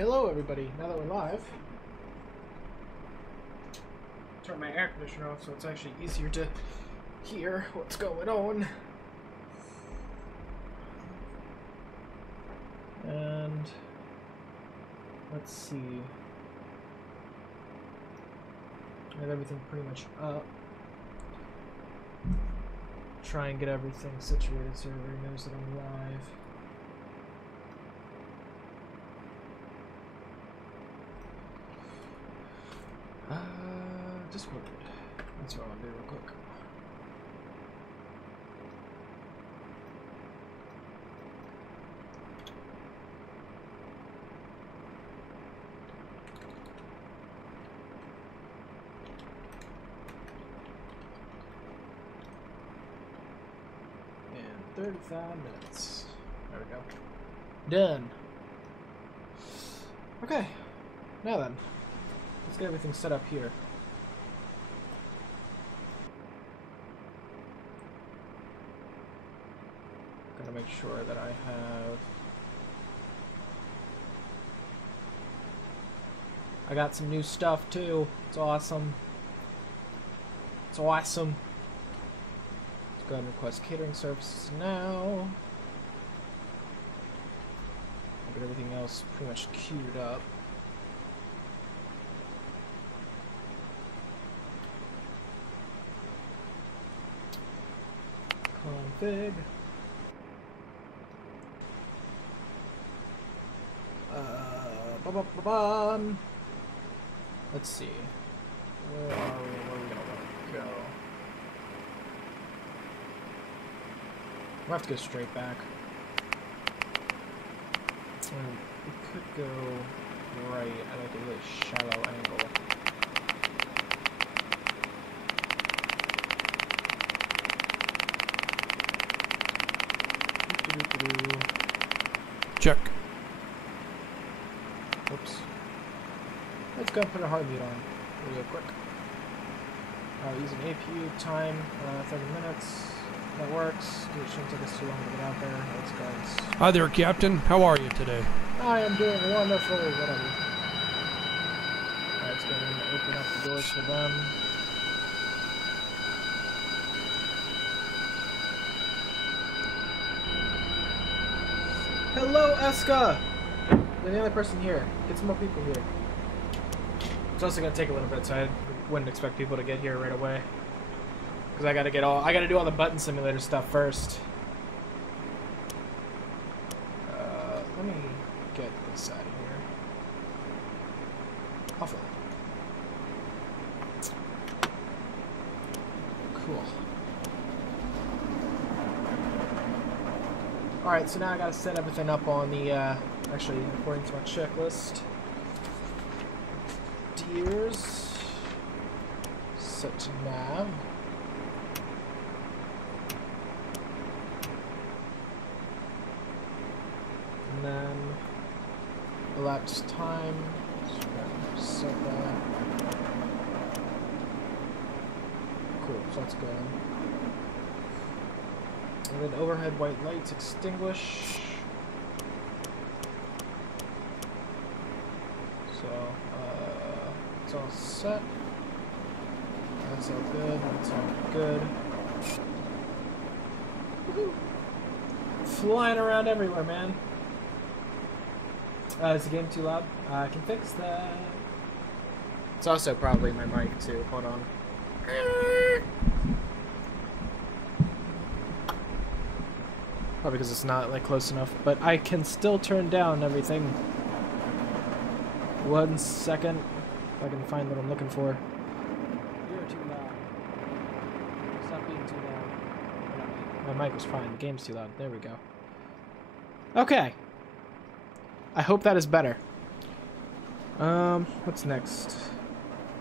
Hello everybody, now that we're live, turn my air conditioner off so it's actually easier to hear what's going on. And let's see, I have everything pretty much up. Try and get everything situated so everybody knows that I'm live. Discord. That's what I want to do real quick. And 35 minutes. There we go. Done. Okay. Now then. Let's get everything set up here. Gonna make sure that I got some new stuff too. It's awesome. It's awesome. Let's go ahead and request catering services now. I'll get everything else pretty much queued up. Config. Let's see. Where are we? Where are we gonna want to go? We'll have to go straight back. We could go right at like a really shallow angle. Check. Oops. Let's go put a heartbeat on real quick. Using APU time, 30 minutes. That works. It shouldn't take us too long to get out there. Let's go. Hi there, Captain. How are you today? I am doing wonderful. Whatever. Alright, let's go ahead and open up the doors for them. Hello, Eska! You're the only person here. Get some more people here. It's also gonna take a little bit, so I wouldn't expect people to get here right away. Because I gotta do all the button simulator stuff first. Let me get this out of here. Awful. Cool. Alright, so now I gotta set everything up on the, actually, according to my checklist. Deers. Set to nav. And then elapsed time. Just set that. Cool, so that's good. And then overhead white lights extinguish. So, it's all set. That's all good. That's all good. Woohoo! Flying around everywhere, man. Is the game too loud? I can fix that. It's also probably my mic too. Hold on. Probably because it's not like close enough, but I can still turn down everything. 1 second, if I can find what I'm looking for. You're too loud. Stop being too loud. My mic was fine. The game's too loud. There we go. Okay. I hope that is better. What's next?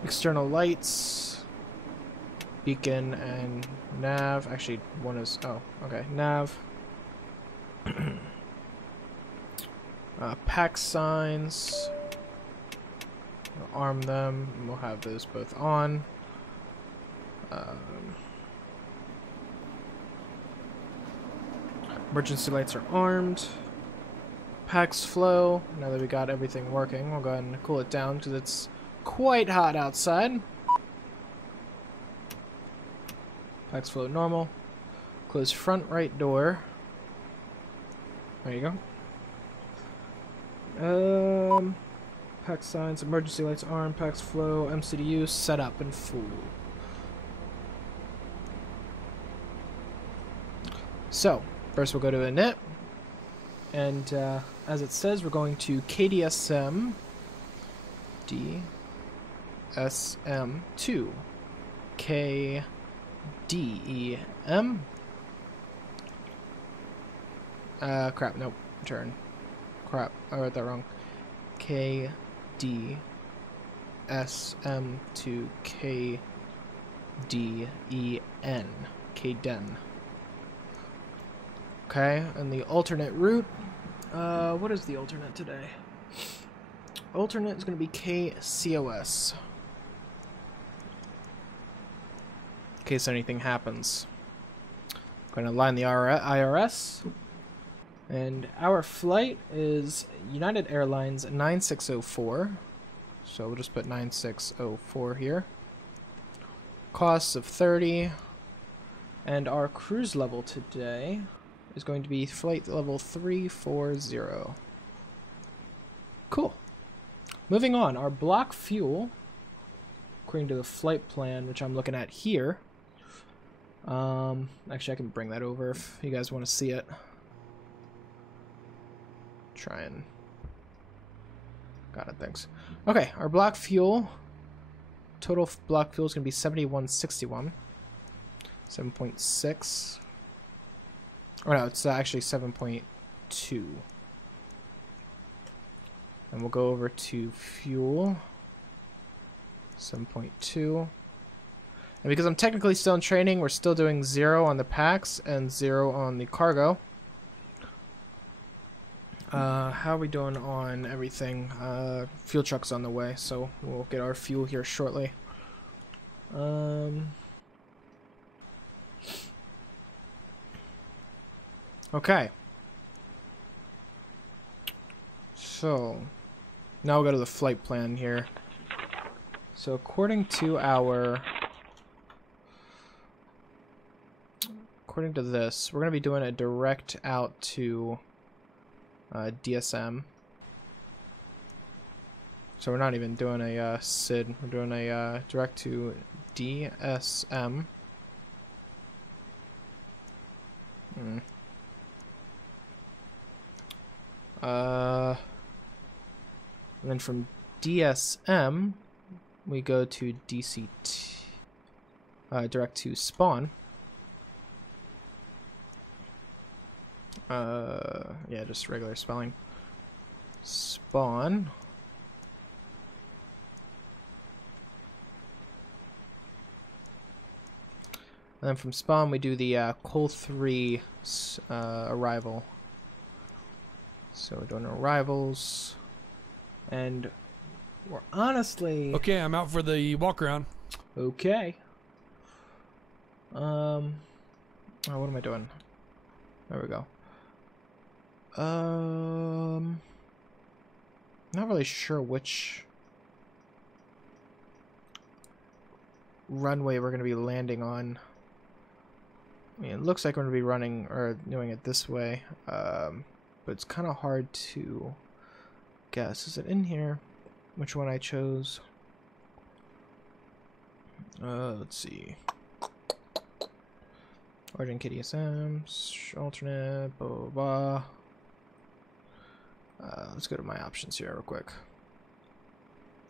External lights, beacon, and nav. Actually, one is. Oh, okay. Nav. Pack signs. We'll arm them. And we'll have those both on. Emergency lights are armed. PAX flow. Now that we got everything working, we'll go ahead and cool it down because it's quite hot outside. PAX flow normal. Close front right door. There you go. PAX signs, emergency lights on, PAX flow, MCDU set up and full. So, first we'll go to init, and as it says, we're going to KDSM DSM2 K DEM. Crap, nope, turn. Crap, I wrote that wrong. KDSM2 K DEN. KDEN. Okay, and the alternate route. What is the alternate today? Alternate is going to be KCOS. In case anything happens. I'm going to line the IRS. And our flight is United Airlines 9604. So we'll just put 9604 here. Costs of 30. And our cruise level today is going to be flight level 340. Cool. Moving on, our block fuel, according to the flight plan, which I'm looking at here. Actually, I can bring that over if you guys want to see it. Try and... Got it, thanks. Okay, our block fuel, total block fuel is going to be 7161. 7.6. Oh no, it's actually 7.2. And we'll go over to fuel. 7.2. And because I'm technically still in training, we're still doing 0 on the PAX and 0 on the cargo. How are we doing on everything? Fuel truck's on the way, so we'll get our fuel here shortly. Okay. So, now we'll go to the flight plan here. So according to this, we're going to be doing a direct out to DSM. So we're not even doing a SID, we're doing a direct to DSM. And then from DSM, we go to DCT, direct to spawn. Yeah, just regular spelling. Spawn. And then from spawn, we do the Col 3 arrival. So we're doing arrivals. And we're honestly... Okay, I'm out for the walk around. Okay. Oh, what am I doing? There we go. Not really sure which runway we're going to be landing on. I mean, it looks like we're going to be running or doing it this way, but it's kind of hard to guess. Is it in here? Which one I chose? Let's see. Origin KDSM, alternate, blah, blah, blah. Let's go to my options here real quick.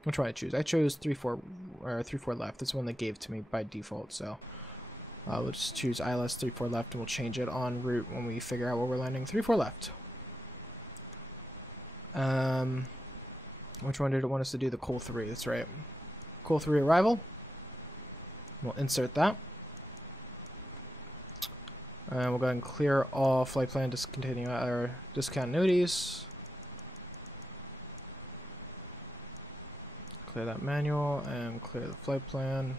Which one I choose? I chose 3-4 or 3-4 left. That's the one they gave to me by default, so we'll just choose ILS 3-4 left and we'll change it en route when we figure out where we're landing. 3-4 left. Which one did it want us to do? The Col 3, that's right. Col 3 arrival. We'll insert that. And we'll go ahead and clear all flight plan discontinuities. Clear that manual and clear the flight plan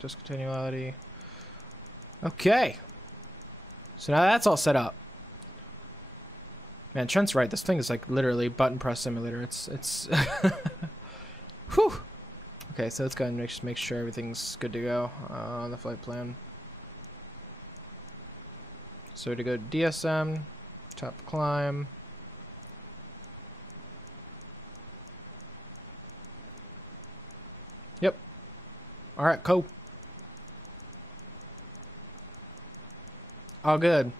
discontinuity. Okay. So now that's all set up. Man, Trent's right. This thing is like literally button press simulator. It's whew. Okay, so let's go ahead and just make sure everything's good to go on the flight plan. So to go to DSM, top climb. Yep. All right, cool. All good.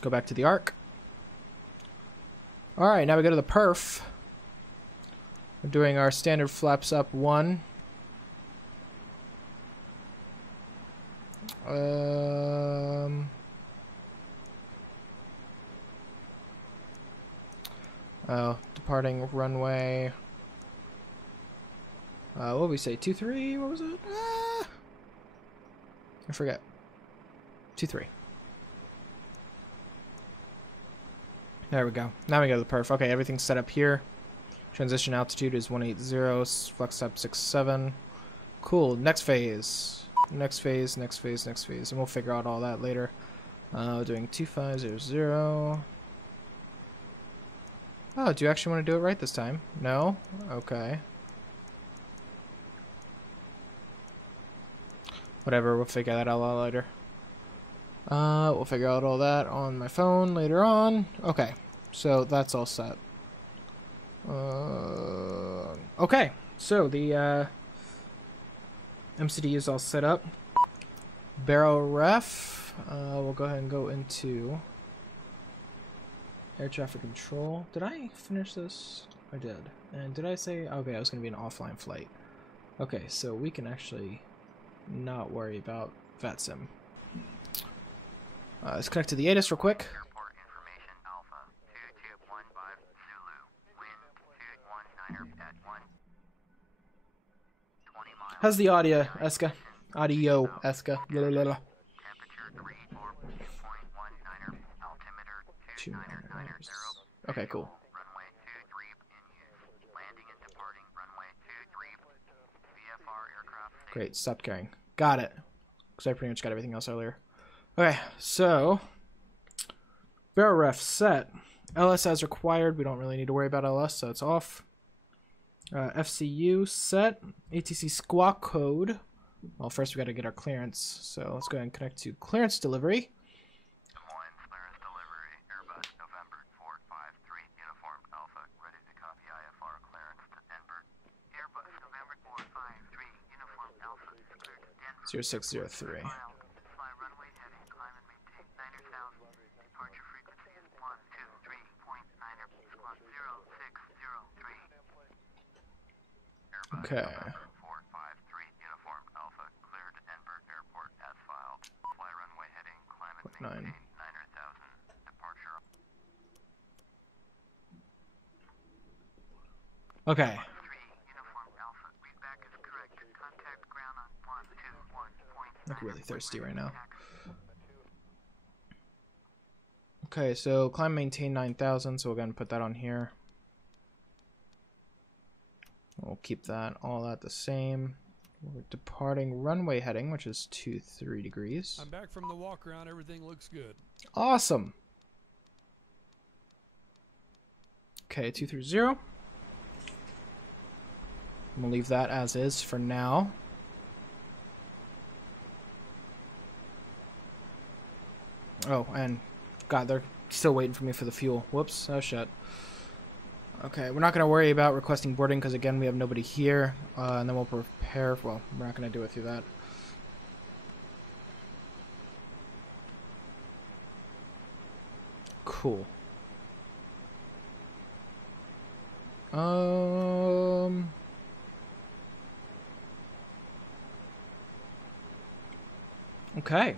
Go back to the arc. All right, now we go to the perf. We're doing our standard flaps up 1. Oh, departing runway. What did we say? 23? What was it? I forget. 23. There we go. Now we go to the perf. Okay, everything's set up here. Transition altitude is 180. Flex up 67. Cool. Next phase. Next phase. Next phase. Next phase. And we'll figure out all that later. Doing 2500. Oh, do you actually want to do it right this time? No? Okay. Whatever, we'll figure that out later. We'll figure out all that on my phone later on. Okay, so that's all set. Okay, so the MCD is all set up. Barrel ref. We'll go ahead and go into air traffic control. Did I finish this? I did. And did I say, okay, I was going to be an offline flight. Okay, so we can actually not worry about VATSIM. Let's connect to the ATIS real quick. Airport information Alpha 2215 Zulu. Wind 219 at 20 miles. How's the audio, Eska? Audio, Eska. Temperature 34.2.19. Altimeter 2990. Okay, cool. Runway 23 in use. Landing and departing runway 23. VFR aircraft. Great, stopped carrying. Got it. Because I pretty much got everything else earlier. Okay, so barrel ref set. LS as required. We don't really need to worry about LS, so it's off. FCU set. ATC squawk code. Well, first we got to get our clearance, so let's go ahead and connect to clearance delivery. Des Moines clearance delivery. Airbus November 453 uniform Alpha ready to copy IFR clearance to Denver. Airbus November 453 uniform Alpha cleared to Denver. 0603. Fly runway heading, climb and maintain 9,000. Departure frequency is 123.9 squawk 0603. Airbus Okay. November 453 uniform Alpha cleared to Denver Airport as filed. Fly runway heading, climb and maintain 9,000. Departure. Okay. 3 uniform Alpha. Readback is correct. Contact ground on 121.9. I'm really thirsty right now. Okay, so climb maintain 9,000, so we're going to put that on here. We'll keep that all at the same. We're departing runway heading, which is 23 degrees. I'm back from the walk around. Everything looks good. Awesome. Okay, 230. I'm gonna leave that as is for now. Oh, and God, they're still waiting for me for the fuel. Whoops. Oh shit. Okay, we're not gonna worry about requesting boarding because again we have nobody here, and then we'll prepare. Well, we're not gonna do it through that. Cool. Okay.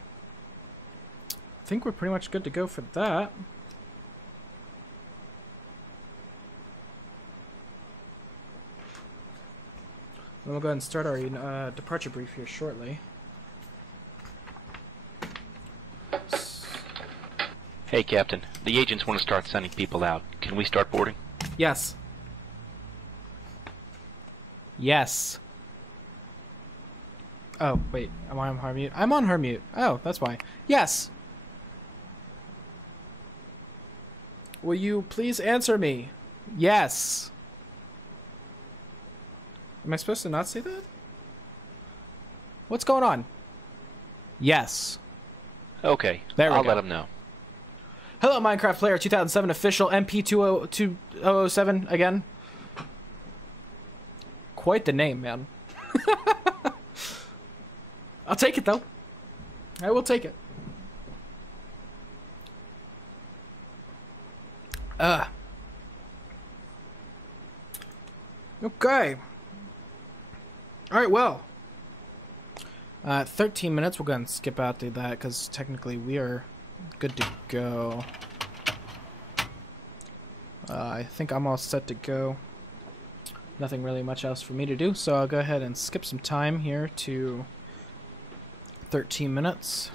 I think we're pretty much good to go for that. Then we'll go ahead and start our departure brief here shortly. Hey, Captain. The agents want to start sending people out. Can we start boarding? Yes. Yes. Oh, wait. Am I on hard mute? I'm on hard mute. Oh, that's why. Yes. Will you please answer me? Yes. Am I supposed to not say that? What's going on? Yes. Okay, There we I'll go. let him know. Hello, Minecraft Player 2007 official MP2007 again. Quite the name, man. I'll take it, though. I will take it. Okay. Alright, well. 13 minutes. We'll go ahead and skip out to that, because technically we are good to go. I think I'm all set to go. Nothing really much else for me to do, so I'll go ahead and skip some time here to 13 minutes.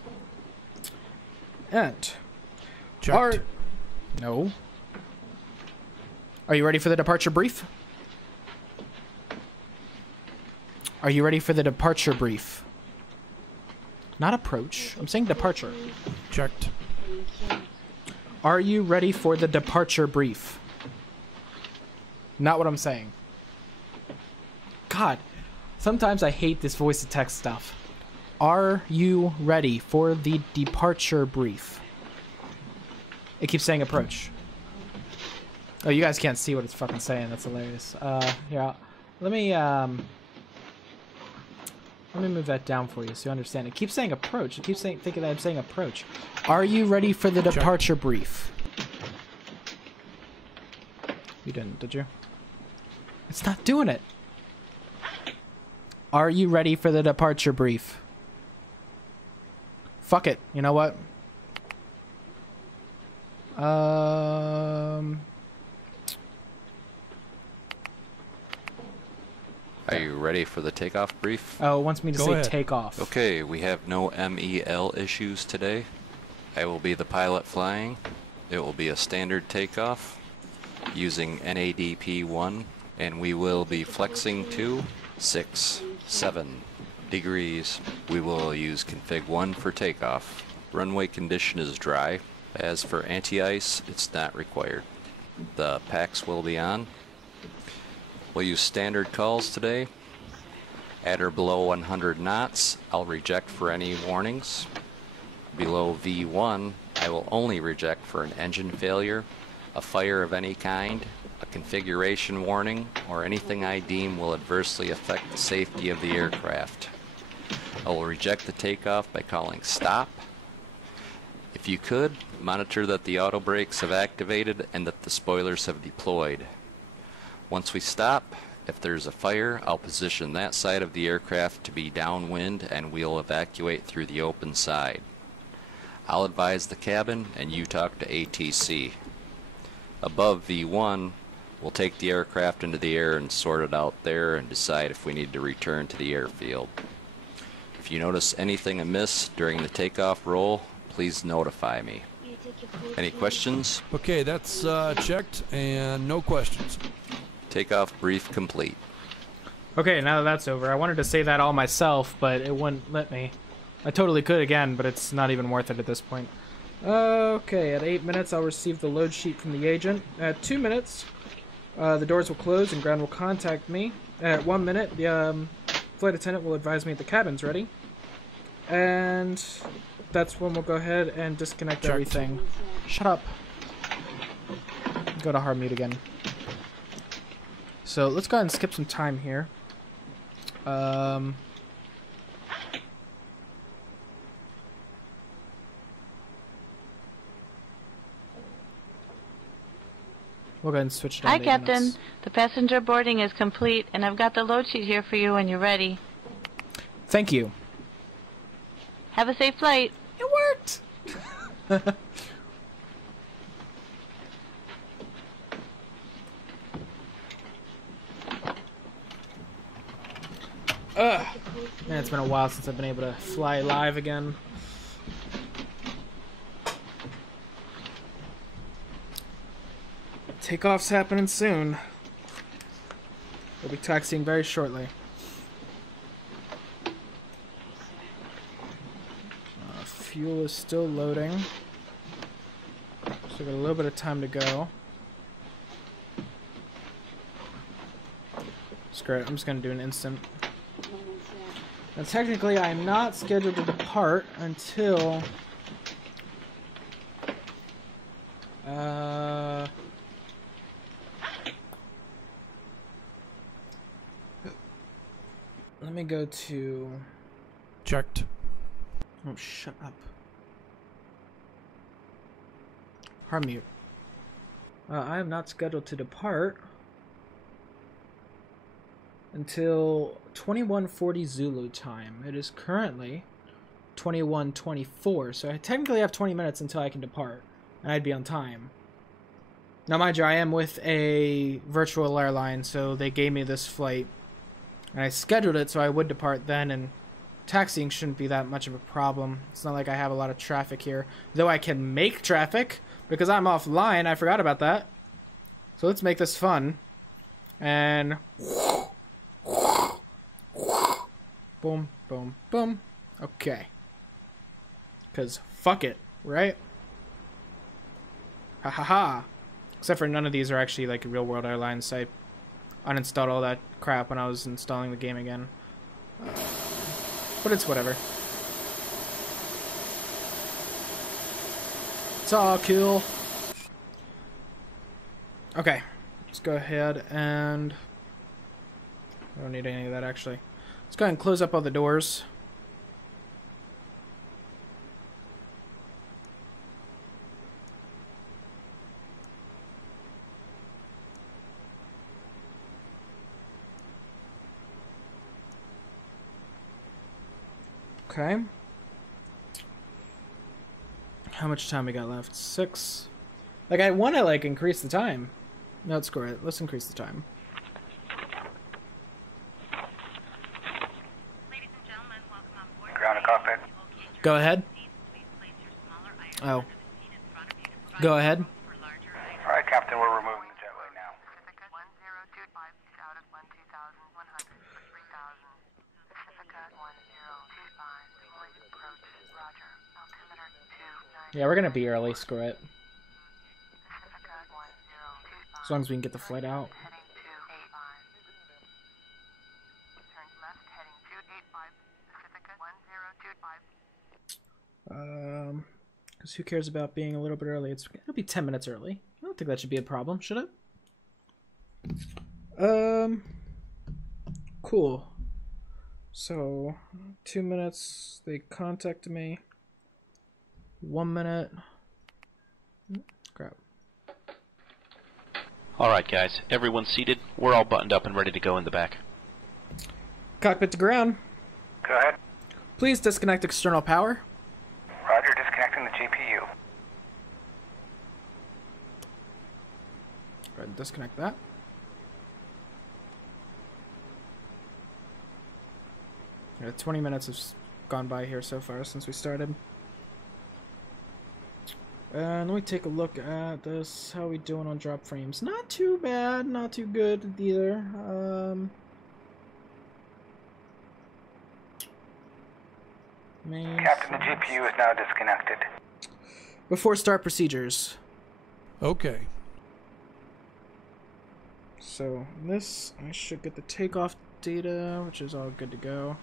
And... Checked. No. Are you ready for the departure brief? Are you ready for the departure brief? Not approach. I'm saying departure. Checked. Are you ready for the departure brief? Not what I'm saying. God, sometimes I hate this voice to text stuff. Are you ready for the departure brief? It keeps saying approach. Oh, you guys can't see what it's fucking saying. That's hilarious. Yeah. Let me move that down for you so you understand. It keeps saying approach. It keeps saying, thinking that I'm saying approach. Are you ready for the departure brief? You didn't, did you? It's not doing it. Are you ready for the departure brief? Fuck it. You know what? Are you ready for the takeoff brief? Oh, it wants me to Go say ahead. take off. Okay, we have no MEL issues today. I will be the pilot flying. It will be a standard takeoff using NADP-1, and we will be flexing to 6, 7 degrees. We will use config 1 for takeoff. Runway condition is dry. As for anti-ice, it's not required. The packs will be on. We'll use standard calls today. At or below 100 knots, I'll reject for any warnings. Below V1, I will only reject for an engine failure, a fire of any kind, a configuration warning, or anything I deem will adversely affect the safety of the aircraft. I will reject the takeoff by calling stop. If you could, monitor that the auto brakes have activated and that the spoilers have deployed. Once we stop, if there's a fire, I'll position that side of the aircraft to be downwind and we'll evacuate through the open side. I'll advise the cabin and you talk to ATC. Above V1, we'll take the aircraft into the air and sort it out there and decide if we need to return to the airfield. If you notice anything amiss during the takeoff roll, please notify me. Any questions? Okay, that's checked and no questions. Takeoff brief complete. Okay, now that that's over, I wanted to say that all myself, but it wouldn't let me. I totally could again, but it's not even worth it at this point. Okay, at 8 minutes, I'll receive the load sheet from the agent. At 2 minutes, the doors will close and ground will contact me. At 1 minute, the flight attendant will advise me that the cabin's ready. And that's when we'll go ahead and disconnect Checked. everything. Shut up. Go to hard mute again. So let's go ahead and skip some time here. We'll go ahead and switch it down Hi, to 8 Captain. minutes. The passenger boarding is complete, and I've got the load sheet here for you when you're ready. Thank you. Have a safe flight. It worked! Ugh. Man, it's been a while since I've been able to fly live again. Takeoff's happening soon. We'll be taxiing very shortly. Fuel is still loading. So we got a little bit of time to go. Screw it, I'm just gonna do an instant. Now technically I'm not scheduled to depart until let me go to... Checked. Oh, shut up. Hard mute. I am not scheduled to depart until 21:40 Zulu time. It is currently 21:24, so I technically have 20 minutes until I can depart, and I'd be on time. Now, mind you, I am with a virtual airline, so they gave me this flight, and I scheduled it so I would depart then, and taxiing shouldn't be that much of a problem. It's not like I have a lot of traffic here, though I can make traffic because I'm offline. I forgot about that. So let's make this fun. And boom, boom, boom. Okay. Because fuck it, right? Ha ha ha. Except for none of these are actually like real world airlines. I uninstalled all that crap when I was installing the game again. But it's whatever. It's all cool. Okay. Let's go ahead and... I don't need any of that actually. Let's go ahead and close up all the doors. Okay. How much time we got left? 6. Like, I want to, like, increase the time. No, screw it. Let's increase the time. Ladies and gentlemen, welcome on board. Ground cockpit. Go ahead. Oh. Go ahead. All right, Captain, we're removing the jetway now. Pacifica 1025 out of 12,100 for 3,000. Pacifica 1025 point approach. Roger. Altimeter 29. Yeah, we're gonna be early. Screw it. Pacifica 1025. As long as we can get the flight out. Heading 285. Turn left, heading 285. Pacifica 1025. Because who cares about being a little bit early? It'll be 10 minutes early. I don't think that should be a problem, should it? Cool. So, 2 minutes, they contacted me. 1 minute. Crap. Alright guys, everyone's seated. We're all buttoned up and ready to go in the back. Cockpit to ground. Go ahead. Please disconnect external power. Roger, disconnecting the GPU. Go ahead and disconnect that. Yeah, 20 minutes has gone by here so far since we started. And let me take a look at this. How are we doing on drop frames? Not too bad, not too good either. Captain, the GPU is now disconnected. Before start procedures. Okay. So this, I should get the takeoff data, which is all good to go.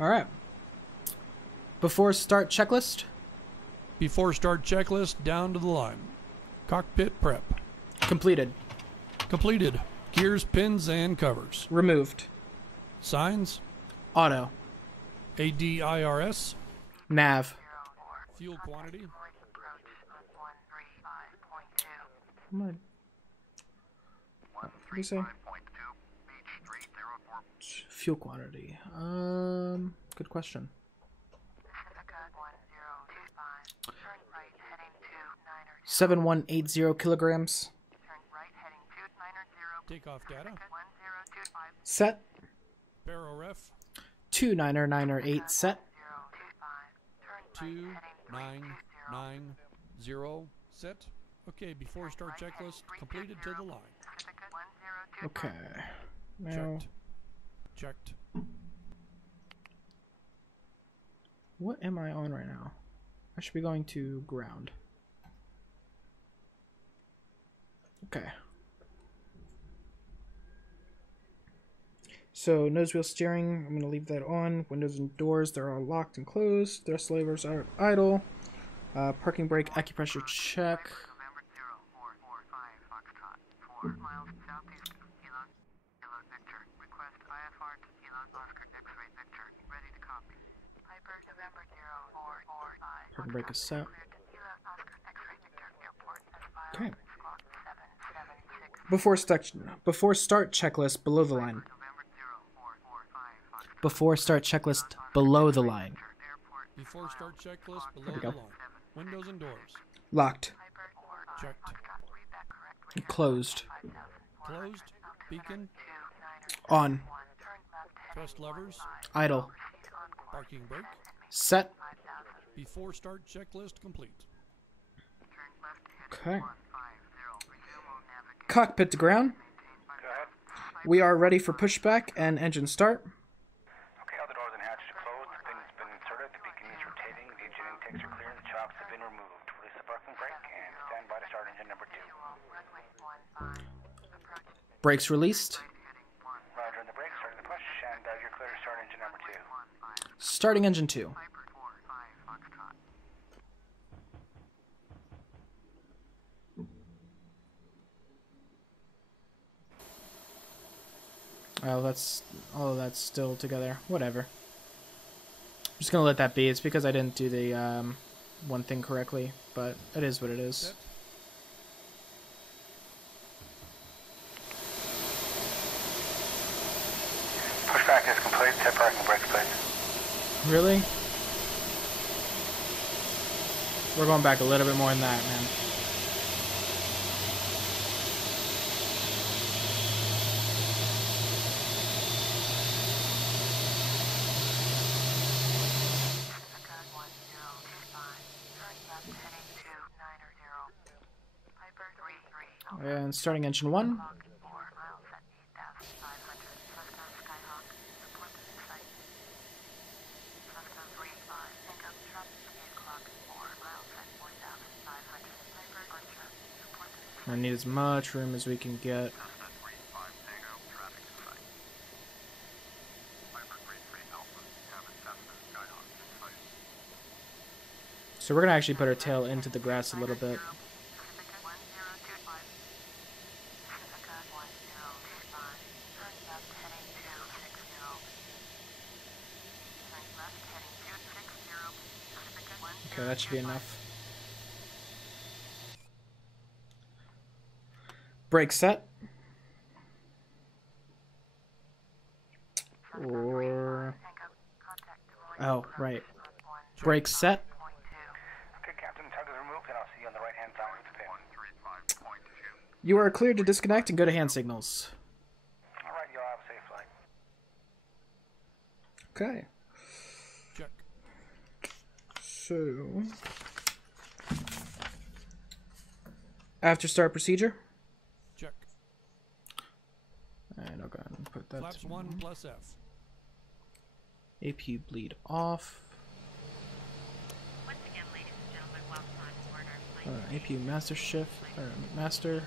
Alright. Before start checklist. Before start checklist, down to the line. Cockpit prep. Completed. Completed. Gears, pins, and covers. Removed. Signs. Auto. ADIRS. Nav. Fuel quantity. Come on. What do you say? Fuel quantity. Good question. 7180 kilograms. Takeoff data. Set. Baro ref. 2998 set. 2990 set. Okay, before start checklist, completed to the line. Okay. Now. Checked. Checked. What am I on right now? I should be going to ground. Okay. So nose wheel steering, I'm going to leave that on. Windows and doors, they're all locked and closed. Thrust levers are idle. Parking brake, acupressure check. November 0445 Foxtrot, 4 miles southeast of Kilo Victor. Request IFR to Kilo Oscar X-ray Victor. Ready to copy. Piper, November 0445. Parking brake is set. Cleared to Kilo Oscar X-ray Victor Airport as filed. Okay. Squawk 776. Before start checklist below the line. November 0445 Foxtrot. Before start checklist below the line. Airport. Before start checklist below we the go. line. Windows and doors. Locked. Checked. Read that correctly. Closed. Closed. Beacon. On. Thrust levers. Idle. Parking brake. Set. Before start checklist complete. Okay. Cockpit to ground. We are ready for pushback and engine start. Okay, all the doors and hatches are closed. The pin's been inserted. The beacon is rotating. The engine intakes are clear. The chocks have been removed. Release the parking brake and stand by to start engine number 2. Brakes released. Roger, and the brake, starting the push, and you're clear to start engine number 2. Starting engine 2. Oh, that's still together. Whatever. I'm just gonna let that be. It's because I didn't do the one thing correctly, but it is what it is. Set. Pushback is complete. Set parking brakes, please. Really? We're going back a little bit more than that, man. And starting engine 1. I need as much room as we can get. So we're gonna actually put our tail into the grass a little bit. Okay, that should be enough. Brake set. Or... Oh, right. Brake set. Okay, Captain, tug is removed, and I'll see you on the right-hand side of the pin. You are cleared to disconnect and go to hand signals. All right, you'll have a safe flight. Okay. Check. So... After start procedure. Check. And I'll go ahead and put that Flaps to 1 plus F. APU bleed off. Once again, ladies and gentlemen, welcome on board our flight. APU master shift, or master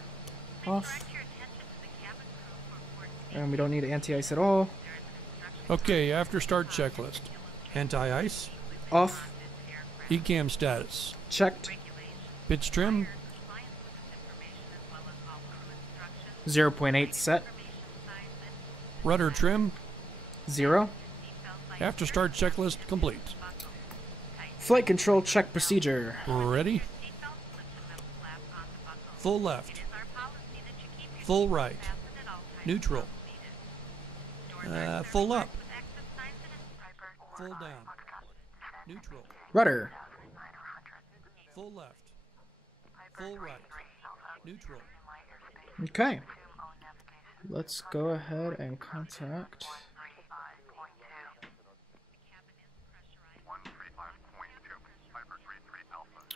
off. Direct your attention to the cabin crew for report. And we don't need anti-ice at all. Okay, after start checklist. Anti-ice. Off. ECAM status. Checked. Pitch trim. 0.8 set. Rudder trim. 0. After start checklist complete. Flight control check procedure. Ready? Full left. Full right. Neutral. Full up. Full down. Neutral. Rudder. Full left. Full right. Neutral. Okay. Let's go ahead and contact.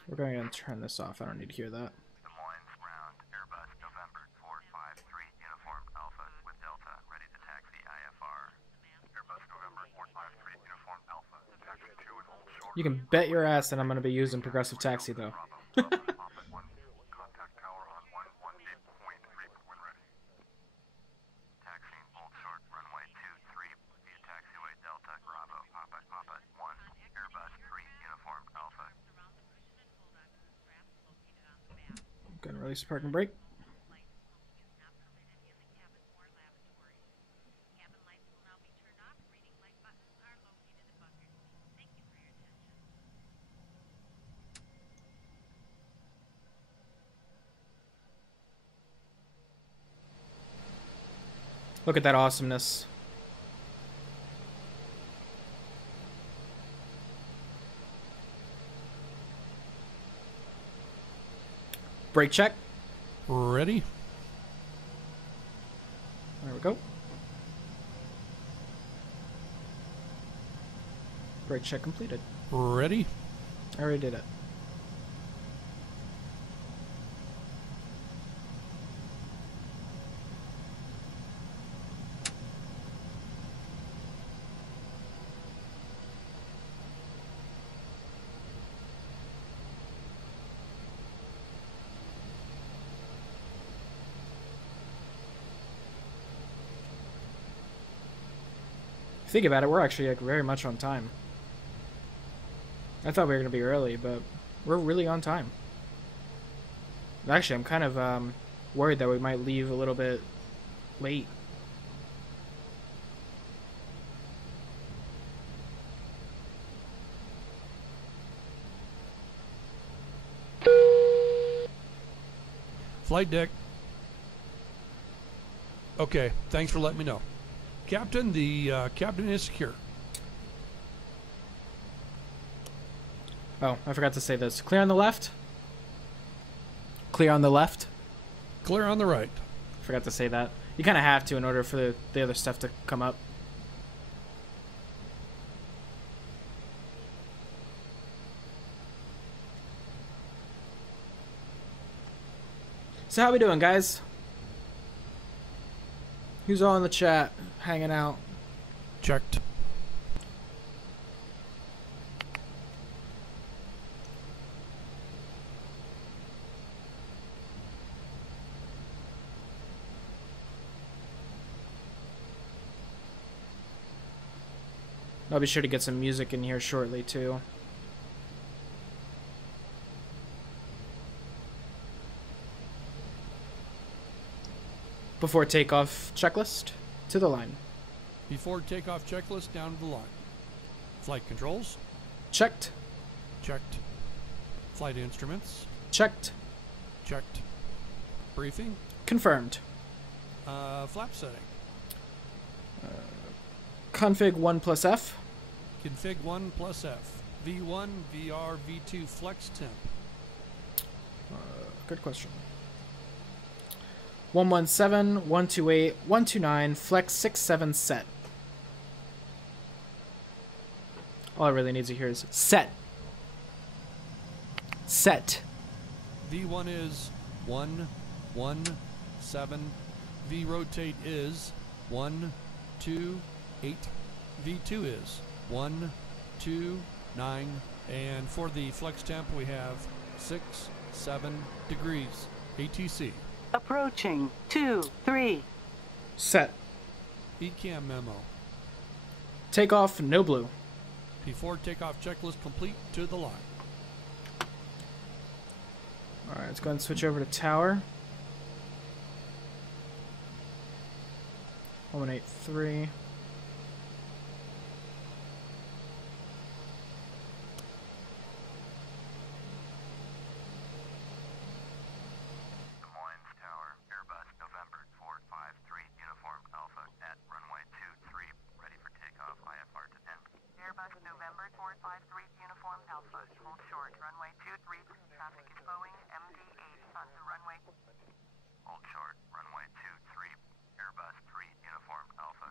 We're going to turn this off. I don't need to hear that. Des Moines ground, Airbus November 453 Uniform Alpha with Delta, ready to taxi IFR. Airbus November 453 Uniform Alpha, taxi 2 and hold short. You can bet your ass that I'm going to be using Progressive Taxi, though. Contact tower on 118.3 when ready. Taxiing Old Short, runway 23 via taxiway Delta Bravo Papa Papa 1 Airbus 3 Uniform Alpha. Gonna release the parking brake. Look at that awesomeness. Brake check. Ready? There we go. Brake check completed. Ready? I already did it. Think about it, we're actually like very much on time. I thought we were going to be early, but we're really on time. Actually, I'm kind of worried that we might leave a little bit late. Flight deck. Okay, thanks for letting me know. Captain, the captain is secure. Oh, I forgot to say this. Clear on the left. Clear on the left. Clear on the right. Forgot to say that. You kind of have to in order for the other stuff to come up. So how we doing, guys? Who's all in the chat, hanging out? Checked. I'll be sure to get some music in here shortly, too. Before takeoff, checklist to the line. Before takeoff checklist, down to the line. Flight controls. Checked. Checked. Flight instruments. Checked. Checked. Briefing. Confirmed. Flap setting. Config 1 plus F. Config 1 plus F. V1, VR, V2 flex temp. Good question. 117, 128, 129, flex 67 set. All I really need to hear is set. Set. V1 is 1, 1, 7. V rotate is 1, 2, 8. V2 is 1, 2, 9. And for the flex temp, we have 6, 7 degrees. ATC. Approaching 2, 3. Set. ECAM memo. Takeoff, no blue. Before takeoff checklist complete, to the line. Alright, let's go ahead and switch over to tower. 183. Des Moines Tower, Airbus November 453 Uniform Alpha at runway 23, ready for takeoff, IFR to end. Airbus November 453 Uniform Alpha, hold short, runway 23, traffic is Boeing MD-8 onto runway. Hold short, runway 23, Airbus 3 Uniform Alpha.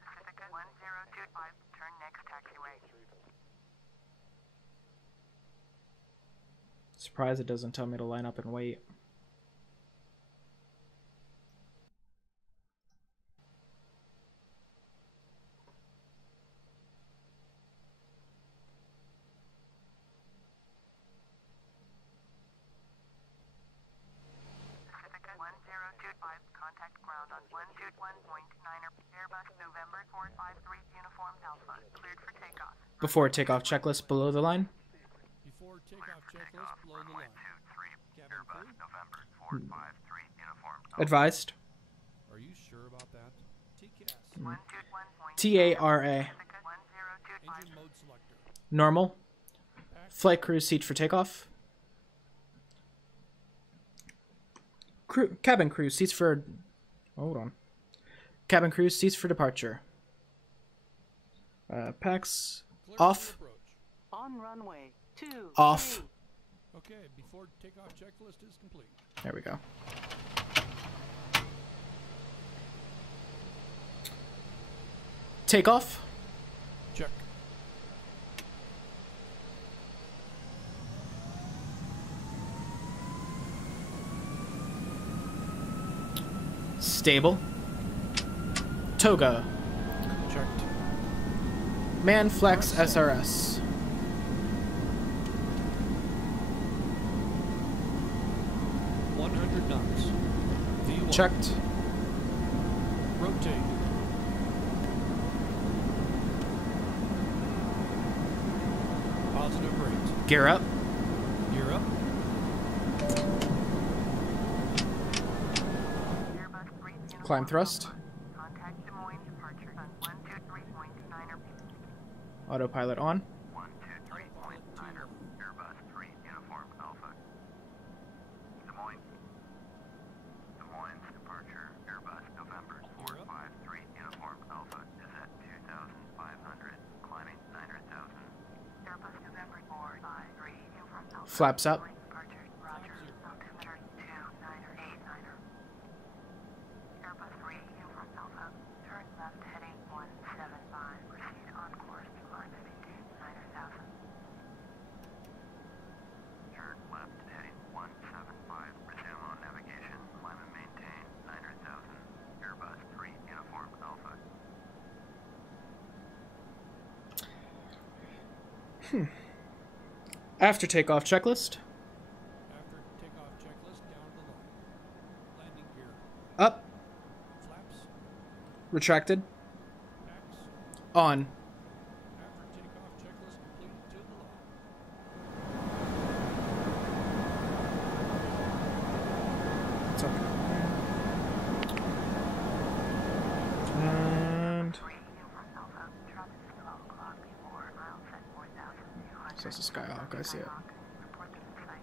Pacifica 1025, turn next taxiway. Surprised it doesn't tell me to line up and wait. Airbus November 453 Uniform Alpha, cleared for takeoff. Before takeoff checklist below the line. Before takeoff checklist below the line. Cabin crew, November 453 Uniform Advised. are you sure about that? TCAS, TARA. engine mode selector. Normal. Flight crew seat for takeoff. Cabin crew seats for... Hold on. Cabin crew seats for departure. Packs Clear for off. approach. On runway 2. Off. Okay, before takeoff checklist is complete. There we go. Takeoff. Check. Stable. Toga. Checked. Man Flex SRS. 100 knots. V1. Checked. Rotate. Positive rate. Gear up. Gear up. Climb thrust. Contact Des Moines departure on 123.9 Autopilot on. 123.9 Airbus 3 Uniform Alpha. Des Moines. Des Moines departure Airbus November 453 Uniform Alpha is at 2,500, climbing 900,000. Airbus November 453 Uniform Alpha. Flaps up. Departure, Roger, altimeter 2989er. Airbus 3 Uniform Alpha, turn left heading 175, proceed on course to climb and maintain 900,000. Turn left heading 175, resume on navigation, climb and maintain 900,000. Airbus 3 Uniform Alpha. After takeoff checklist. After takeoff checklist, down the line. Landing gear. Up. Flaps. Retracted. Packs. On. After takeoff checklist completed to the line. It's okay. And... 3 Uniform Alpha, traffic is 12 o'clock before miles at 4,200. So it's a Skyhawk, I see it. Report to the site.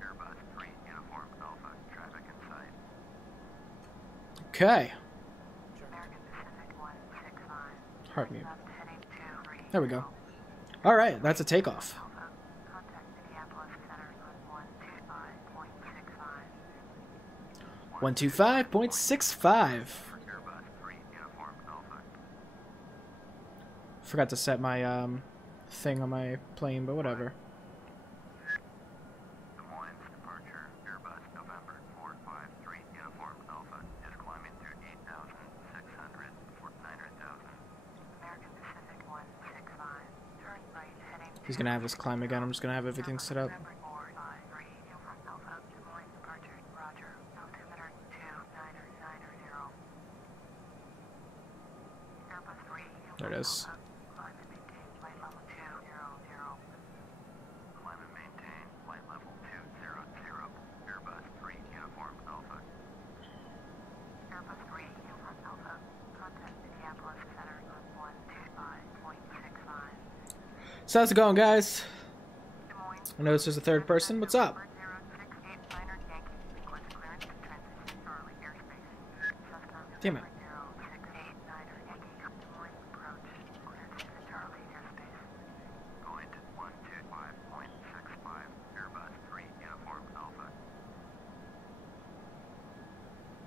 Airbus 3 Uniform Alpha, traffic in sight. Okay. American Pacific 165. Heart mute. Left heading 23. There we go. Alright, that's a takeoff. Alpha, contact Minneapolis Center on 125.65. 125.65. For Airbus 3 Uniform Alpha. Forgot to set my thing on my plane, but whatever. Des Moines departure, Airbus November 453 Uniform Alpha is climbing through 8,600 for 900,000. American Pacific 165, turn right heading He's gonna have us climb again. I'm just gonna have everything set up. November 453 Uniform Alpha, Des Moines departure, Roger, altimeter 2990. Airbus 3 Uniform There it is. Alpha, climb and maintain flight level 200. Climb and maintain flight level 200. Airbus 3 Uniform Alpha. Airbus 3 Uniform Alpha, contact Minneapolis Center on 125.65. So how's it going, guys? Des Moines. I noticed there's a third person. What's up? 0689 Yankee, request clearance to transit Charlie airspace. Cessna Damn it. 0689 Yankee, Des Moines approach, clearance to Charlie airspace. Going to 125.65, Airbus 3 Uniform Alpha.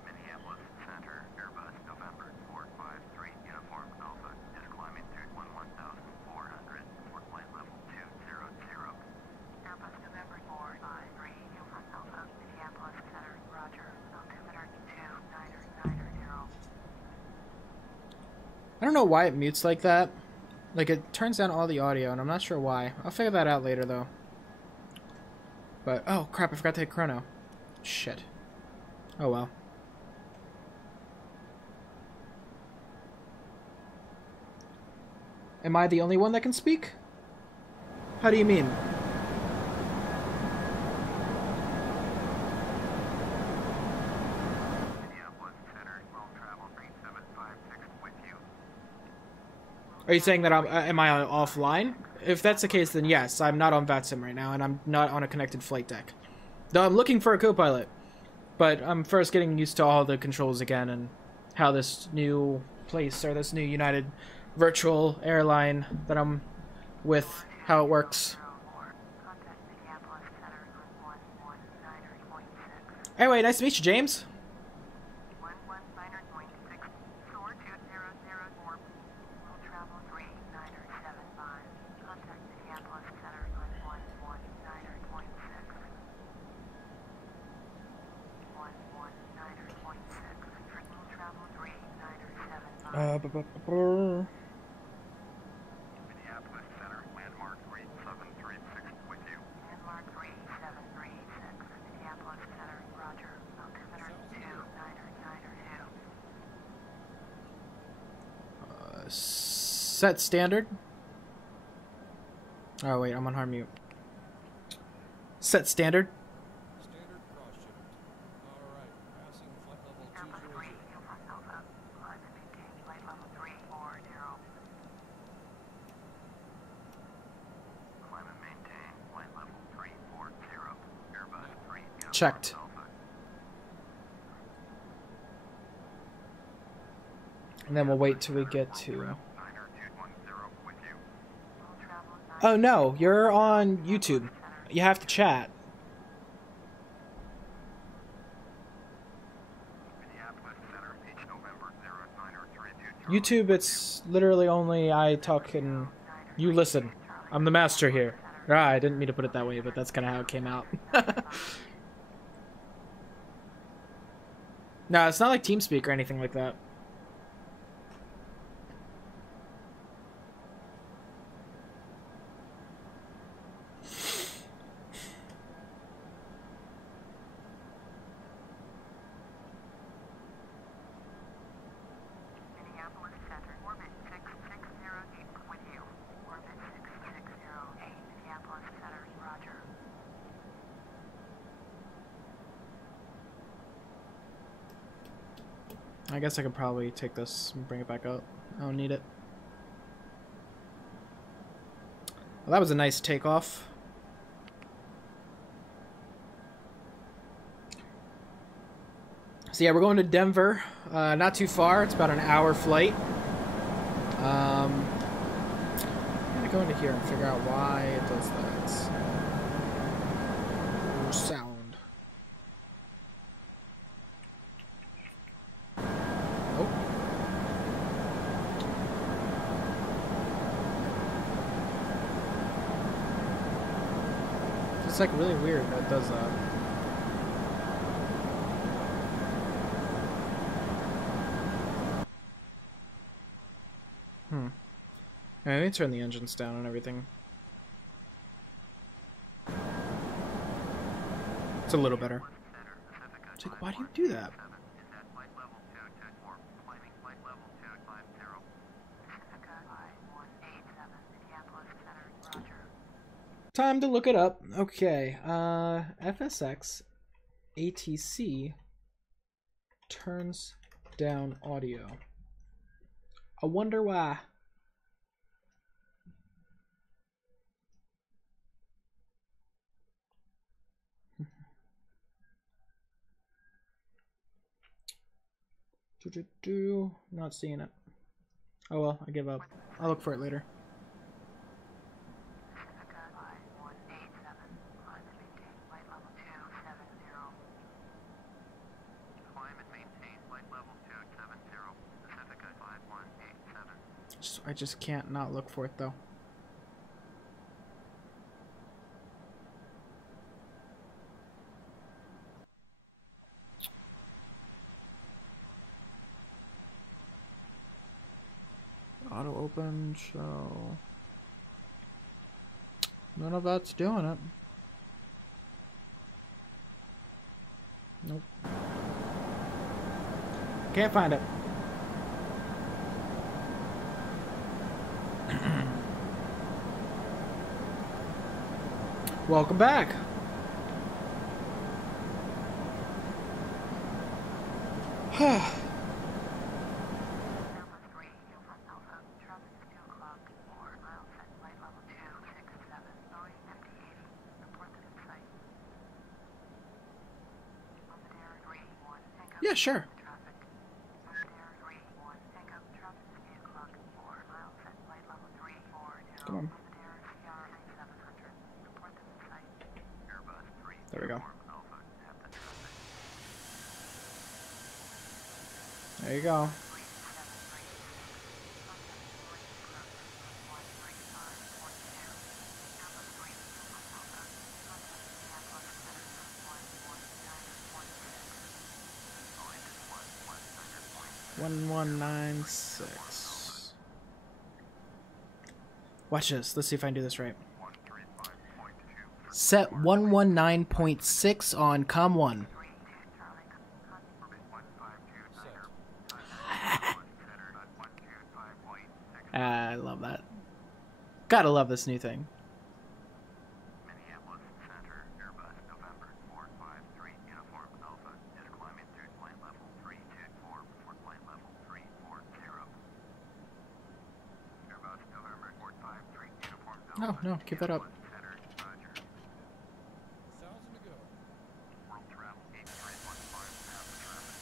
Minneapolis Center, Airbus November 453 Uniform Alpha is climbing through 11,400 for flight level 200. Airbus November 453 Uniform Alpha, Minneapolis Center, Roger, altimeter 2990. I don't know why it mutes like that. Like, it turns down all the audio, and I'm not sure why. I'll figure that out later, though. But, oh, crap, I forgot to hit chrono. Shit. Oh, well. Am I the only one that can speak? How do you mean? Are you saying that am I offline? If that's the case, then yes, I'm not on VATSIM right now, and I'm not on a connected flight deck. Though I'm looking for a co-pilot. But I'm first getting used to all the controls again, and how this new place, or this new United virtual airline that I'm with, how it works. Anyway, nice to meet you, James. Set standard. Oh wait, I'm on hard mute. Set standard. Standard cross shift. Alright, passing flight level 200. Checked. And then we'll wait till we get to... Oh no, you're on YouTube. You have to chat. YouTube, it's literally only I talk and you listen. I'm the master here. Ah, I didn't mean to put it that way, but that's kind of how it came out. No, it's not like TeamSpeak or anything like that. I guess I could probably take this and bring it back up. I don't need it. Well, that was a nice takeoff. So yeah, we're going to Denver. Not too far. It's about an hour flight. I'm gonna go into here and figure out why it does that. Sound. It's like really weird that it does that. Let me turn the engines down and everything. It's a little better. It's like, why do you do that? Time to look it up. Okay, FSX ATC turns down audio. I wonder why. Not seeing it. Oh well, I give up. I'll look for it later. I just can't not look for it though. Auto open, show. None of that's doing it. Nope. Can't find it. Welcome back. Yeah, sure. Come on. There we go. There you go. (1196). Watch this. Let's see if I can do this right. Set 119.6 on COM 1. I love that. Gotta love this new thing. Minneapolis Center, Airbus November 453, uniform Alpha is climbing through flight level 324 before flight level 340. Airbus November 453, uniform Alpha. No, no, keep that up. Center, Roger. 1,000 to go. World travel 8315, half the traffic.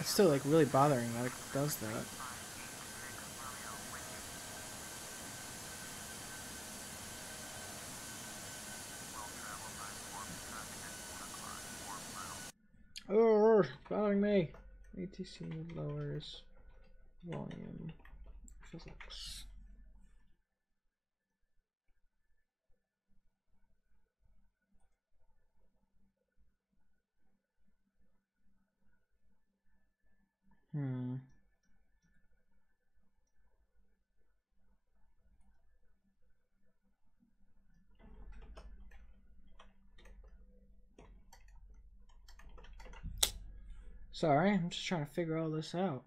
It's still like really bothering that it does that. Oh, bothering me. ATC lowers volume physics. Sorry, I'm just trying to figure all this out.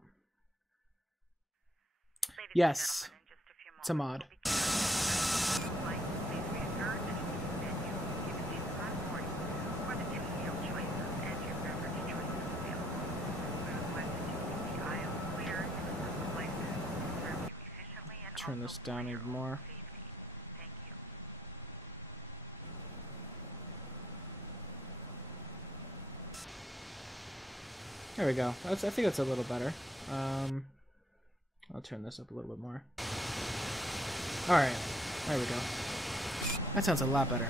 Yes, it's a mod. Turn this down even more. There we go. I think that's a little better. I'll turn this up a little bit more. Alright, there we go. That sounds a lot better.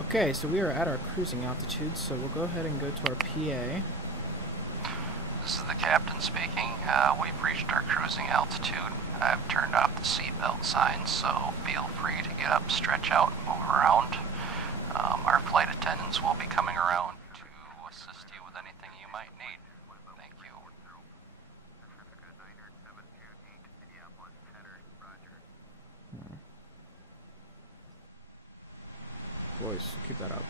Okay, so we are at our cruising altitude, so we'll go ahead and go to our PA. This is the captain speaking. We've reached our cruising altitude. I've turned off the seatbelt signs, so feel free to get up, stretch out, and move around. Our flight attendants will be coming around to assist you with anything you might need. Thank you. Voice, keep that up.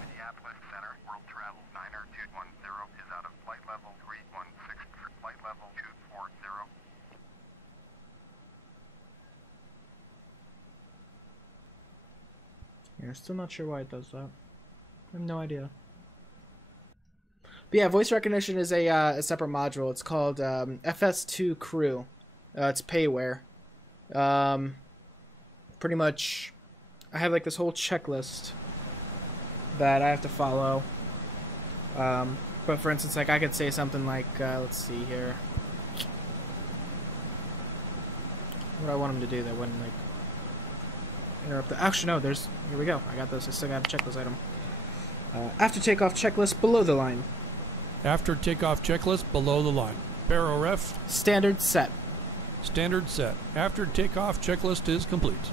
Minneapolis Center, world travel 90210 is out of flight level 316 for flight level 240. Yeah, still not sure why it does that. I have no idea. But yeah, voice recognition is a separate module. It's called FS2 Crew. It's payware. Pretty much, I have like this whole checklist that I have to follow. But for instance, like I could say something like, let's see here. What do I want him to do that wouldn't like interrupt the... Actually, no, there's... Here we go. I got this. I still got a checklist item. After takeoff checklist below the line. After takeoff checklist below the line. Baro ref. Standard set. Standard set. After takeoff checklist is complete.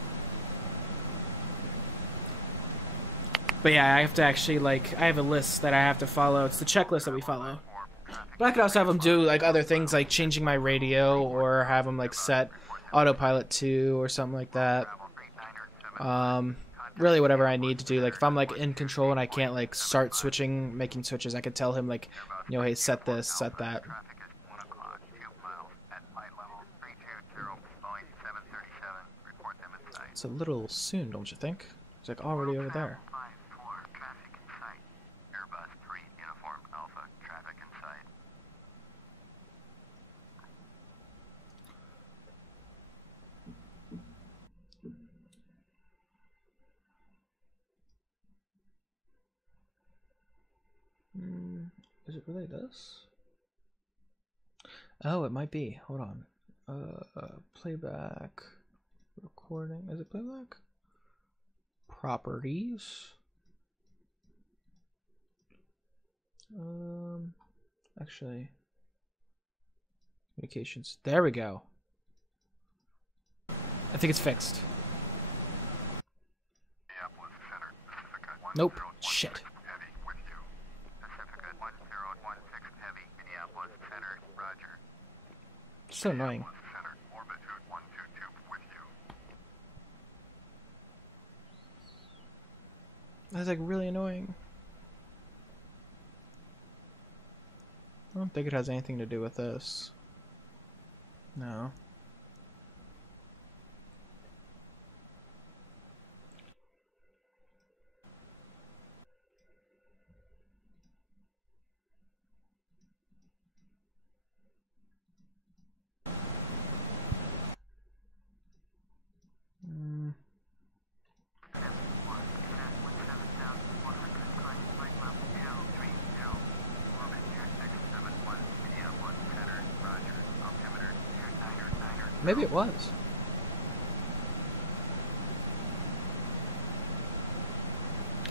But yeah, I have to actually, like, I have a list that I have to follow. It's the checklist that we follow. But I could also have them do, like, other things, like changing my radio, or have them, like, set autopilot to, or something like that. really whatever I need to do. Like if I'm like in control and I can't like start switching, making switches, I could tell him like, you know, hey, set this, set that. Traffic is 1 o'clock, 2 miles at flight level 320, Boeing 737. Report them in sight. It's a little soon, don't you think? It's like already over there. 54, traffic in sight. Airbus 3, uniform Alpha, traffic in sight. Is it really this? Oh, it might be. Hold on. Playback. Recording. Is it playback? Properties. Actually. Communications. There we go. I think it's fixed. Minneapolis Center, Pacifica Nope. 1016 Shit. Heavy with you. Pacifica 1016 Heavy, Minneapolis Center, Roger. So annoying. Center, orbit 122 with you. That's like really annoying. I don't think it has anything to do with this. No. Maybe it was.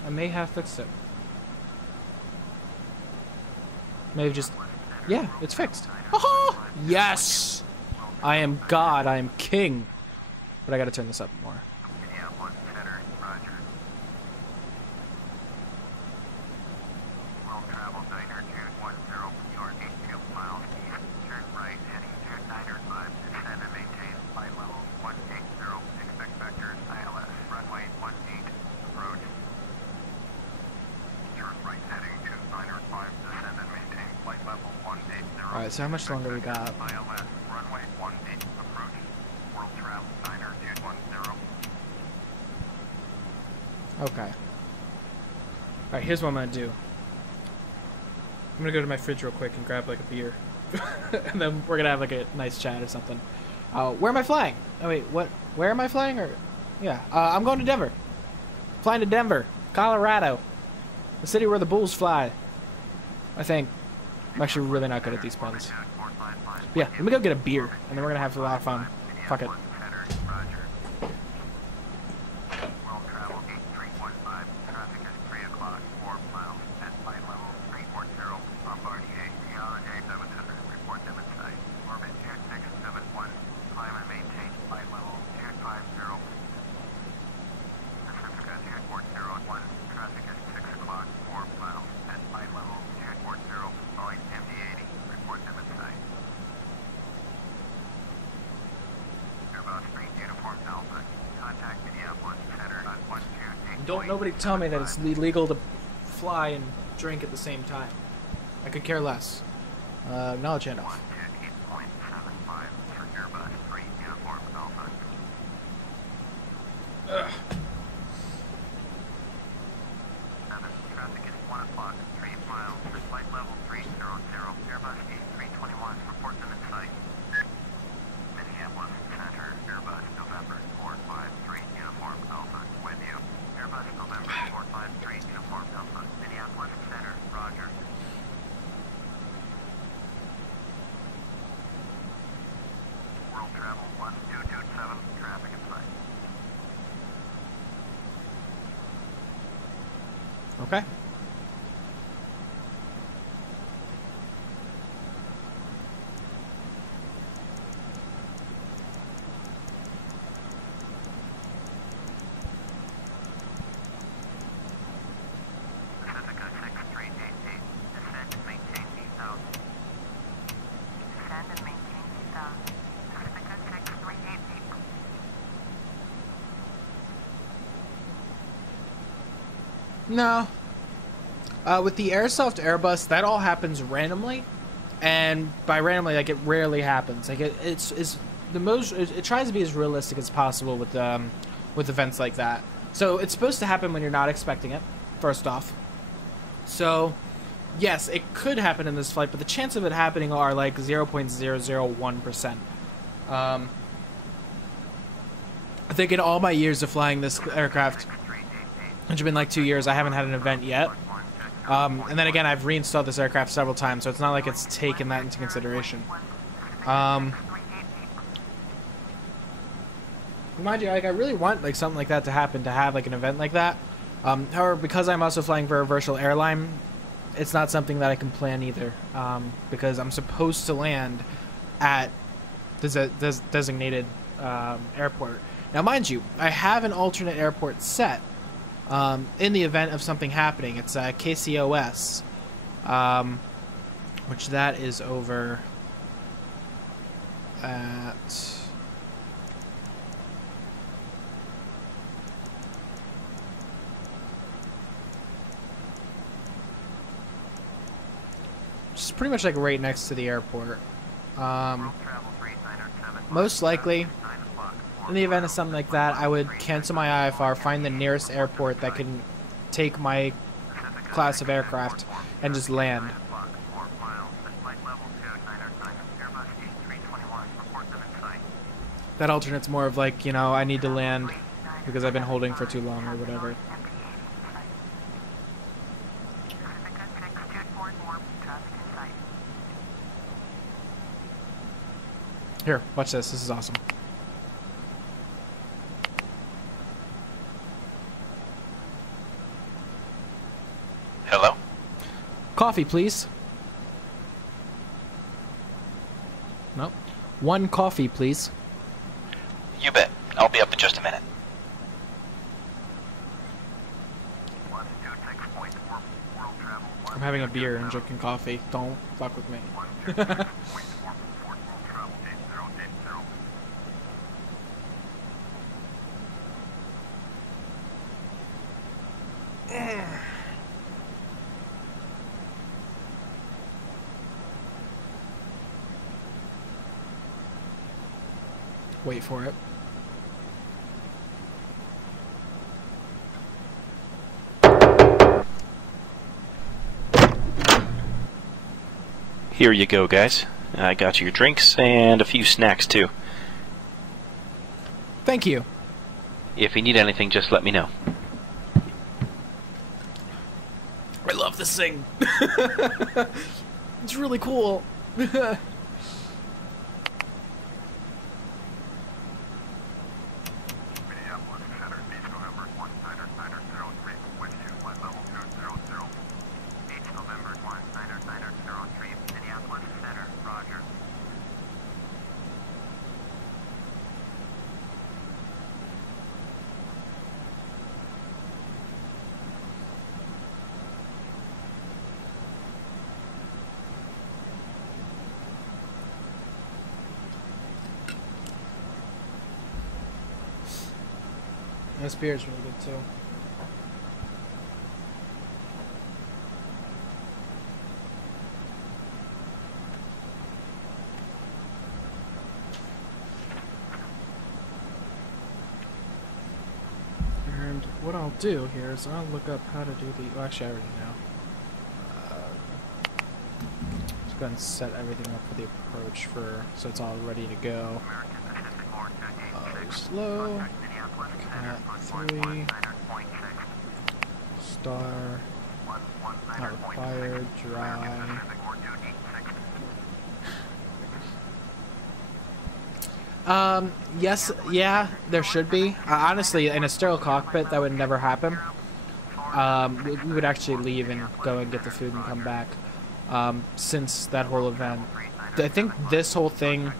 I may have fixed it. Maybe just... Yeah, it's fixed. Aha! Yes! I am God, I am king. But I gotta turn this up more. Minneapolis Center, Roger. Will travel diner 210, your 8 miles east, turn right, heading 2905, descend and maintain flight level 180, expect vectors ILS, runway 18, approach. Turn right, heading 2905, descend and maintain flight level 180. Alright, so how much longer we got? ILS, runway 18, approach. World travel diner 210. Okay. Alright, here's what I'm gonna do. I'm gonna go to my fridge real quick and grab like a beer. And then we're gonna have like a nice chat or something. Where am I flying? Oh wait, what? Where am I flying? Or yeah, I'm going to Denver. Flying to Denver, Colorado. The city where the Bulls fly. I think. I'm actually really not good at these puns. Yeah, let me go get a beer, and then we're gonna have a lot of fun. Fuck it. Center, Roger. World travel 8315. Traffic is 3 o'clock, 4 miles at flight level 340. Bombardier Sierra A700. Report them in sight. Orbit 2671. Climb and maintain flight level 250. Pacifica 2401. Traffic is 6 o'clock, 4 miles at flight level 240. Boeing MD-80. Report them in sight. Airbus 3 uniform Alpha. Contact Minneapolis Center on 128. Don't nobody tell me that it's illegal to fly and drink at the same time. I could care less. Acknowledge handoff. 128.75 for Airbus 3 uniform Alpha. Traffic is 1 o'clock, 3 miles for flight level 300. Airbus 8321. Report them in sight. Minneapolis Center, Airbus November 453 uniform Alpha. With you. Airbus November 453 uniform Alpha. Minneapolis Center, Roger. World travel 1227. Traffic in sight. Okay. Pacifica 6388. Descend and maintain 8000. Descend and maintain 8000. Pacifica 6388. No. With the Airsoft Airbus, that all happens randomly, and by randomly, like, it rarely happens. Like, it's the most. It tries to be as realistic as possible with events like that. So it's supposed to happen when you're not expecting it. First off, so yes, it could happen in this flight, but the chance of it happening are like 0.001%. I think in all my years of flying this aircraft, which have been like 2 years, I haven't had an event yet. And then again, I've reinstalled this aircraft several times, so it's not like it's taken that into consideration. Mind you, like, I really want like something like that to happen, to have like an event like that. However, because I'm also flying for a virtual airline, it's not something that I can plan either. Because I'm supposed to land at the designated airport. Now, mind you, I have an alternate airport set. In the event of something happening. It's KCOS, which that is over at just pretty much like right next to the airport. Most likely, in the event of something like that, I would cancel my IFR, find the nearest airport that can take my class of aircraft, and just land. That alternate's more of like, you know, I need to land because I've been holding for too long or whatever. Here, watch this. This is awesome. Hello? Coffee, please. No. One coffee, please. You bet. I'll be up in just a minute. I'm having a beer and drinking coffee. Don't fuck with me. Wait for it. Here you go, guys. I got you your drinks and a few snacks, too. Thank you. If you need anything, just let me know. I love this thing. It's really cool. This beer is really good too. And what I'll do here is I'll look up how to do the. Well, actually, I already know. Just go ahead and set everything up for the approach so it's all ready to go. Slow. Cat 3. Star. Not required. Dry. Yes, yeah, there should be. Honestly, in a sterile cockpit, that would never happen. We would actually leave and go and get the food and come back. Since that whole event, I think this whole thing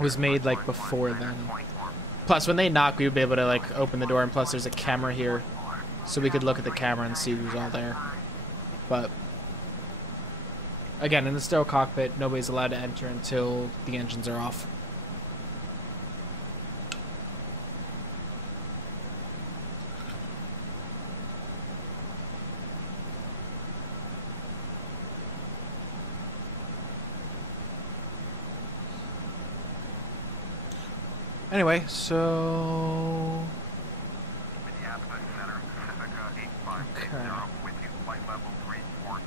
was made like before then. Plus, when they knock, we would be able to like open the door, and plus there's a camera here, so we could look at the camera and see who's all there. But again, in the sterile cockpit, nobody's allowed to enter until the engines are off. Anyway, so... Minneapolis Center, Pacifica 8580 Okay. with you, flight level 340.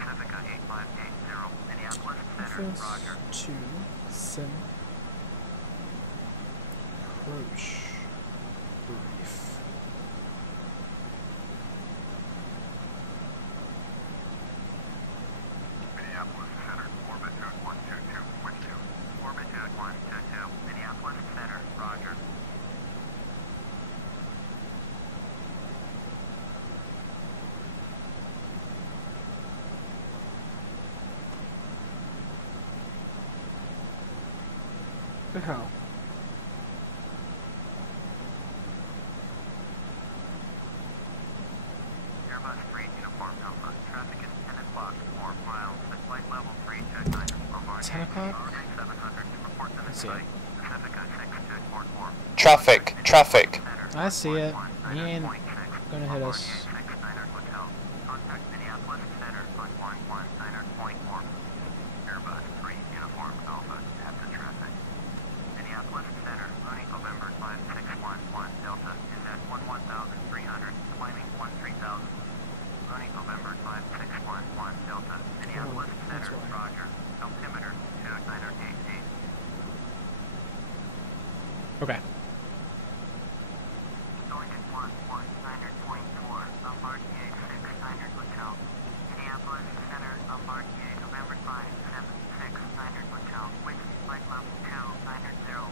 Pacifica 8580, Minneapolis Center, Reference roger. to sim approach brief. Minneapolis Center, orbitude 122 with you. Orbitude 122, Minneapolis Center, roger. The hell? Airbus 3 Uniform Alpha, traffic is 10 o'clock, 4 miles, at flight level 3 check 9, Bombardier 10 o'clock? 700 to report them in Let's see sight. it. Pacifica 6244. Traffic, traffic. I see it. He ain't gonna hit us. Contact Minneapolis Center on 119.4. Airbus 3 Uniform Alpha at the traffic. Minneapolis Center, running November 5611 Delta is at 11,300, climbing 13,000. Running November 5611 Delta, Minneapolis that's Center, why. roger. Altimeter 2988. Okay. Going at 119.4, Bombardier 6900 Hotel. Minneapolis Center, Bombardier, November 576 Hotel, with flight level 290.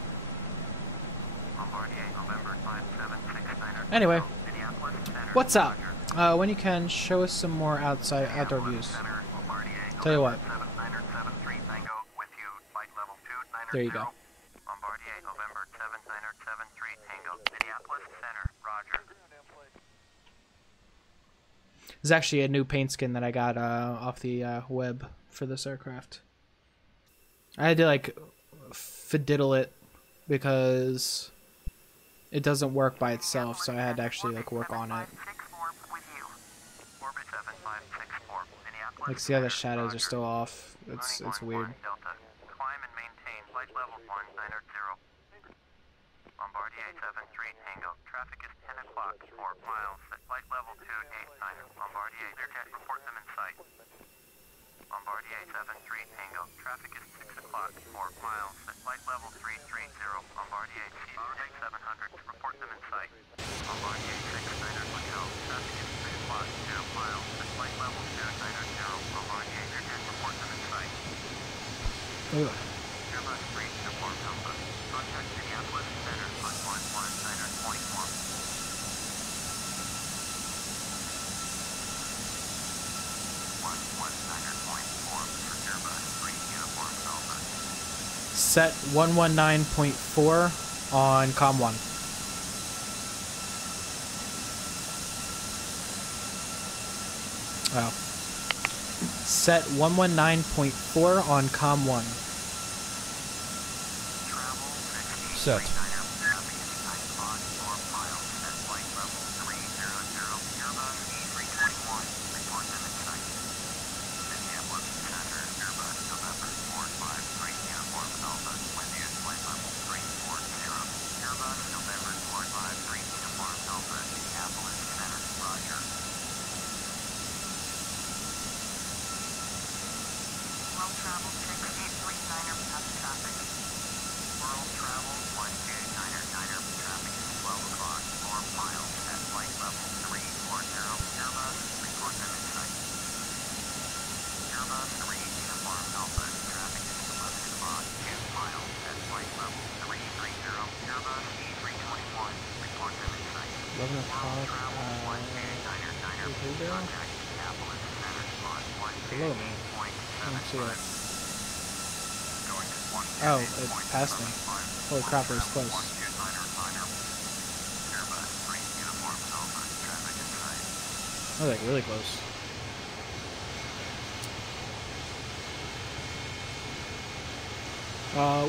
Bombardier, November 576 Anyway, Minneapolis Center, what's up? roger. When you can, show us some more outdoor views. Center, Bombardier, Tell you what. 7973 Tango, with you, flight level 290. There you go. Bombardier, November 7973 Tango, Minneapolis Center, roger. There's actually a new paint skin that I got off the web for this aircraft. I had to like fiddle it because it doesn't work by itself, so I had to actually like work on it. Like, see how the shadows are still off? It's weird. Climb and maintain flight level 190. Bombardier 73 Tango. Traffic is 10 o'clock, 4 miles. At flight level 289. Bombardier Learjet, report them in sight. Bombardier 73 Tango. Traffic is 6 o'clock, 4 miles. At flight level 330. Bombardier Learjet 700. Report them in sight. Bombardier 69 Hotel. Traffic is 3 o'clock, 2 miles. At flight level 290. Bombardier Learjet, report them in sight. Ugh. Airbus 3 Uniform Alpha. Contact Minneapolis Center on 119.4. 119.4 for Airbus 3 Uniform Alpha. Set 119.4 on COM 1. Oh. Set 119.4 on COM 1. Set. Below me. I don't see it. Oh, it passed me. Holy crap, it was close. That was like really close.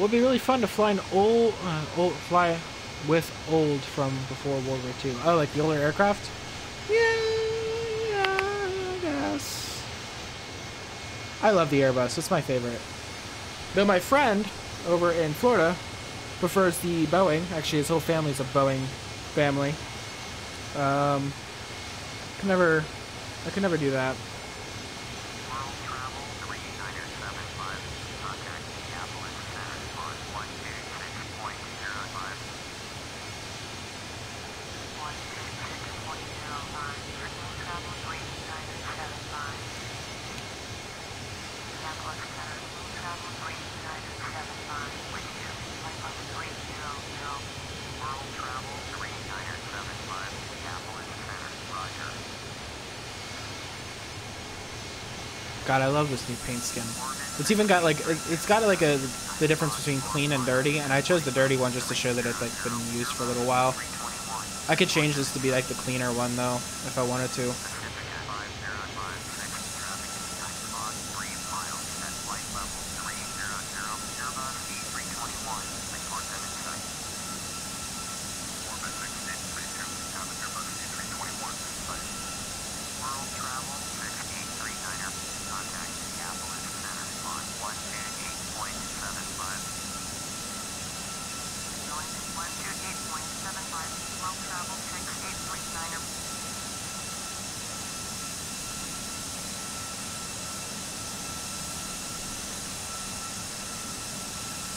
Would be really fun to fly an fly with old from before World War II. Oh, like the older aircraft? Yeah, I guess. I love the Airbus. It's my favorite. Though my friend over in Florida prefers the Boeing. Actually, his whole family's a Boeing family. I could never do that. World Travel 3975. Contact Minneapolis Center on 126.05. 126.05. World Travel 3975. Minneapolis Center, World Travel 3975. With you, flight level 300. World Travel 3975. Minneapolis Center, roger. God, I love this new paint scheme. It's even got like the difference between clean and dirty, and I chose the dirty one just to show that it's like been used for a little while. I could change this to be like the cleaner one though, if I wanted to.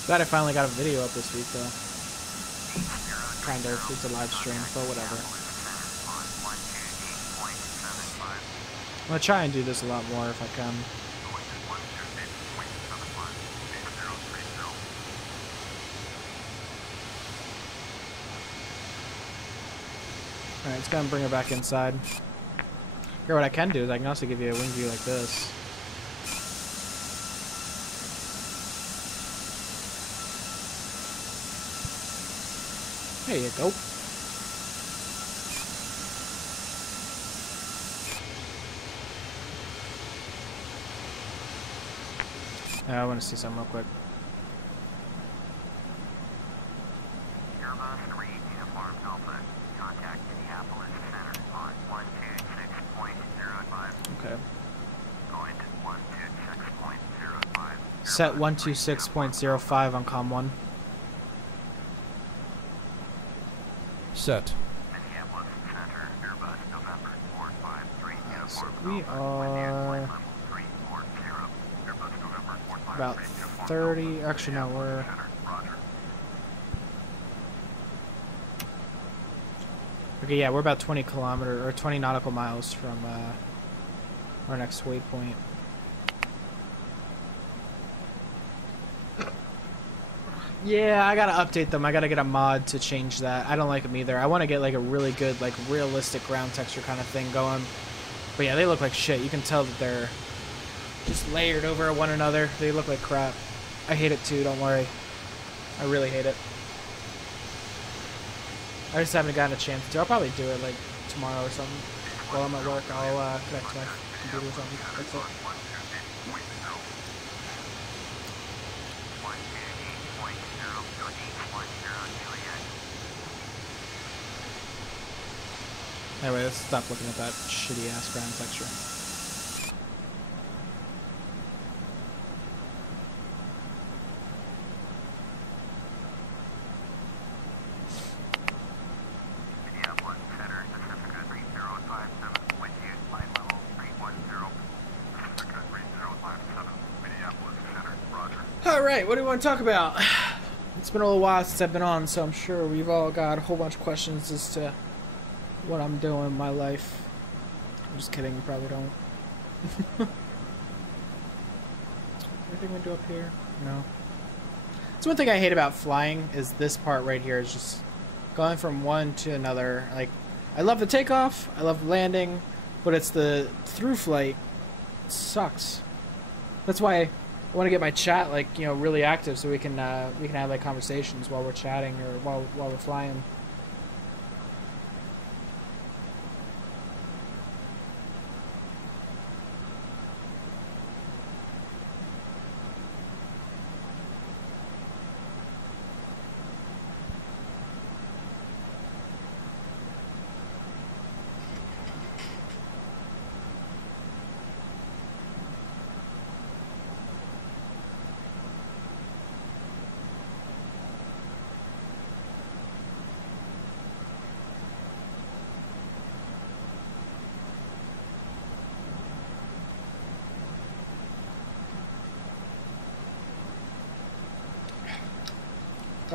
Glad I finally got a video up this week though. Kind of, it's a live stream, but whatever. I'm gonna try and do this a lot more if I can. Alright, it's gonna bring her back inside. Here, what I can do is I can also give you a wing view like this. There you go. I want to see something real quick. Airbus 3 Uniform Alpha. Contact Minneapolis Center on 126.05. Okay. Going to 126.05. Set 126.05 on COM 1. Set. Minneapolis Center, Airbus November 453 So Uniform we Alpha. are Level 340. Airbus November 453 about 30. Actually, no, we're. Roger. Okay, yeah, we're about 20 kilometers or 20 nautical miles from our next waypoint. Yeah, I gotta update them. I gotta get a mod to change that. I don't like them either. I want to get like a really good, like realistic ground texture kind of thing going. But yeah, they look like shit. You can tell that they're just layered over one another. They look like crap. I hate it too, don't worry. I really hate it. I just haven't gotten a chance to. I'll probably do it like tomorrow or something. While I'm at work, I'll connect to my computer or something. That's it. Anyway, let's stop looking at that shitty ass ground texture. Minneapolis Center, Pacifica 3057, with you, flight level 310. Pacifica 3057, Minneapolis Center, roger. Alright, what do you want to talk about? It's been a little while since I've been on, so I'm sure we've all got a whole bunch of questions as to what I'm doing in my life. I'm just kidding, you probably don't. Anything we do up here? No. So one thing I hate about flying is this part right here is just going from one to another. Like, I love the takeoff, I love the landing, but it's the through flight. It sucks. That's why I want to get my chat like, you know, really active so we can have like conversations while we're chatting or while we're flying.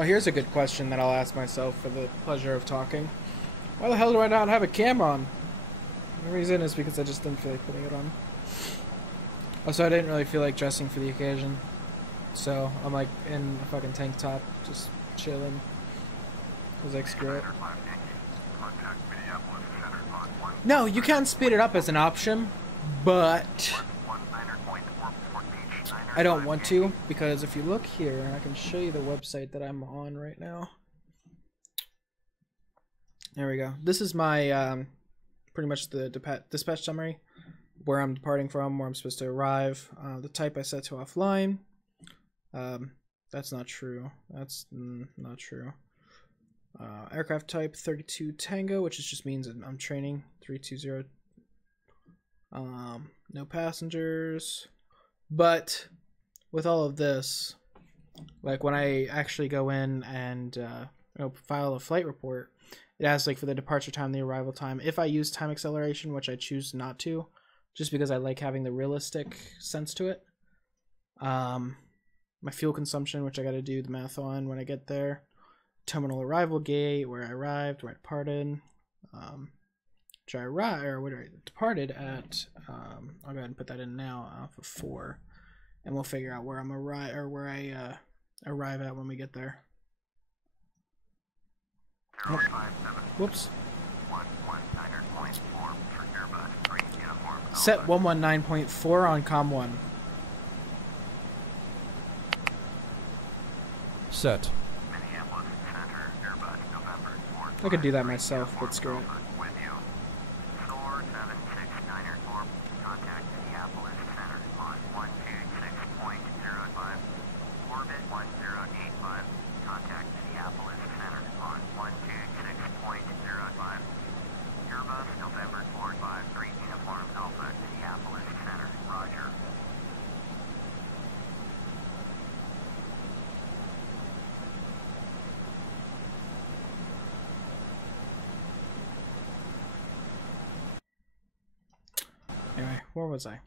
Oh, here's a good question that I'll ask myself for the pleasure of talking. Why the hell do I not have a cam on? The reason is because I just didn't feel like putting it on. Also, I didn't really feel like dressing for the occasion. So, I'm like in a fucking tank top, just chilling. I was like, screw it. No, you can speed it up as an option, but I don't want to, because if you look here, I can show you the website that I'm on right now. There we go. This is my, pretty much the dispatch summary, where I'm departing from, where I'm supposed to arrive. The type I set to offline. That's not true. That's not true. Aircraft type 32 Tango, which just means I'm training 320. No passengers. But with all of this, like when I actually go in and file a flight report, it asks like for the departure time, the arrival time. If I use time acceleration, which I choose not to, just because I like having the realistic sense to it. My fuel consumption, which I got to do the math on when I get there. Terminal arrival gate, where I arrived, where I departed. Departed at. I'll go ahead and put that in now for 4, and we'll figure out where I'm where I arrive at when we get there. Oh. Whoops. Set 119.4 on COM 1. Set. I could do that myself, but screw it. Anyway, where was I?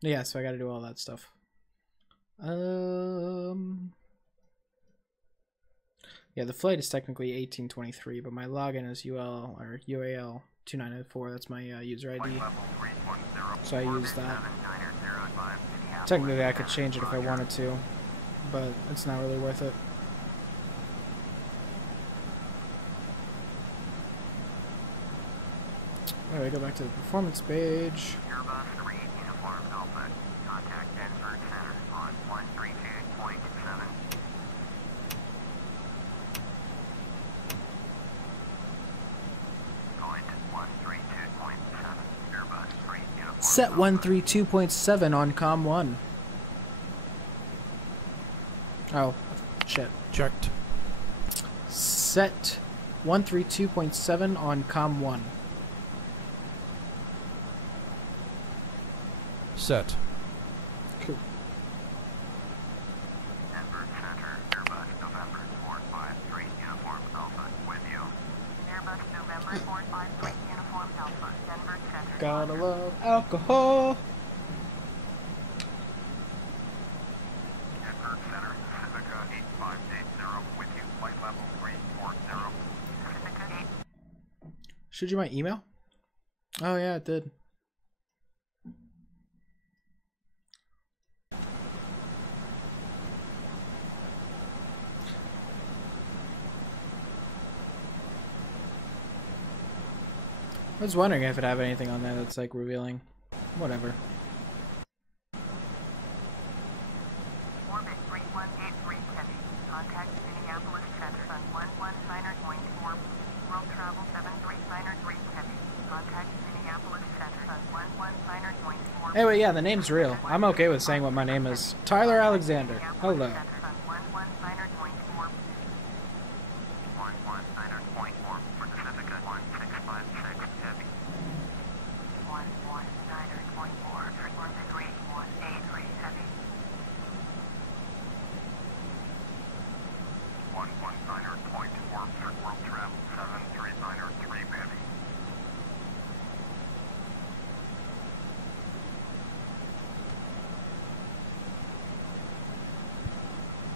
Yeah, so I gotta do all that stuff. Yeah, the flight is technically 1823, but my login is Ual2904. That's my user ID. So I use that. Technically, I could change it if I wanted to, but it's not really worth it. Alright, go back to the performance page. Set 132.7 on COM 1. Oh, shit. Checked. Set 132.7 on COM 1. Set. Cool. Denver Center, Airbus November 453 Uniform Alpha with you. Airbus November 453 Uniform Alpha, Denver Center. Gotta love alcohol. Denver Center, Pacifica 8580 with you. Flight level 340. Pacifica 8. Should you my email? Oh yeah, it did. I was wondering if it have anything on there that's like revealing. Whatever. Orbit 3183 Heavy. Contact Minneapolis Center on 119.4. World Travel 739 Heavy. Contact Minneapolis Center on 119.4. Anyway, yeah, the name's real. I'm okay with saying what my name is. Tyler Alexander. Hello.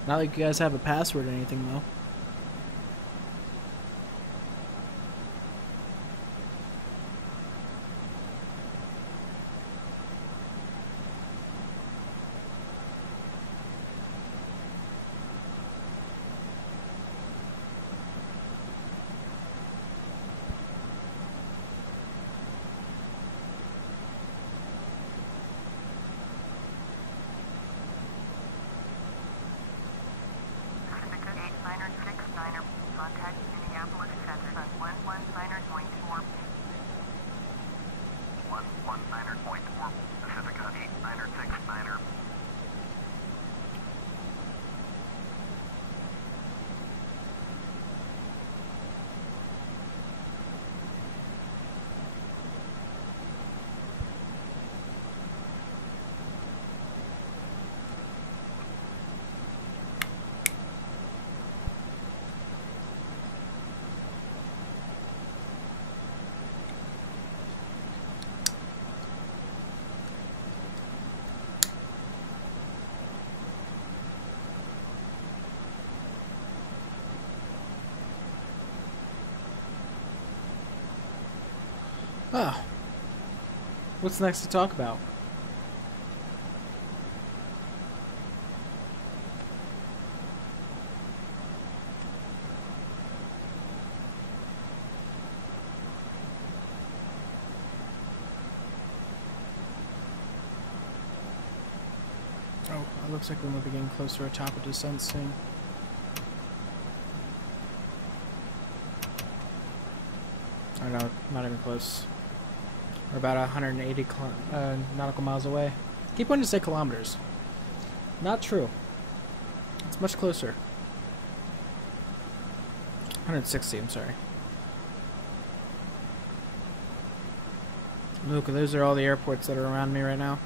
Not like you guys have a password or anything, though. 119.4. 119.4. Pacifica 8969er. Oh. What's next to talk about? Oh, it looks like we might be getting close to our top of descent soon. Oh no, not even close. We're about 180 nautical miles away. Keep wanting to say kilometers. Not true. It's much closer. 160, I'm sorry. Look, those are all the airports that are around me right now.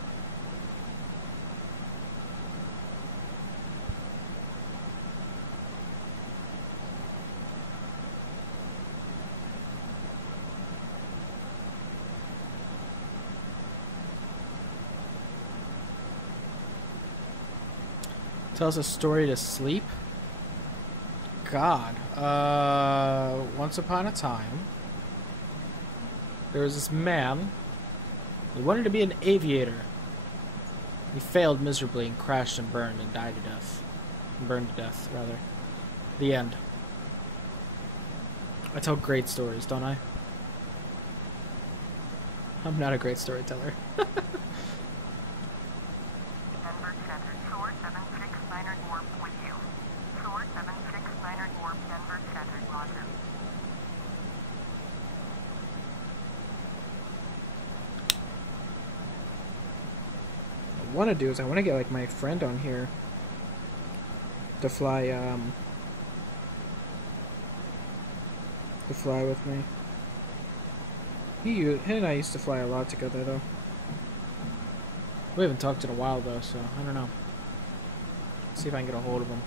Tells a story to sleep? God. Once upon a time, there was this man. He wanted to be an aviator. He failed miserably and crashed and burned and died to death. Burned to death, rather. The end. I tell great stories, don't I? I'm not a great storyteller. Denver Center, Soar 769er warp with you. Soar 769er warp, Denver Center, roger. What I want to do is I want to get like my friend on here to fly with me. He and I used to fly a lot together though. We haven't talked in a while though, so I don't know. See if I can get a hold of him.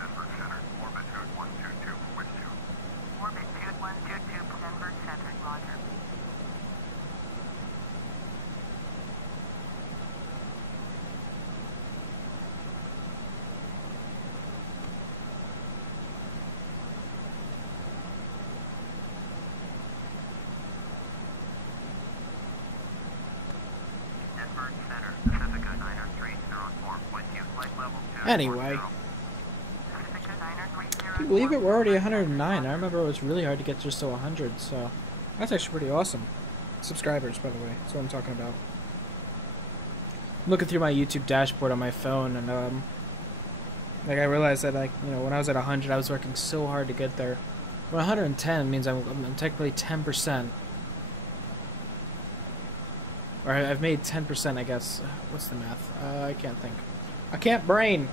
Denver Center, orbit 2122 with you. Orbit 2122, Denver Center, roger. Denver Center, Pacifica 90304 with you. Flight level 2. Anyway. Pacifica 90304. Can you believe it? We're already 109. I remember it was really hard to get just to 100, so that's actually pretty awesome. Subscribers, by the way. That's what I'm talking about. I'm looking through my YouTube dashboard on my phone, and like I realized that, like, you know, when I was at 100, I was working so hard to get there. Well, 110 means I'm technically 10%. Or I've made 10%, I guess. What's the math? I can't think. I can't brain.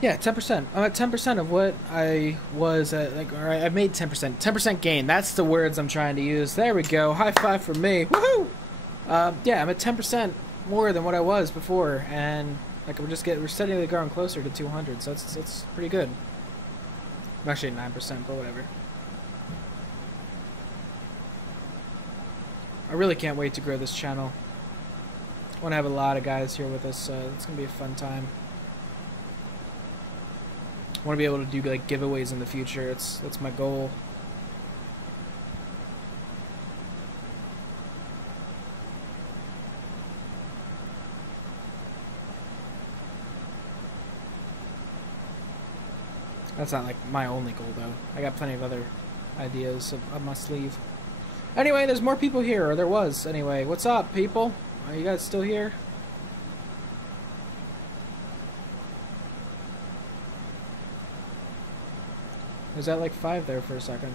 Yeah, 10%. I'm at 10% of what I was at, like, alright, I've made 10%. 10% gain. That's the words I'm trying to use. There we go. High five for me. Woohoo! Yeah, I'm at 10% more than what I was before, and like we're steadily growing closer to 200, so it's pretty good. I'm actually at 9%, but whatever. I really can't wait to grow this channel. I want to have a lot of guys here with us. It's going to be a fun time. I want to be able to do like giveaways in the future. That's my goal. That's not like my only goal though. I got plenty of other ideas up my sleeve. Anyway, there's more people here, or there was. Anyway, what's up, people? Are you guys still here? Was that like 5 there for a second?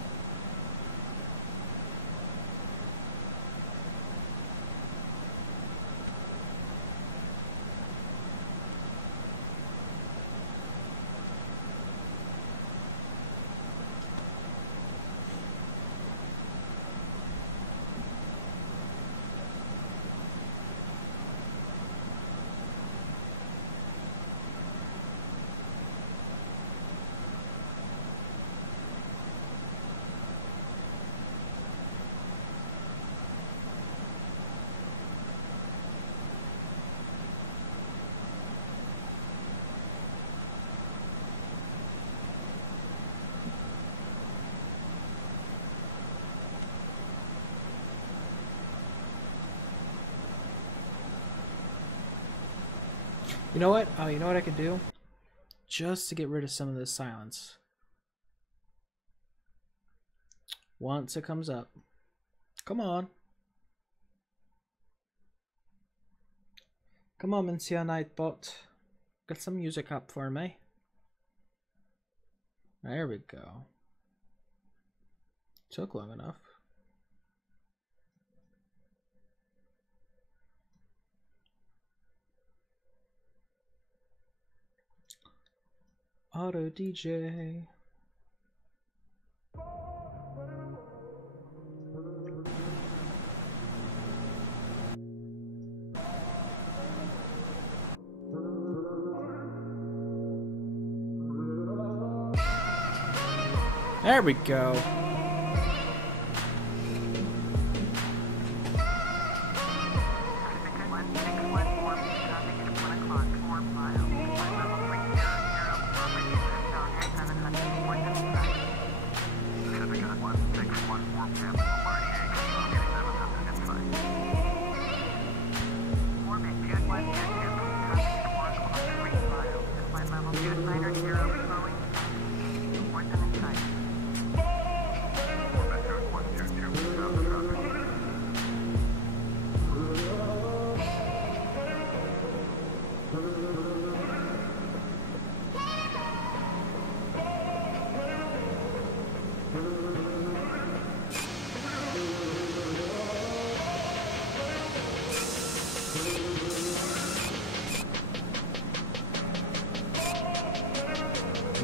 You know what? Oh, you know what I could do? Just to get rid of some of this silence. Once it comes up. Come on. Come on, Monsieur Nightbot. Get some music up for me. There we go. Took long enough. Auto DJ. There we go.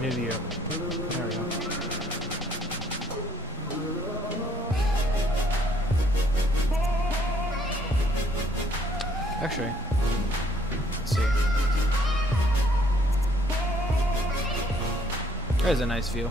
New to you. There we go. Actually, let's see. There's a nice view.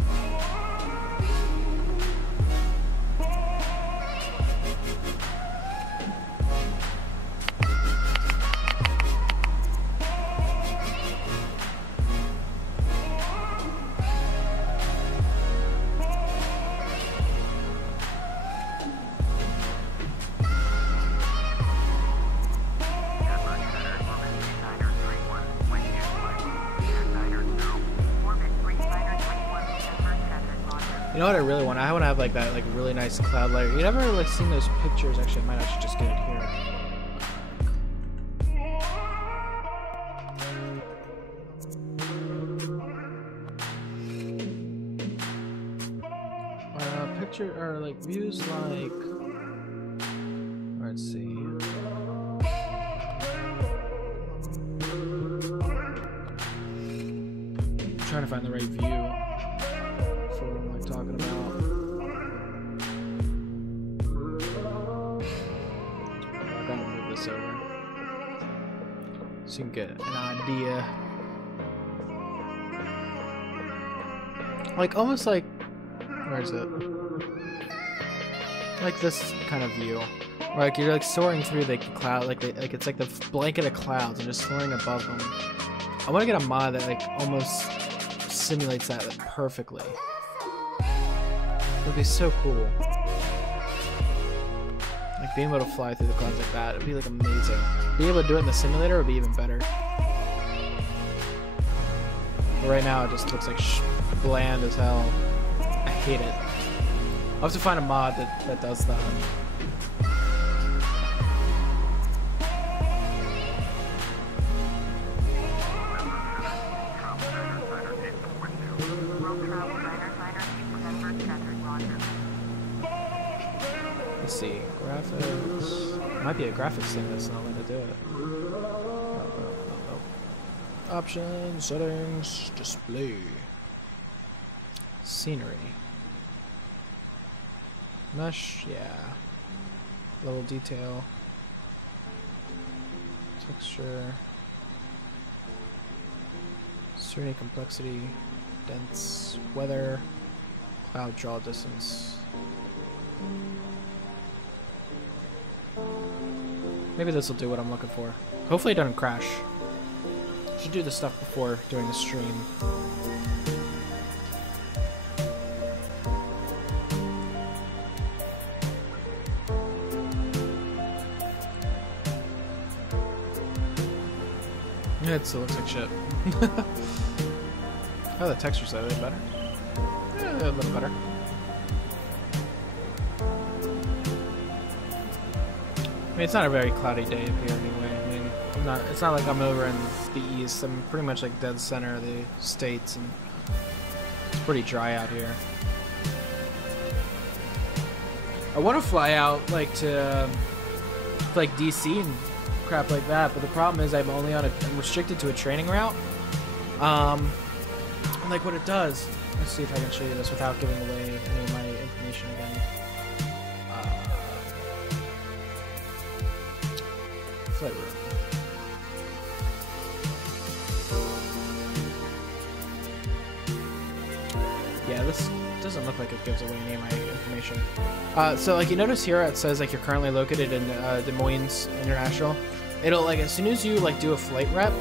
You know what I really want? I want to have like that, like really nice cloud layer. You never like seen those pictures? Actually, I might actually just get it here. Picture or like views like. Let's see. I'm trying to find the right view. Talking about. I'm gonna move this over so you can get an idea. Like, almost like... Where is it? Like this kind of view. Where, like, you're, like, soaring through the cloud, like it's like the blanket of clouds and just soaring above them. I want to get a mod that, like, almost simulates that, like, perfectly. It would be so cool. Like, being able to fly through the clouds like that, it would be, like, amazing. Being able to do it in the simulator would be even better. But right now, it just looks like bland as hell. I hate it. I'll have to find a mod that does that. Let's see, graphics. Might be a graphics thing that's not letting to do it. Options, settings, display, scenery, mesh, yeah, level detail, texture, scenery complexity, dense, weather, cloud draw distance. Maybe this will do what I'm looking for. Hopefully it doesn't crash. Should do this stuff before doing the stream. It still looks like shit. Oh, the texture's a little better. Yeah, a little better. I mean, it's not a very cloudy day up here anyway. I mean, it's not like I'm over in the east. I'm pretty much like dead center of the states, and it's pretty dry out here. I want to fly out like to like DC and crap like that, but the problem is I'm restricted to a training route. And like what it does. Let's see if I can show you this without giving away any of my information again. Flight route. Yeah, this doesn't look like it gives away any of my information. So like you notice here it says like you're currently located in Des Moines International. It'll like as soon as you like do a flight rep,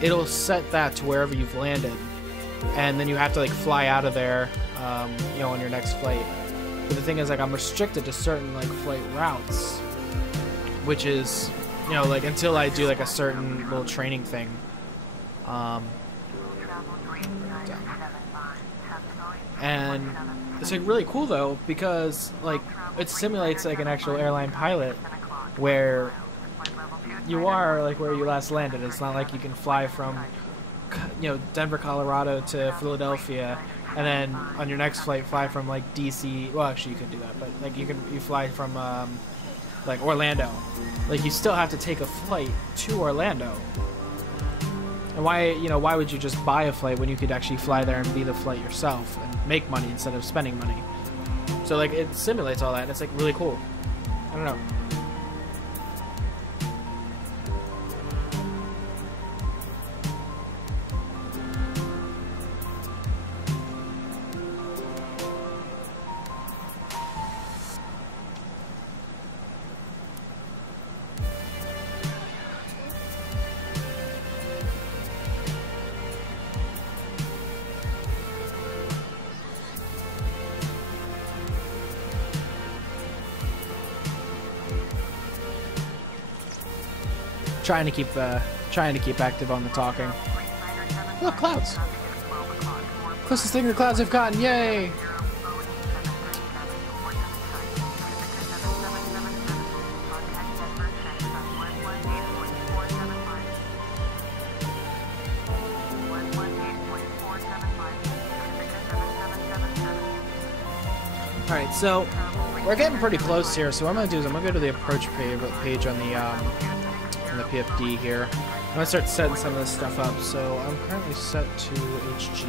it'll set that to wherever you've landed, and then you have to like fly out of there, you know, on your next flight. But the thing is like I'm restricted to certain like flight routes, which is, you know, like until I do like a certain little training thing. And it's like really cool though, because like it simulates like an actual airline pilot where you are like where you last landed. It's not like you can fly from, you know, Denver, Colorado to Philadelphia and then on your next flight fly from like DC. Well, actually you could do that, but like you fly from like Orlando. Like you still have to take a flight to Orlando. And why would you just buy a flight when you could actually fly there and be the flight yourself and make money instead of spending money? So like it simulates all that, and it's like really cool. I don't know. Trying to keep active on the talking. Look, clouds. Closest thing the clouds have gotten. Yay! All right, so we're getting pretty close here. So what I'm gonna do is I'm gonna go to the approach page on the PFD here. I'm gonna start setting some of this stuff up. So I'm currently set to HG.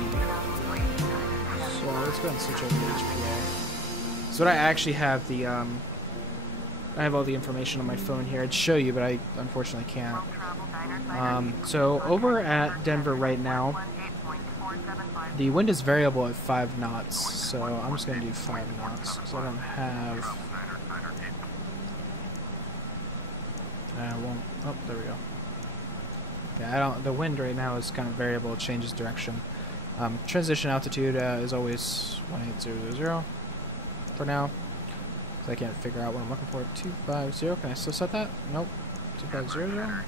So let's go ahead and switch over to HPA. So what I actually have I have all the information on my phone here. I'd show you, but I unfortunately can't. So over at Denver right now, The wind is variable at 5 knots, so I'm just going to do 5 knots, because I don't have... I won't... Oh, there we go. Yeah, I don't... The wind right now is kind of variable, it changes direction. Transition altitude is always 18000 for now. So I can't figure out what I'm looking for. 250, can I still set that? Nope. 2500?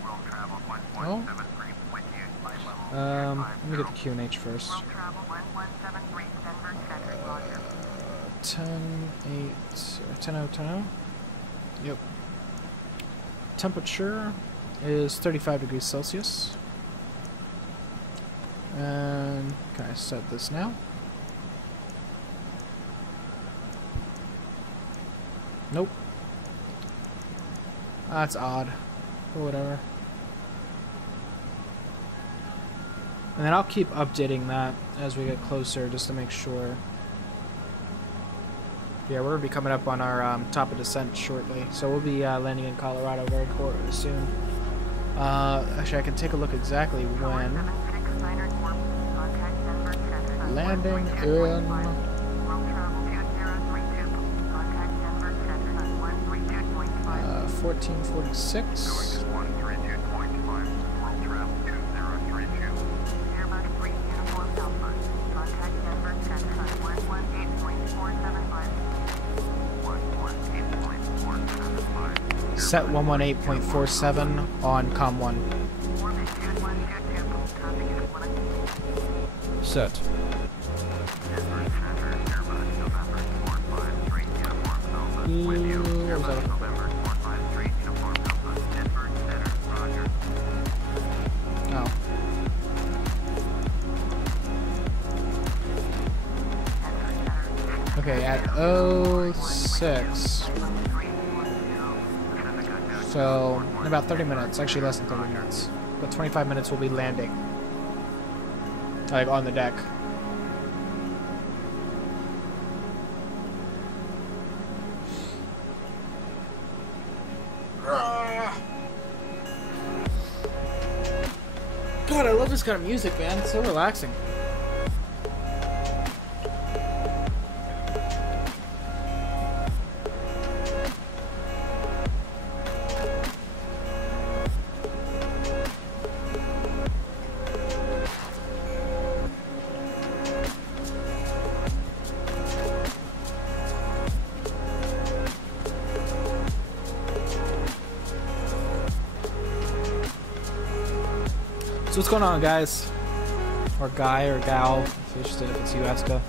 No? Let me get the QNH first. 10-8, or 10-0. Yep. Temperature is 35 degrees Celsius. And can I set this now? Nope. That's odd. But whatever. And then I'll keep updating that as we get closer, just to make sure. Yeah, we're going to be coming up on our top of descent shortly. So we'll be landing in Colorado very soon. Actually, I can take a look exactly when. Landing in... 1446. Set 118.47 on COM 1. Set. What was that? Oh. Okay, at 06. So, in about 30 minutes, actually less than 30 minutes. About 25 minutes we'll be landing. Like, on the deck. God, I love this kind of music, man. It's so relaxing. So what's going on, guys? Or guy or gal, if it's you, Aska.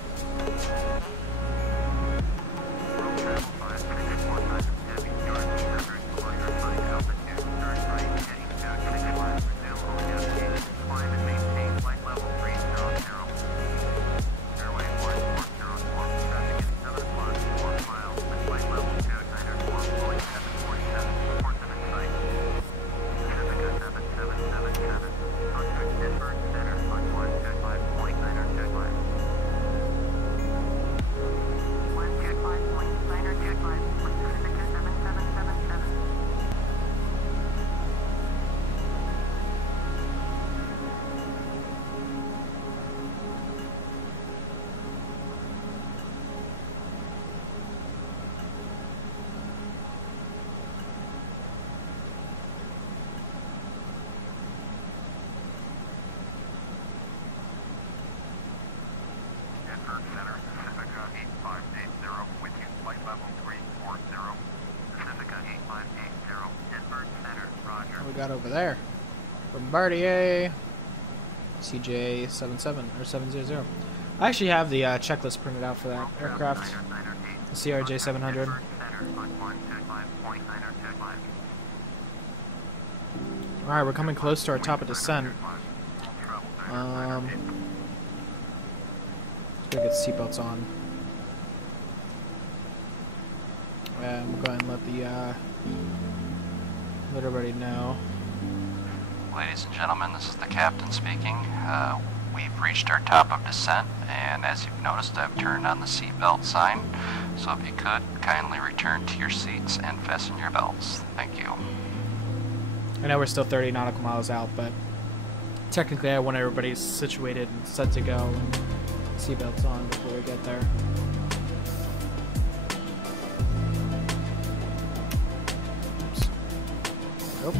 Got over there. Bombardier CJ77 or 700. I actually have the checklist printed out for that aircraft. The CRJ700. Alright, we're coming close to our top of descent. Let's go get seatbelts on. And we'll go ahead and let everybody know. Ladies and gentlemen, this is the captain speaking. We've reached our top of descent, and as you've noticed, I've turned on the seatbelt sign. So if you could, kindly return to your seats and fasten your belts. Thank you. I know we're still 30 nautical miles out, but technically I want everybody situated and set to go. And seatbelts on before we get there. Oops. Nope.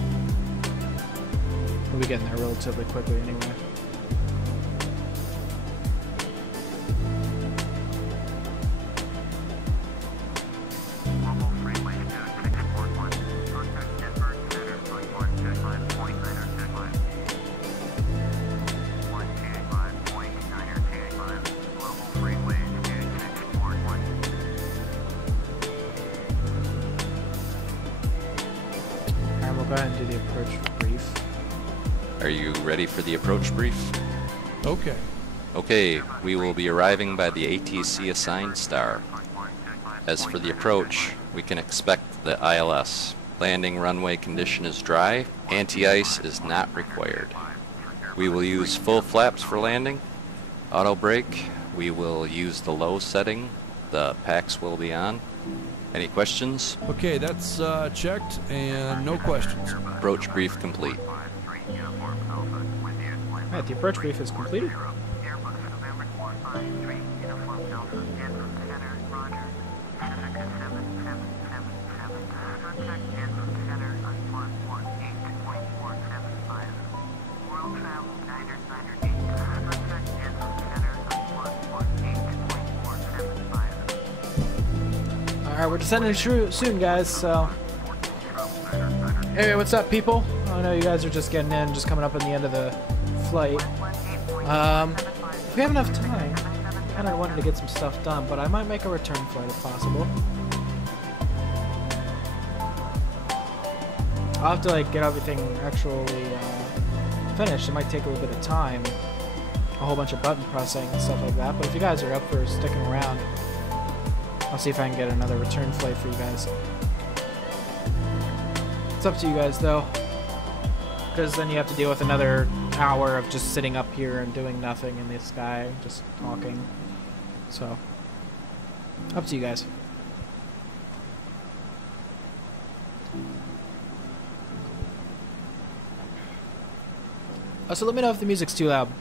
We'll be getting there relatively quickly anyway. Go ahead and do the approach brief. Are you ready for the approach brief? Okay. Okay, we will be arriving by the ATC assigned star. As for the approach, we can expect the ILS. Landing runway condition is dry. Anti-ice is not required. We will use full flaps for landing. Auto brake, we will use the low setting. The packs will be on. Any questions? Okay, that's checked and no questions. Approach brief complete. Alright, the approach brief is completed. Alright, we're descending soon, guys, so... Hey, what's up, people? I know you guys are just getting in, just coming up on the end of the flight. If we have enough time, I kinda wanted to get some stuff done, but I might make a return flight if possible. I'll have to, like, get everything actually, finished. It might take a little bit of time. A whole bunch of button pressing and stuff like that, but if you guys are up for sticking around, I'll see if I can get another return flight for you guys. It's up to you guys, though. Because then you have to deal with another hour of just sitting up here and doing nothing in the sky, just talking. So, up to you guys. So let me know if the music's too loud.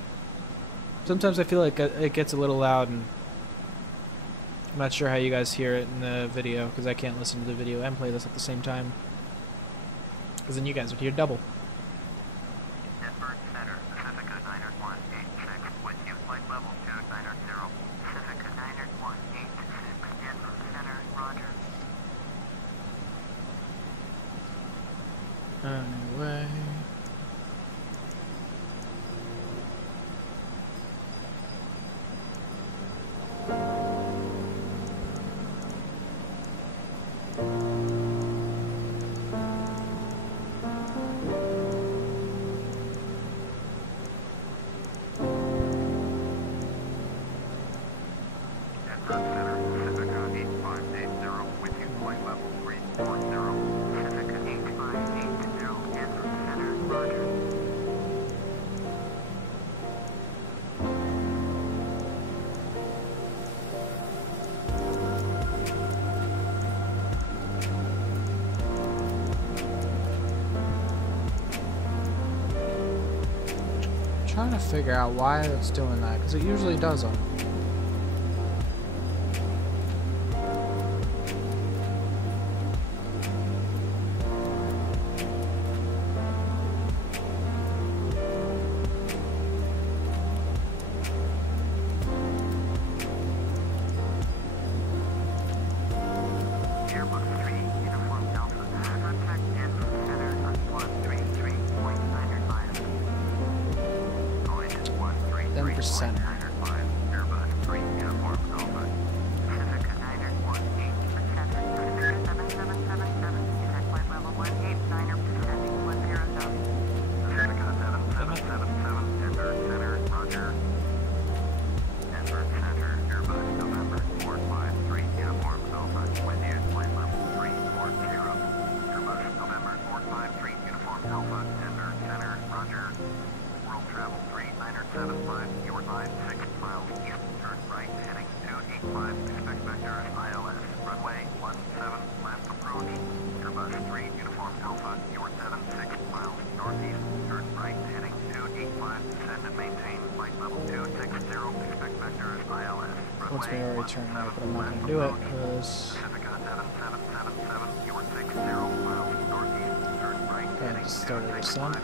Sometimes I feel like it gets a little loud, and I'm not sure how you guys hear it in the video, because I can't listen to the video and play this at the same time. Because then you guys would hear double. Denver Center, Pacifica 90186, with you, flight level 290, Pacifica 90186, Denver Center, roger. Anyway... trying to figure out why it's doing that, because it usually doesn't. Airbus 3, Uniform Alpha, contact Denver Center on 133.95. Denver Center. Airbus What's my already turn right, but I'm not going to do it because. Go ahead and just start it with sun.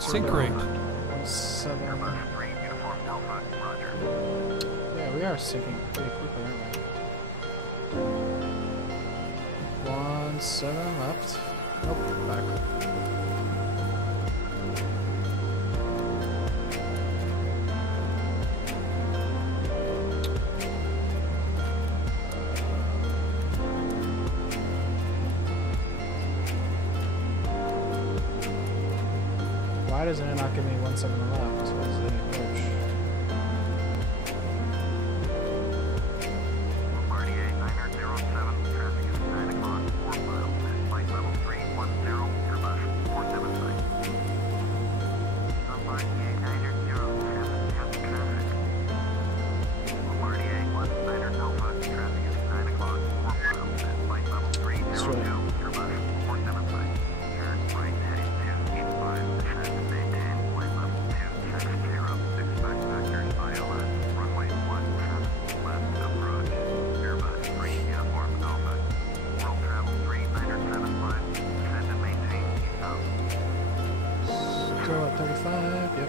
Sync rate. 17. Yeah, we are syncing pretty quickly, aren't we? 17 left. Nope, back. Why doesn't it not give me 17 left? What is the approach? Still at 35, yep.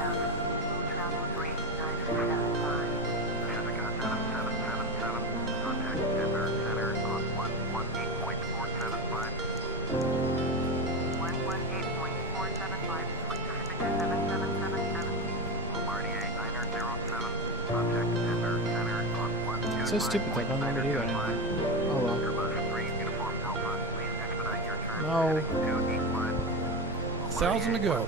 It's so stupid that I don't know how to do that anymore. Oh well. No. 1,000 to go.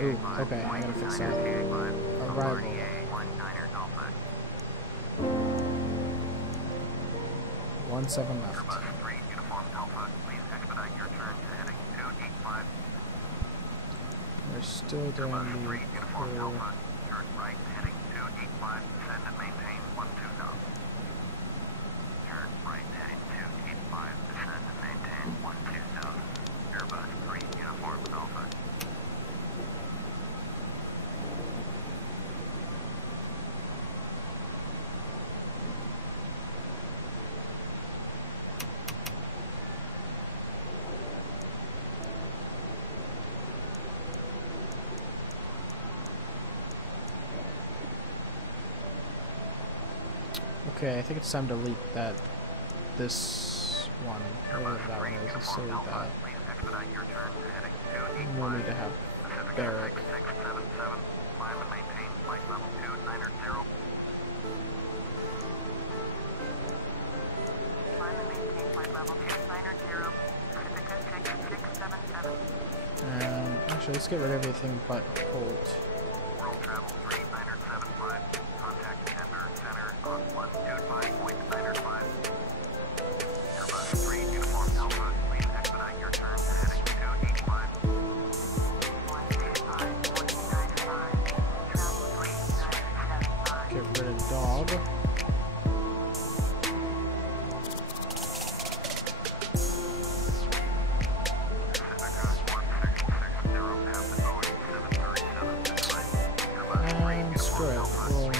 Ooh, okay, I gotta fix that. Arrival. 17 left. We're still doing the Okay, I think it's time to delete that. This one, whatever that one is, let's delete that. No need to have Barrack. Actually, let's get rid of everything but Colt. Get rid of dog. And screw it. We'll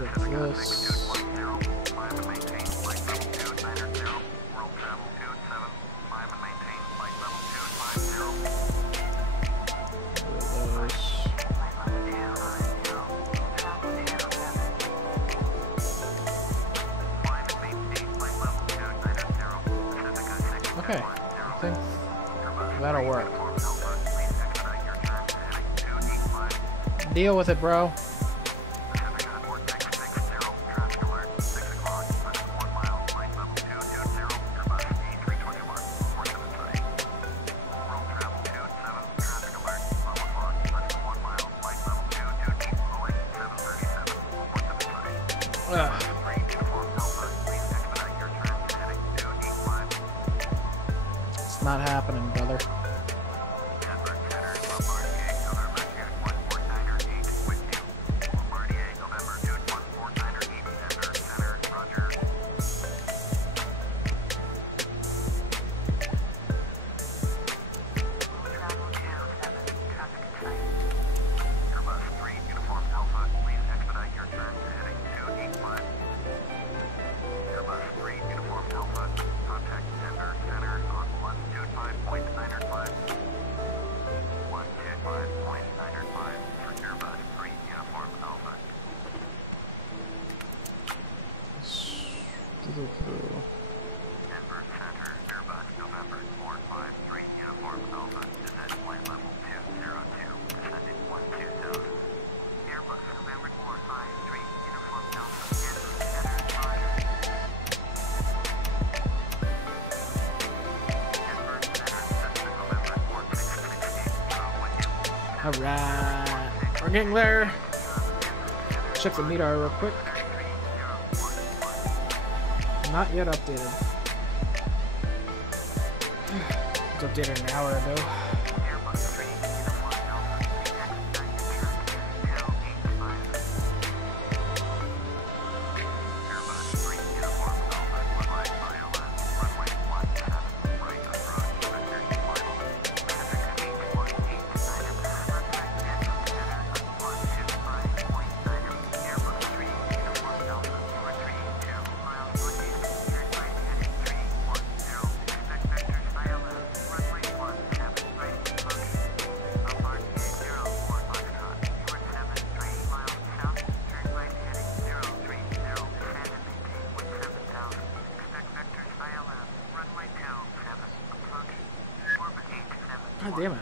get rid of this. Okay, I think that'll work. Deal with it, bro. It's not happening, bro. Alright, we're getting there. Check the meter real quick. Not yet updated. It was updated an hour ago. God damn it.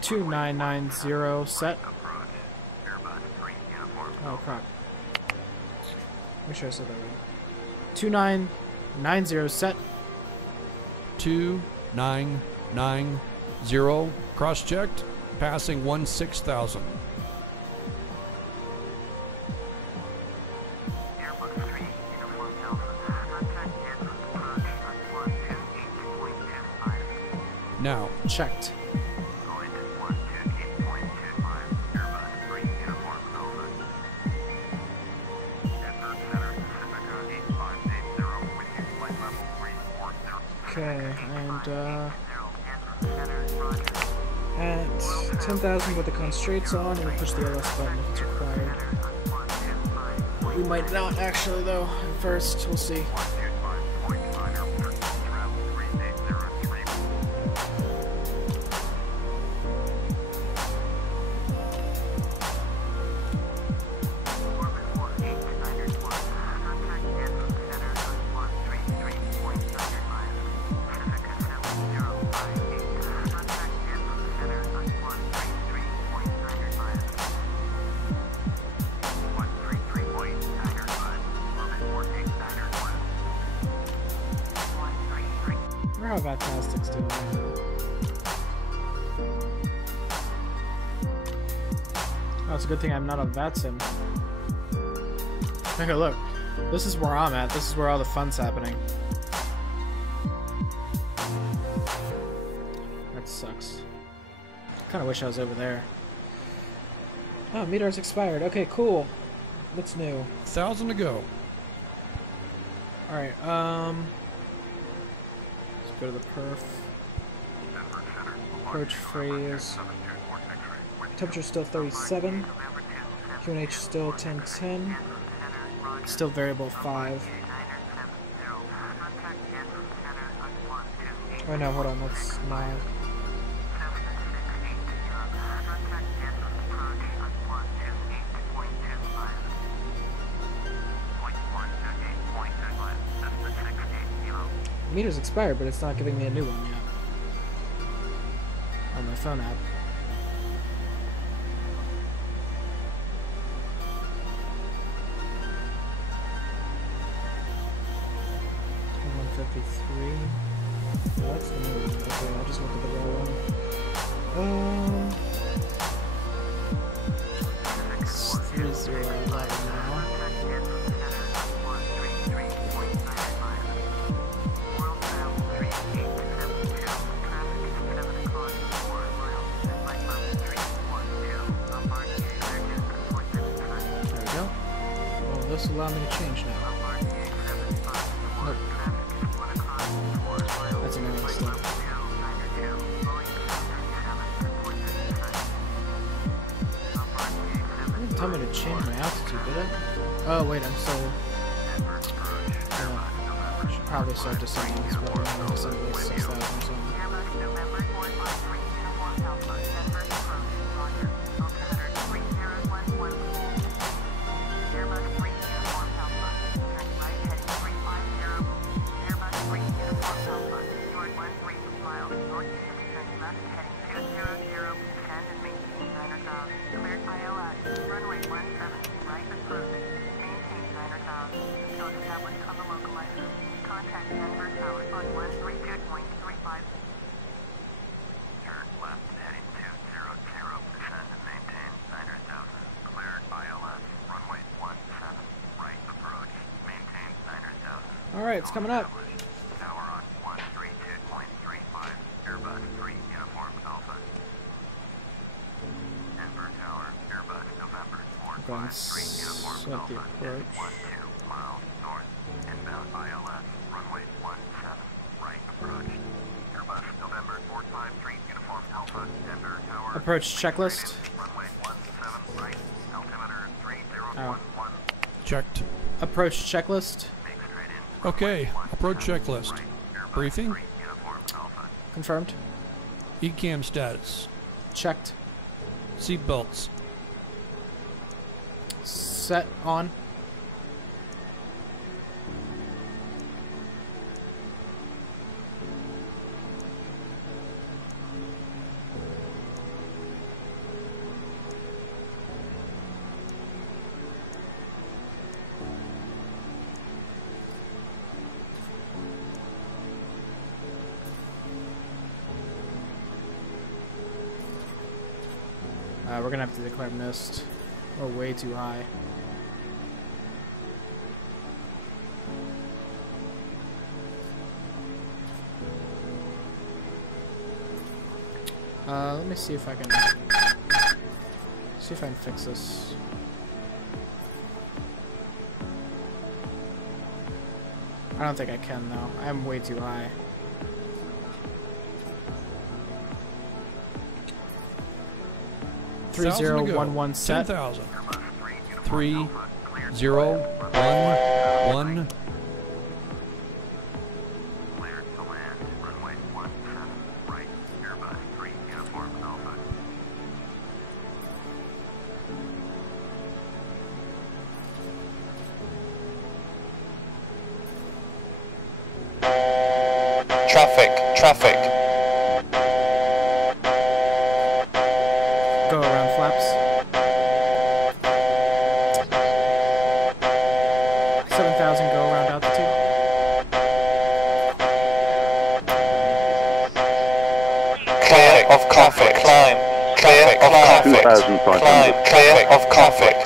Two 990 set. Oh crap. Make sure I said that right. 2990 set. 2990 cross-checked, passing 16,000. Now checked. Okay, and at 10,000 with the constraints on, we'll push the LS button if it's required. We might not actually though, at first, we'll see. How Vatastic's doing right now. Oh, it's a good thing I'm not on VATSIM. Okay, look. This is where I'm at. This is where all the fun's happening. That sucks. Kinda wish I was over there. Oh, meter's expired. Okay, cool. What's new? 1,000 to go. Alright, go to the perf. Approach phrase. Temperature still 37. QNH still 1010. Still variable 5. Oh no, hold on, that's not. Meter's expired, but it's not giving me a new one yet on my phone app. $153. Oh, that's the new one. Okay, I'll just look at the raw one. It's 3011 now. This will allow me to change now. Nope. That's annoying stuff. It didn't tell me to change my altitude, did it? Oh wait, I'm still... I should probably start descending as well. I'm going to descend at 6,000 or something. established on the localizer. Contact Denver Tower on 132.35. Turn left heading 200, descend and maintain 900,000. Cleared ILS, runway 17, right approach, maintain 900,000. Alright, it's coming up. Tower on 132.35, Airbus 3 Uniform Alpha. Denver Tower, Airbus November 453 Uniform Set the Alpha, approach. 12 miles north, inbound ILS, runway 17, right approach. Airbus November 453 Uniform Alpha, Denver Tower. Approach checklist. Runway 17, right, altimeter 3011. Checked. Approach checklist. Make straight in. Okay, approach checklist. Briefing. Uniform Alpha. Confirmed. ECAM status. Checked. Seat belts. Set on. We're gonna have to declare missed. We're way too high. Let me see if I can fix this. I don't think I can though. I'm way too high. Three 011 set. 10,000. 3 0 1 1. Cleared to land, runway 17, right, Airbus 3 Uniform Alpha. Traffic. Go around flaps. 7,000, go around altitude. Clear of traffic. Climb. Clear of traffic. Climb. Clear of traffic.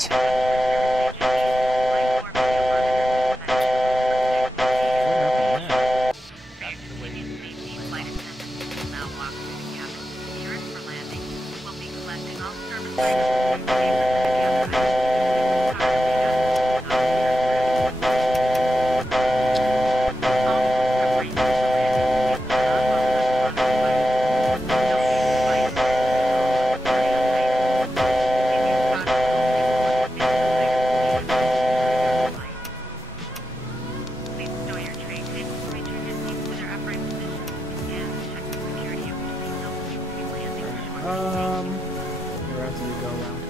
Where else do you go around?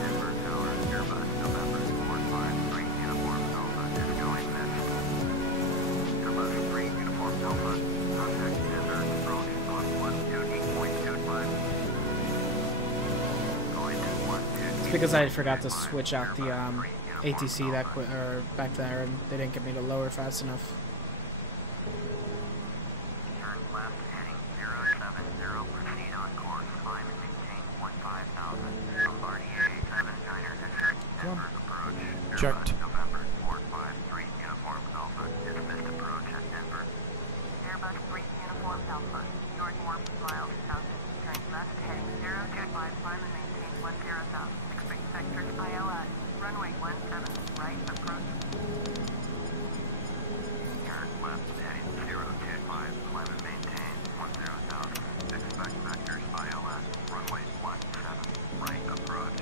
Denver Tower, Airbus November 453 Uniform Alpha is going next. Airbus 3 Uniform Alpha, contact Denver approach on 128.25. Going to 128. It's because I forgot to switch out the ATC that back there, and they didn't get me to lower fast enough. Turn left heading 070, proceed on course, climb and maintain 15,000. Bombardier 79er exit, Denver approach. Checked. Airbus November 453 Uniform Alpha, dismissed approach at Denver. Airbus 3 Uniform Alpha, north 4 miles south. Turn left heading 025, climb and maintain 10 south. Expect sector ILS, runway 17, right approach. Turn left heading 025, climb and maintain 10,000. Expect vectors ILS, runway 17, right approach.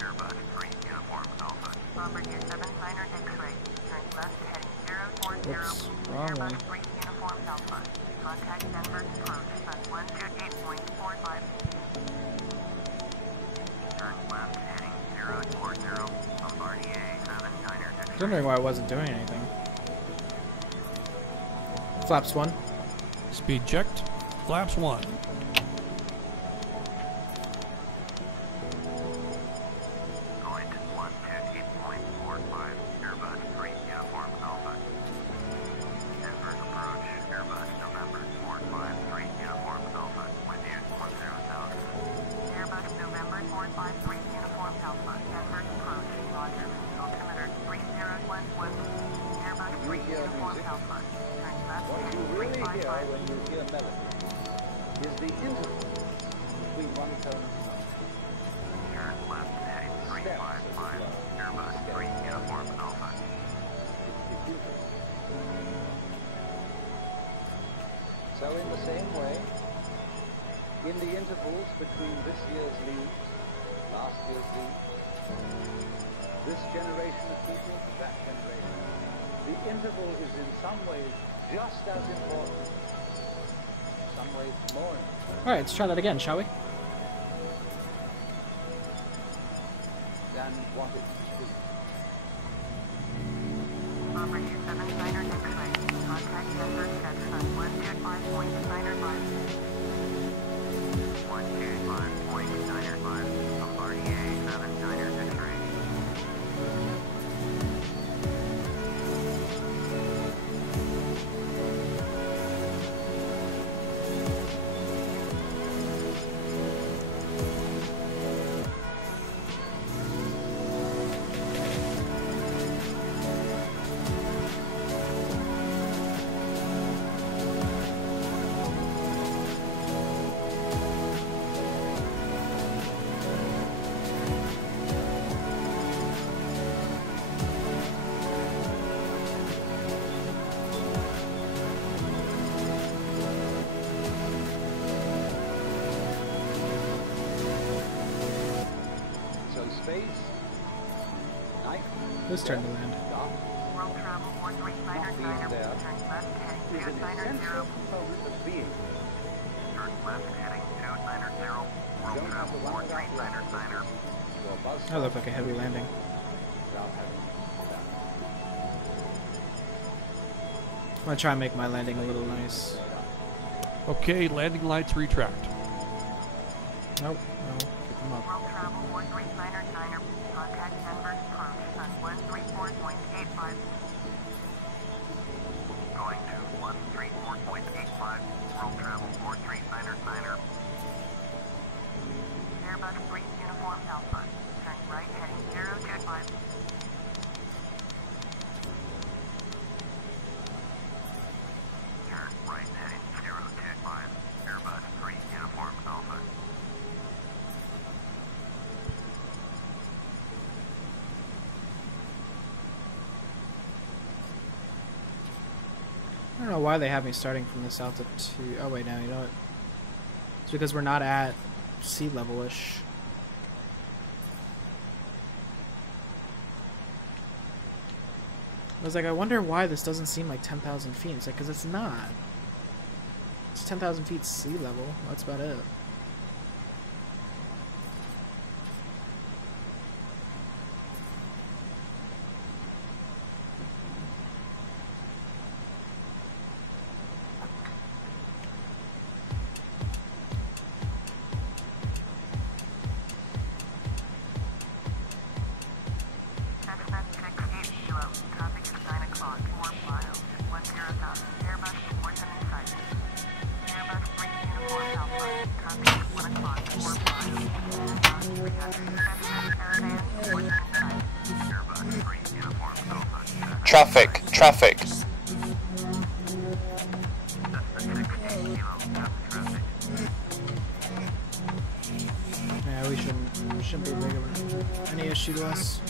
Airbus 3 Uniform Alpha. Bombardier 79er X-ray. Turn left heading 040. Oops, wrong Airbus one. 3 Uniform Alpha. Contact Denver approach on 128.45. Turn left heading 040, Bombardier 79er I was wondering why I wasn't doing anything. Flaps 1. Speed checked. Flaps 1. Going to 128.25. occur when you hear melody is the interval between one tone and another. Turn left heading 355, Airbus 3 Uniform Alpha. So in the same way, in the intervals between this year's leaves, last year's leaves, this generation of people and that generation, the interval is in some ways just as important, in some ways more important. Alright, let's try that again, shall we? Than what it should be. Bomber 27 Niner X-ray. Contact Denver at sun 125.905. 125.905, Bombardier 7 Niner X-ray. Space, night, This turn to land. dark, World travel 139 not being Niner. there, Turn left heading is an 290. essential component of being. Turn left heading 290, World Don't have Travel to run without 4399. Your buzz That looked like a heavy landing. without having that. I'm gonna try and make my landing a little nice. Okay, landing lights retract. Nope, no, keep them up. World travel 139 Contact Denver approach sun 134.85. Going to 134.85, World Travel 4399. Airbus 3 Uniform Alpha. Turn right heading 025. Turn right heading 025, Airbus 3 Uniform Alpha. I don't know why they have me starting from this altitude. Oh wait, no, you know what? It's because we're not at sea level-ish. I was like, I wonder why this doesn't seem like 10,000 feet. It's like, because it's not. It's 10,000 feet sea level. That's about it. Traffic, traffic. Yeah, we shouldn't be big of any issue to us.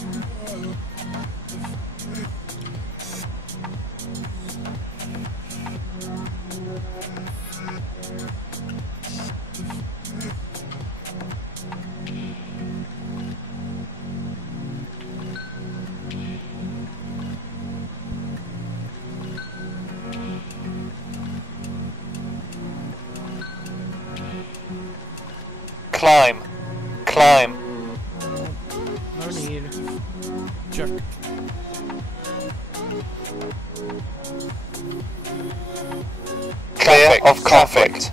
Climb, climb. No need. Check. Clear of conflict.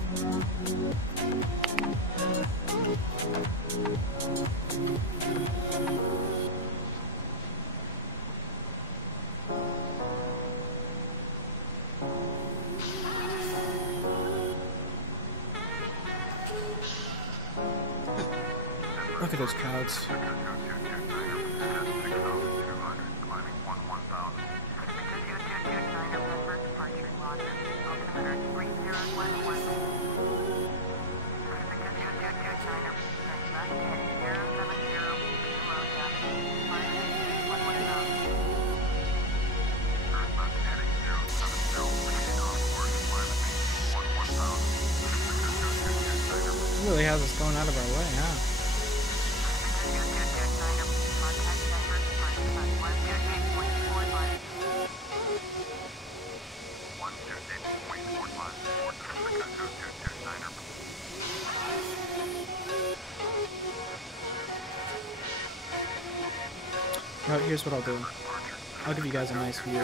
Look at those clouds. Departure, Roger. Altimeter 3 has us going out of our way, huh? Oh, here's what I'll do. I'll give you guys a nice view.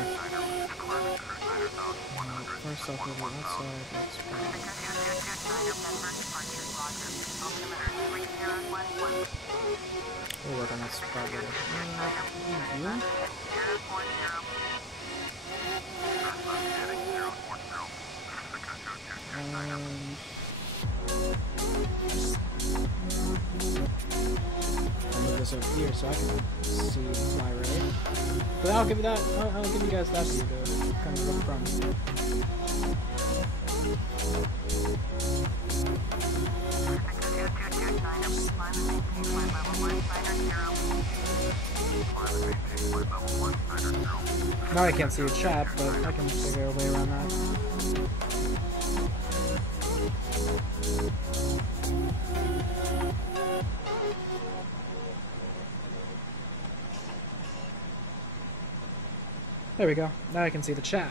First off, over outside, that's fine. We'll work on that spot later. View? I'll move this over here so I can see my right. But I'll give you that. I'll give you guys that view to kind of look from. Now I can't see your chat, but I can figure a way around that. There we go. Now I can see the chat.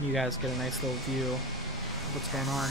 You guys get a nice little view of what's going on.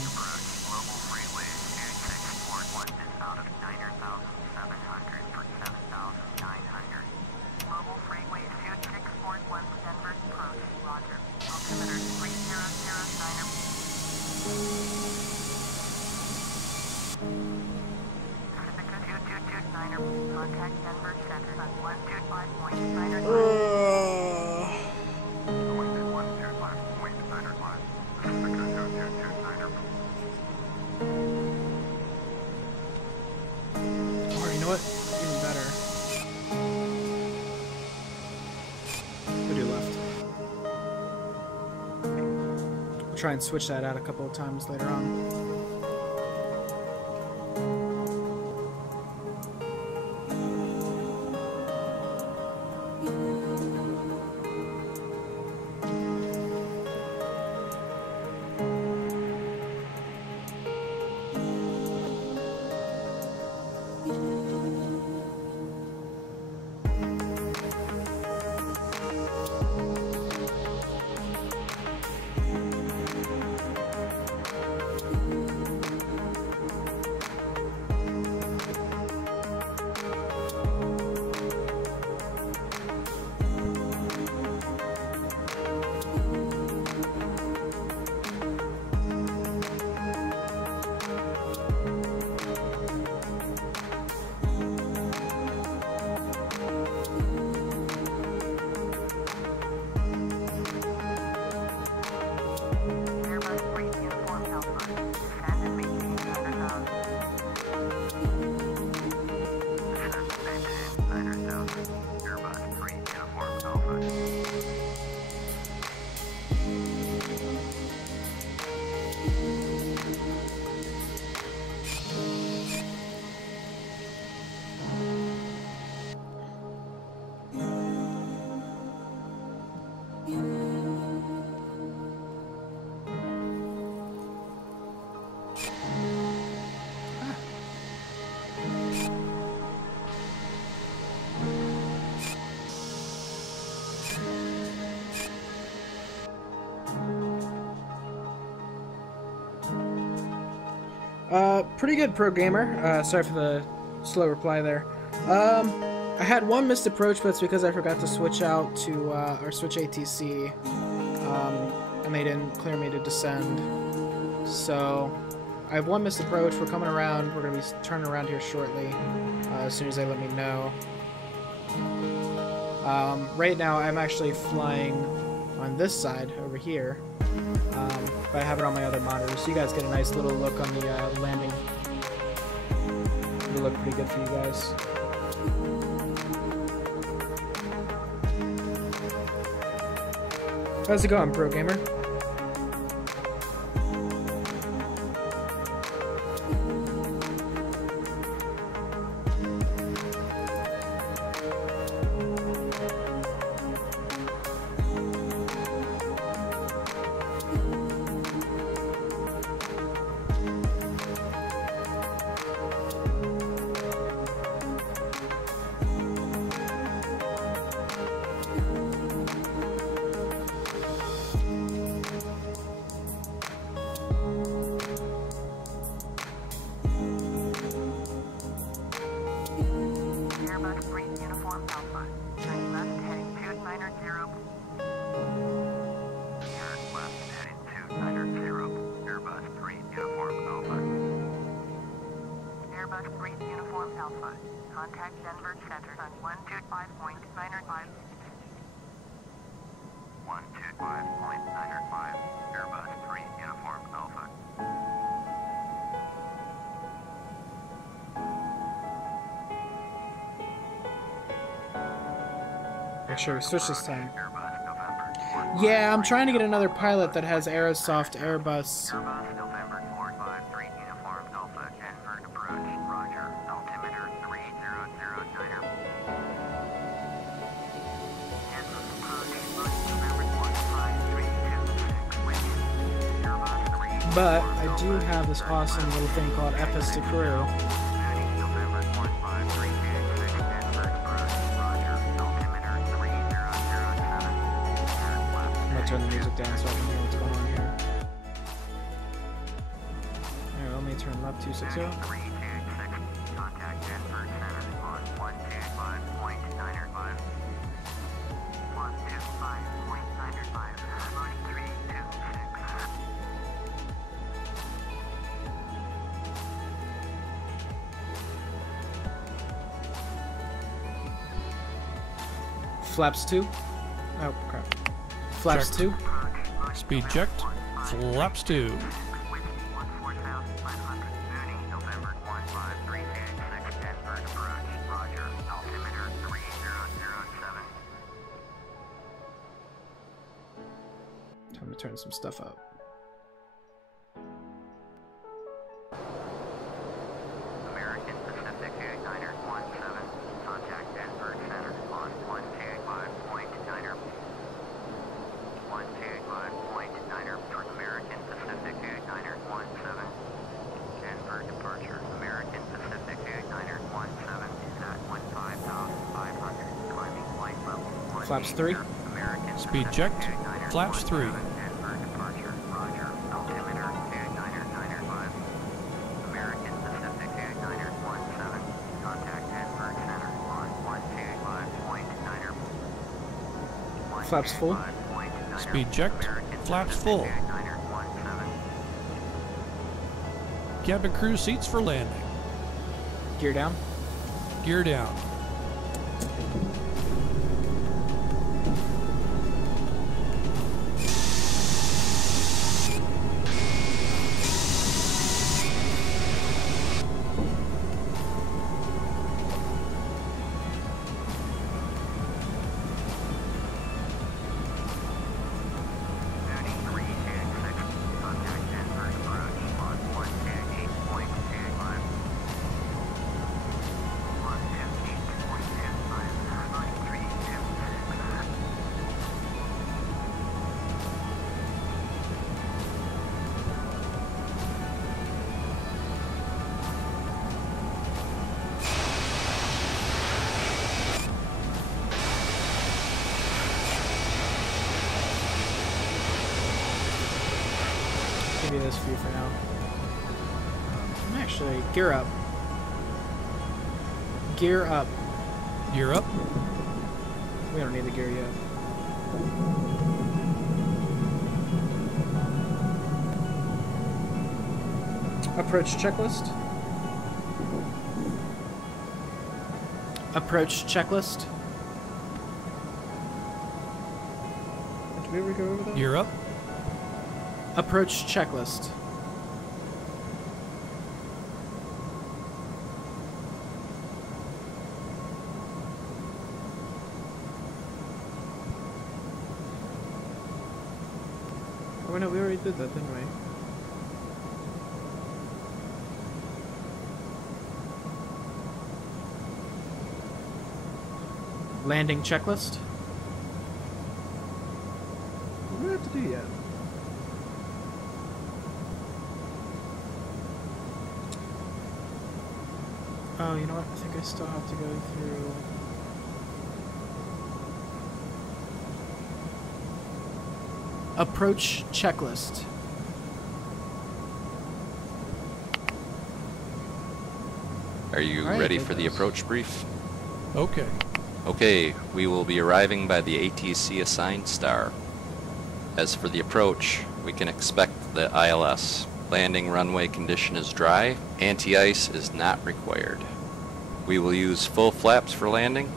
Try and switch that out a couple of times later on. Pretty good, pro gamer. Sorry for the slow reply there. I had one missed approach, but it's because I forgot to switch out to or switch ATC, and they didn't clear me to descend. So I have one missed approach. We're coming around. We're gonna be turning around here shortly, as soon as they let me know. Right now, I'm actually flying on this side over here. But I have it on my other monitor, so you guys get a nice little look on the landing. It'll look pretty good for you guys. How's it going, pro gamer? Airbus 3 Uniform Alpha. Turn left heading 290. Turn left heading 290. Airbus 3 Uniform Alpha. Airbus 3 Uniform Alpha. Contact Denver Center on 125.905. 125.905. Airbus 3 Uniform Alpha. Make sure we switch this time. Airbus November. Yeah, I'm trying to get another pilot that has Aerosoft Airbus. Airbus November 453 Uniform Alpha. Denver approach. Roger. Altimeter 3009. But I do have this awesome little thing called FS to Crew. I'm gonna turn the music down so I can hear what's going on here. Alright, let me turn left 260. Contact Denver Center on 125.905. 125.905. 326. Flaps 2. Oh, crap. Flaps Checked. 2. Speed checked. Flaps 2. November 15386 Denver approach. Roger. Altimeter 3007. Time to turn some stuff up. American Pacific 8917. Contact Denver Center on 125.9. 125.9 for American Pacific 8917. Denver departure. American Pacific 8917 is at 15,500. Climbing flight level 1. Flaps 3. American Speed Pacific checked. 8917. Flaps 3. Denver departure. Roger. Altimeter 2995. American Pacific 8917. Contact Denver Center on 125.9. Flaps full. Speed checked. Flaps full. Cabin crew seats for landing. Gear down. Gear down. Give you this view for now. Actually, gear up. Gear up. Gear up. We don't need the gear yet. Approach checklist. Approach checklist. Did we ever go over that? Gear up. Approach checklist. Oh no, we already did that, didn't we? Landing checklist. What do we have to do yet? Oh, you know what? I think I still have to go through... Approach checklist. Are you Alright, ready there for the goes. approach brief? Okay. Okay, we will be arriving by the ATC assigned star. As for the approach, we can expect the ILS. Landing runway condition is dry. Anti-ice is not required. We will use full flaps for landing.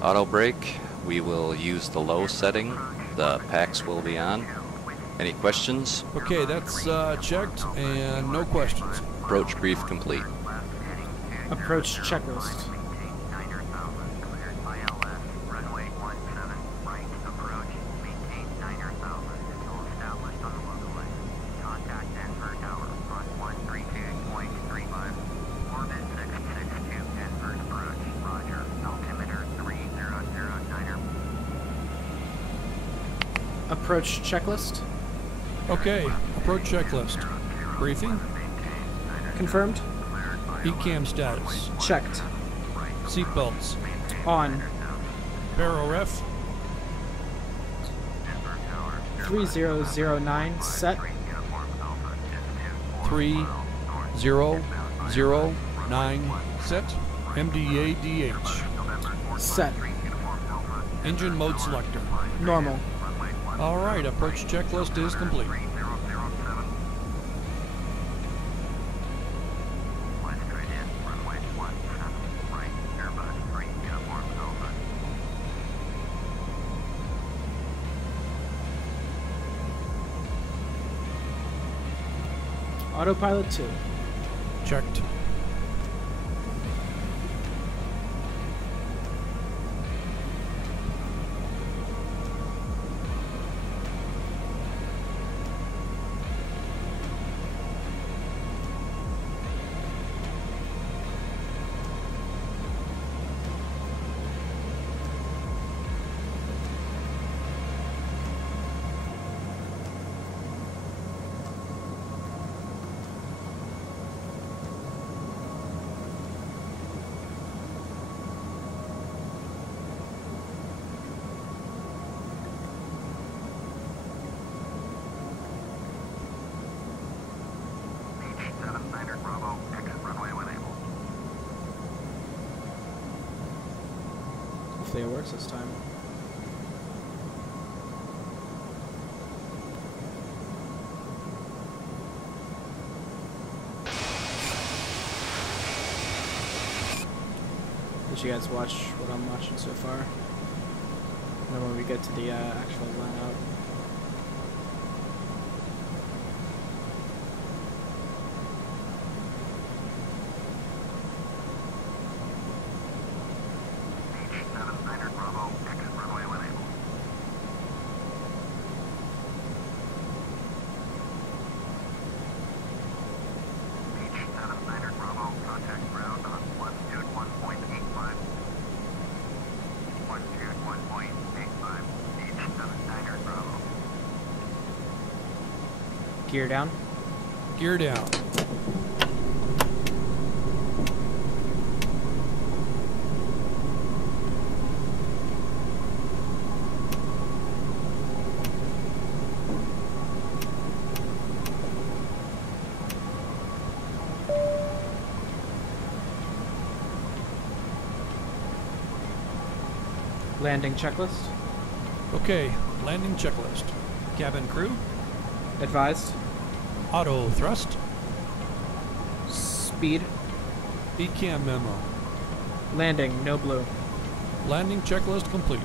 Auto brake, we will use the low setting. The packs will be on. Any questions? Okay, that's checked and no questions. Approach brief complete. Approach checklist. Approach checklist. Okay, approach checklist. Briefing. Confirmed. ECAM status. Checked. Seatbelts. On. Baro ref. 3009 set. 3009 set. MDA DH. Set. Engine mode selector. Normal. Alright, approach checklist is complete. Autopilot 2. Checked. Hopefully it works this time. Did you guys watch what I'm watching so far? And then when we get to the actual line out. Gear down. Gear down. Landing checklist. Okay, landing checklist. Cabin crew. Advised. Auto thrust. Speed. ECAM memo. Landing, no blue. Landing checklist complete.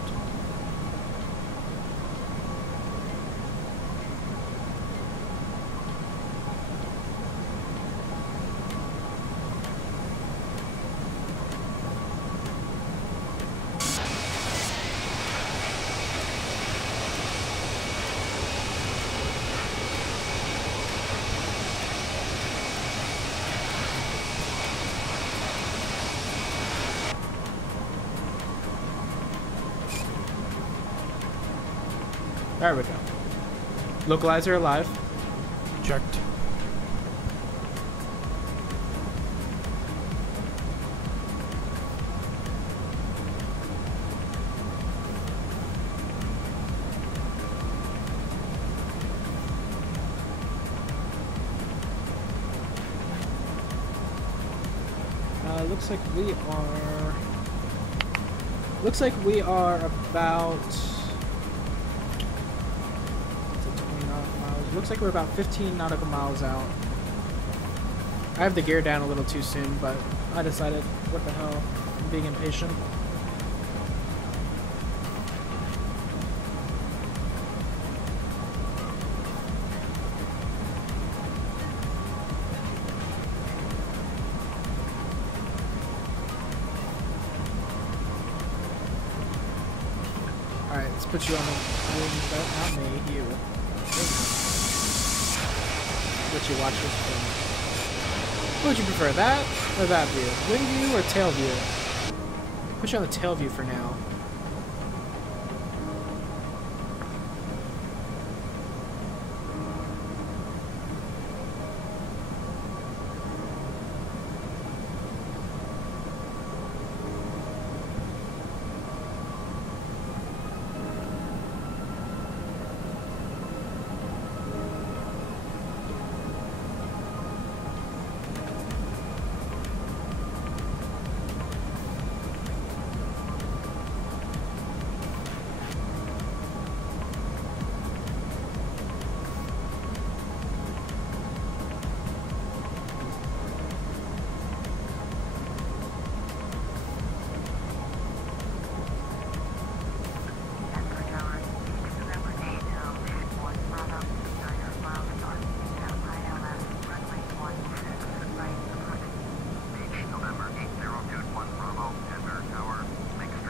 There we go. Localizer alive. Checked. Looks like we are Looks like we are about 20 nautical miles. Looks like we're about 15 nautical miles out. I have the gear down a little too soon, but I decided, what the hell, I'm being impatient. Alright, let's put you on the wings, not me, you. Let you watch this film. Would you prefer that or that view? Wing view or tail view? Put you on the tail view for now.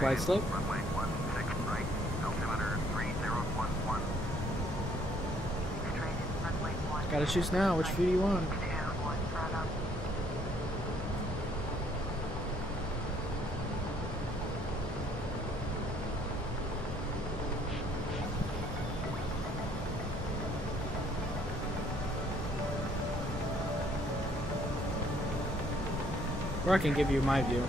Wide slope. Runway 16 right, altimeter 3011. Gotta choose now. Which view do you want? Or I can give you my view.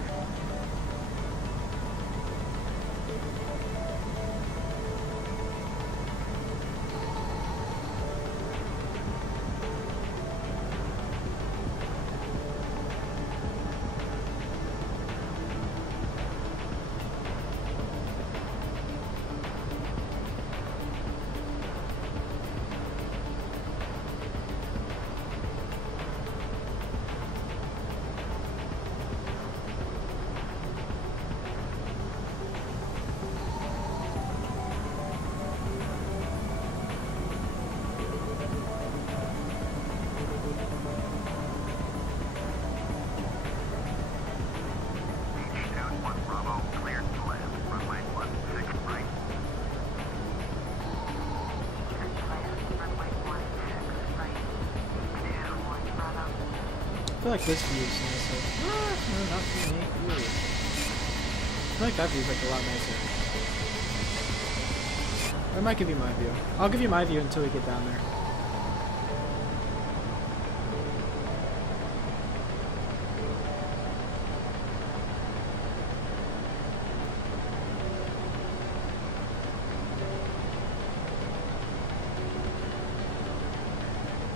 I feel like this view is nicer. No, not for me. Ooh. I feel like that view is like a lot nicer. I might give you my view. I'll give you my view until we get down there.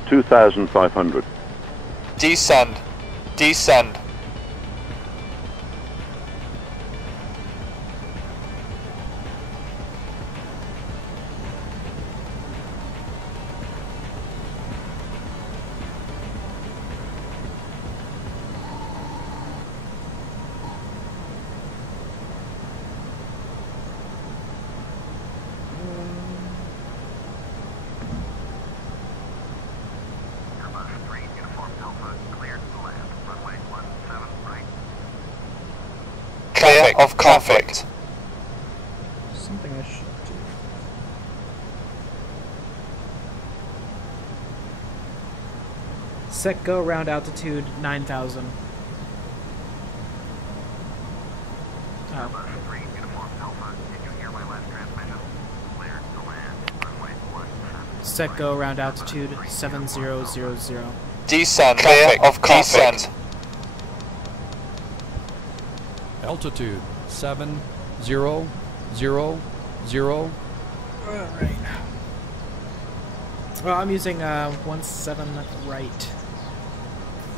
$2,500. Descend. Descend. Clear of conflict. Something I should do. Set go round altitude 9,000. Oh. Set go round altitude 7000. Descend. Clear of conflict. Altitude 7000. Alright. Well, I'm using 17 right.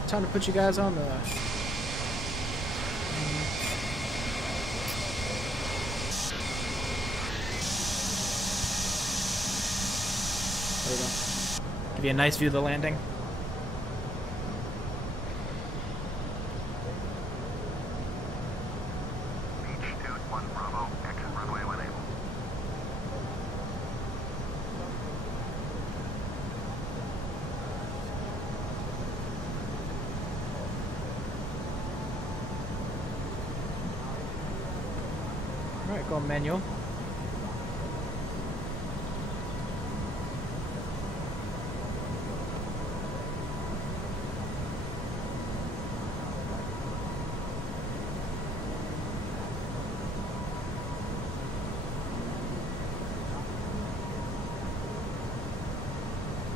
Time to put you guys on the There you go. Give you a nice view of the landing. Alright, go manual.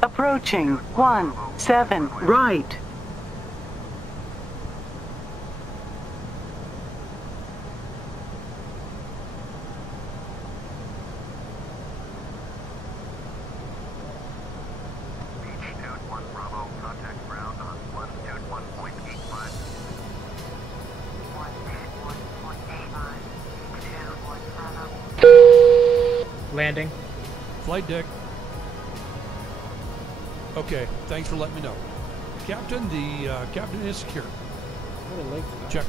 Approaching 17 right. Landing. Flight deck. Okay, thanks for letting me know. Captain, the captain is secure. What a lake. Check.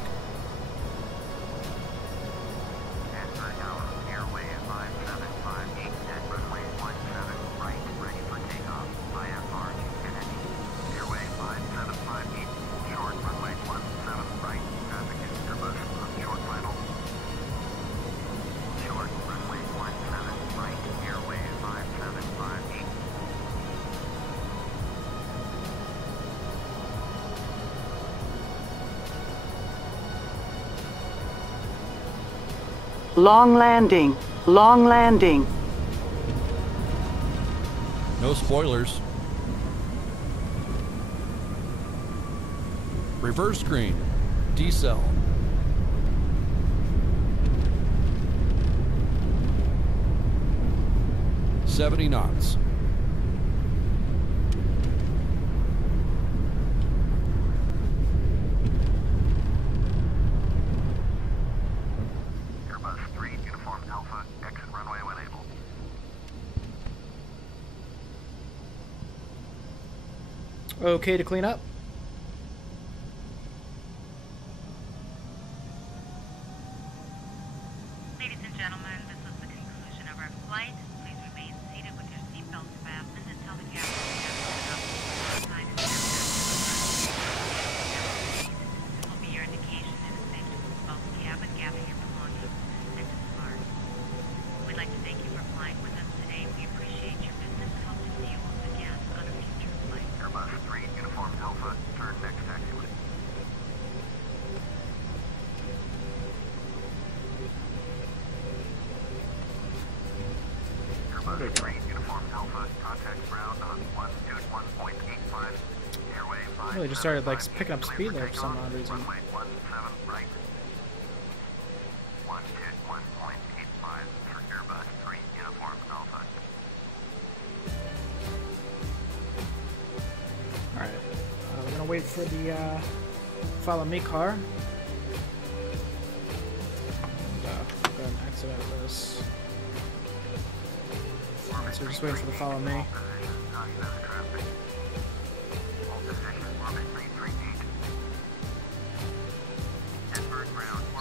Long landing. Long landing. No spoilers. Reverse screen. Decel. $70 knots. Okay to clean up. Ladies and gentlemen, this is the conclusion of our flight. Please remain seated with your seatbelts fastened until the captain This will be your indication it is safe to move about the cabin, gather your belongings, and depart. We'd like to thank you for flying with us today. We appreciate your business and hope to see you once again on a future flight. Airbus 3, Uniform Alpha, turn next taxiway. Airbus 3, Uniform Alpha, contact ground on 121.85. Airway 5. Really just started like picking up speed there for some odd reason. Runway 17 right. 121.85 for Airbus 3, Uniform Alpha. Alright, we're gonna wait for the follow me car. And, go ahead and exit out of this. So we're just waiting for the follow me.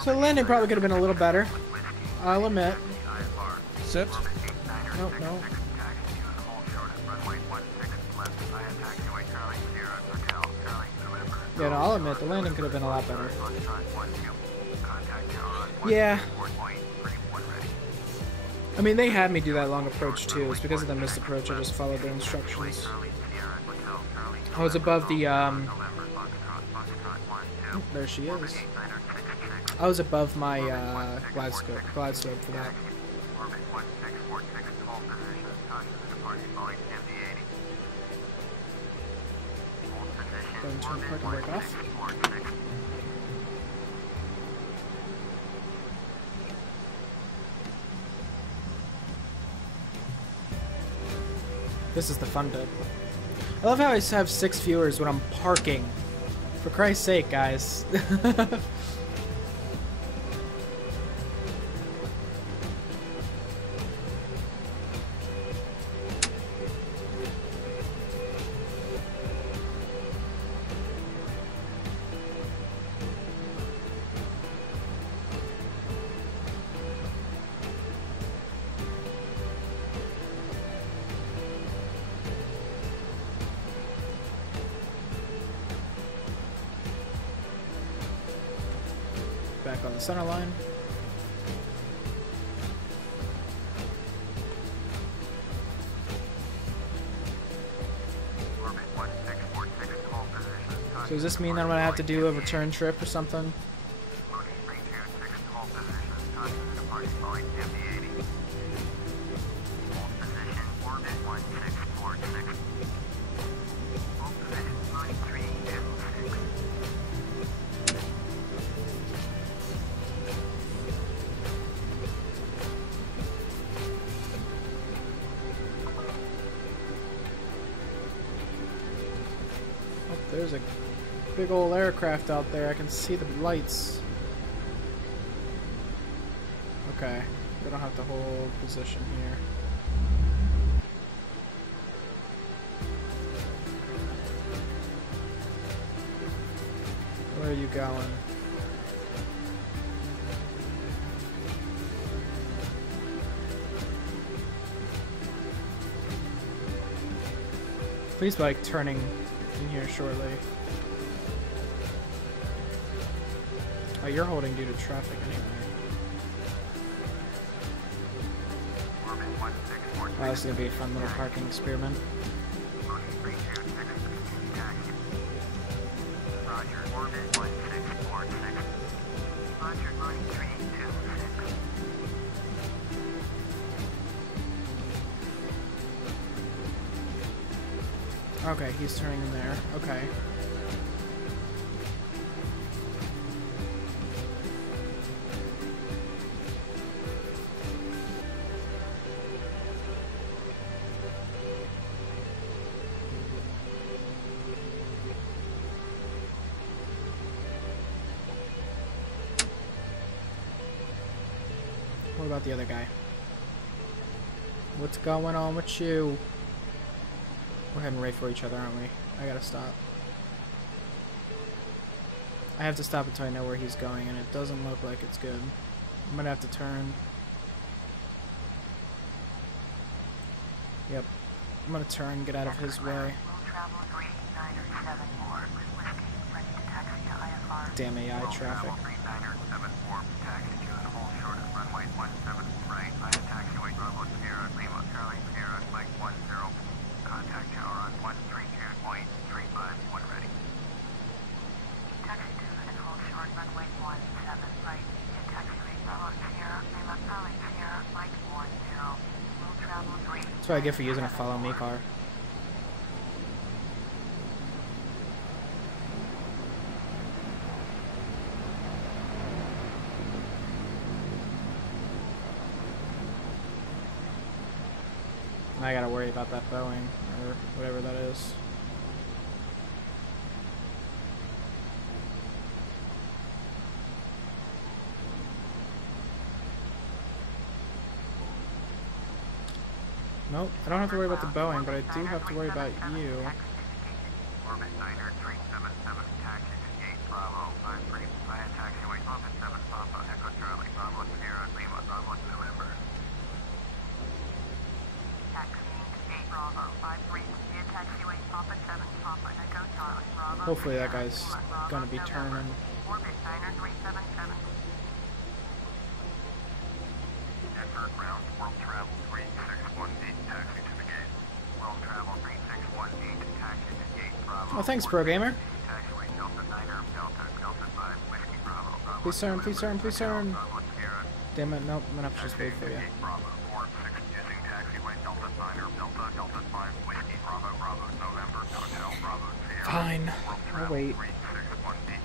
So the landing probably could have been a little better, I'll admit. Sit. Nope, no. Yeah, no, I'll admit, the landing could have been a lot better. Yeah. I mean, they had me do that long approach, too. It's because of the missed approach, I just followed their instructions. I was above the, oh, there she is. I was above my, glide slope for that. Go ahead and turn parking brake off. This is the fun bit. I love how I have 6 viewers when I'm parking. For Christ's sake, guys. the center line. So does this mean that I'm gonna have to do a return trip or something? There's a big old aircraft out there. I can see the lights. Okay, we don't have to hold position here. Where are you going? Please be like turning in here shortly. Oh, you're holding due to traffic anyway. Oh, this is gonna be a fun little parking experiment. Okay, he's turning in there. Okay. What about the other guy? What's going on with you? We're heading right for each other, aren't we? I gotta stop. I have to stop until I know where he's going, and it doesn't look like it's good. I'm gonna have to turn. Yep. I'm gonna turn, get out of his way. Damn AI traffic. That's what I get for using a follow me car. I gotta worry about that Boeing, or whatever that is. Nope, I don't have to worry about the Boeing, but I do have to worry about you. Orbit 9377, taxi to Gate Bravo, 53, via taxiway Papa 7 Papa, Echo Charlie, Bravo Sierra, Lima, Bravo November. Taxiing to Gate Bravo, 53, via taxiway Papa 7 Papa, Echo Charlie, Bravo. Hopefully that guy's gonna be turning. Orbit 9377. Denver ground, World Travel 3618, taxi to the gate. World Travel 3618, taxi to Gate Bravo. Oh, thanks, Pro Gamer. Taxiway Delta 9er, Delta 5, Whiskey Bravo, Bravo. Please turn, please turn, please turn. Damn it, nope, I'm gonna have to just wait for you. Bravo 46, using taxiway Delta 9er, Delta 5, Whiskey Bravo, Bravo, November, Hotel Bravo, Sierra. Fine, I'll wait. 3618.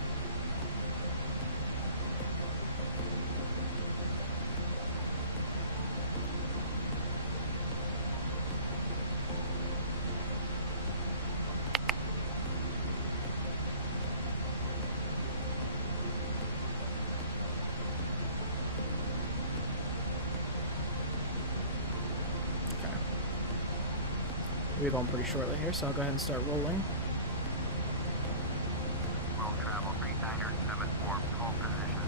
We're going pretty shortly here, so I'll go ahead and start rolling. World Travel 3974, hold position,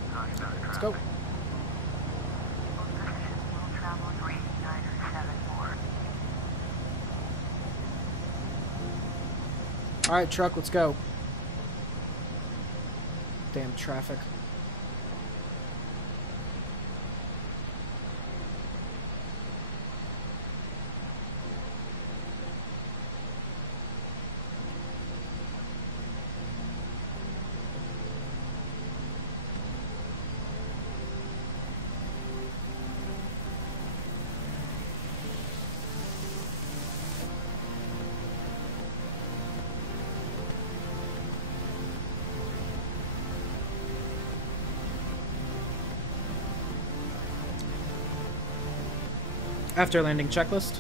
Let's go. Hold position, World Travel 3974. Alright, truck, let's go. Damn traffic. After landing checklist.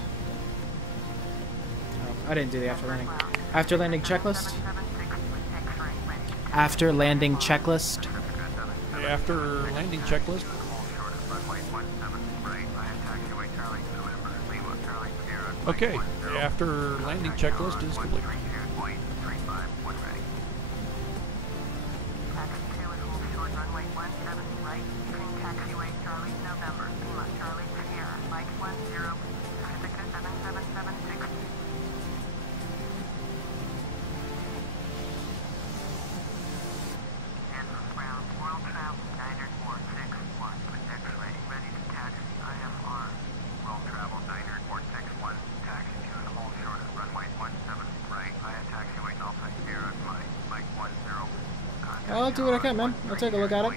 Oh, I didn't do the after landing. After landing checklist. After landing checklist. After landing checklist. Okay, after landing checklist is complete. I'll do what I can, man. I'll take a look at it.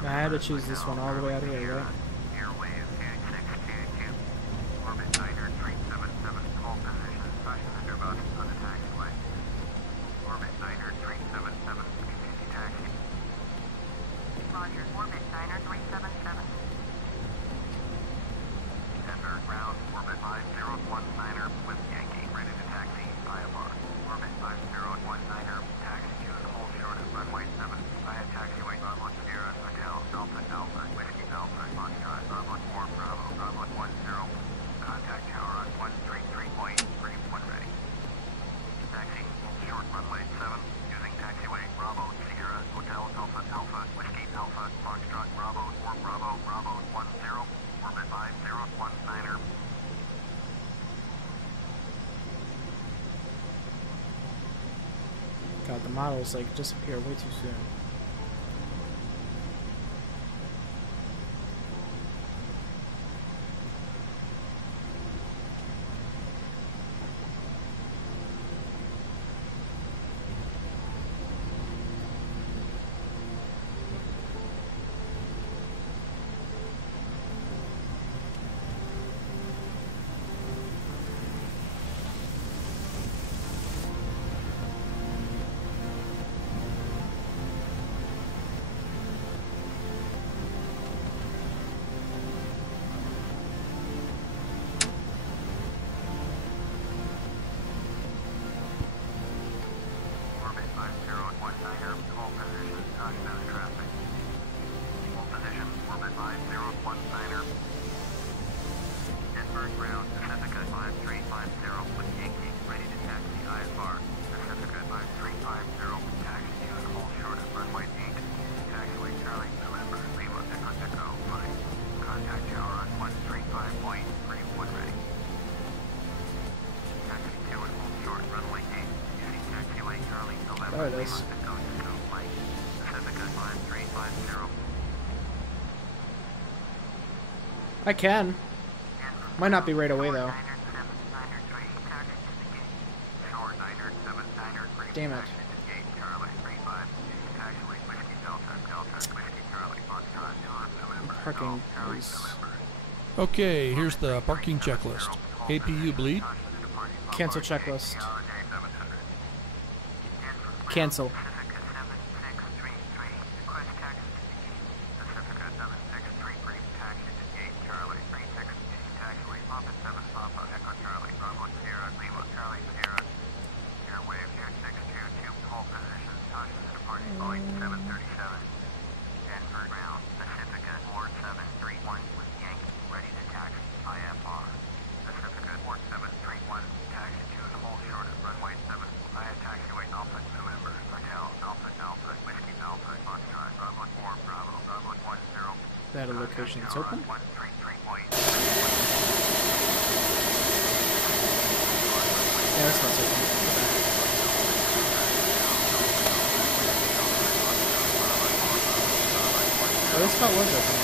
I had to choose this one all the way out here, right? God, the models like disappear way too soon. There it is. I can. Might not be right away though. Damn it. Parking is... Okay, here's the parking checklist. APU bleed. Cancel checklist. Cancel. location is open. Yeah, this one's open. Oh, this spot was open.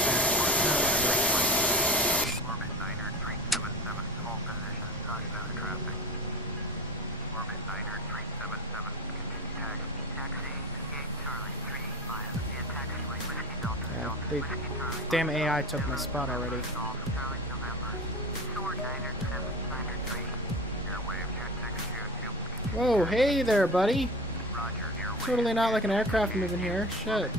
Yeah, damn AI took my spot already. Whoa, hey there, buddy. Totally not like an aircraft moving here. Shit.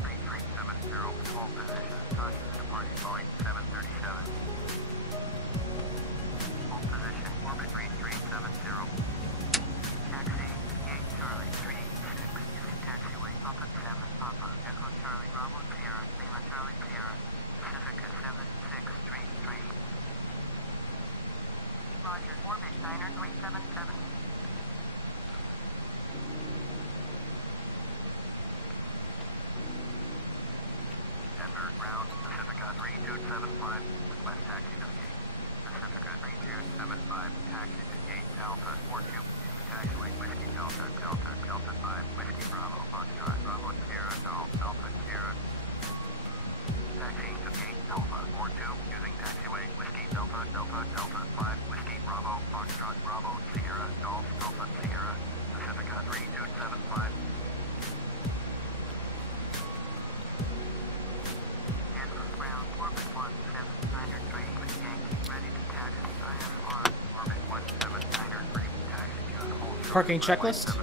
Parking checklist.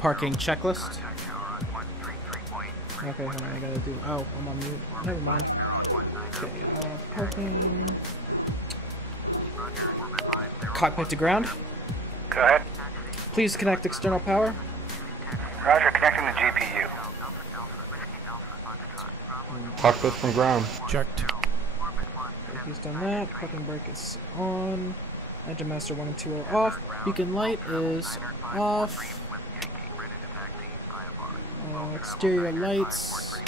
Parking checklist. Okay, hold on, I gotta do. Oh, I'm on mute. Never mind. Okay, parking. Cockpit to ground. Go ahead. Please connect external power. Roger, connecting the GPU. Cockpit from ground. Checked. He's done that. Parking brake is on. Engine master 1 and 2 are off. Beacon light is off. Exterior lights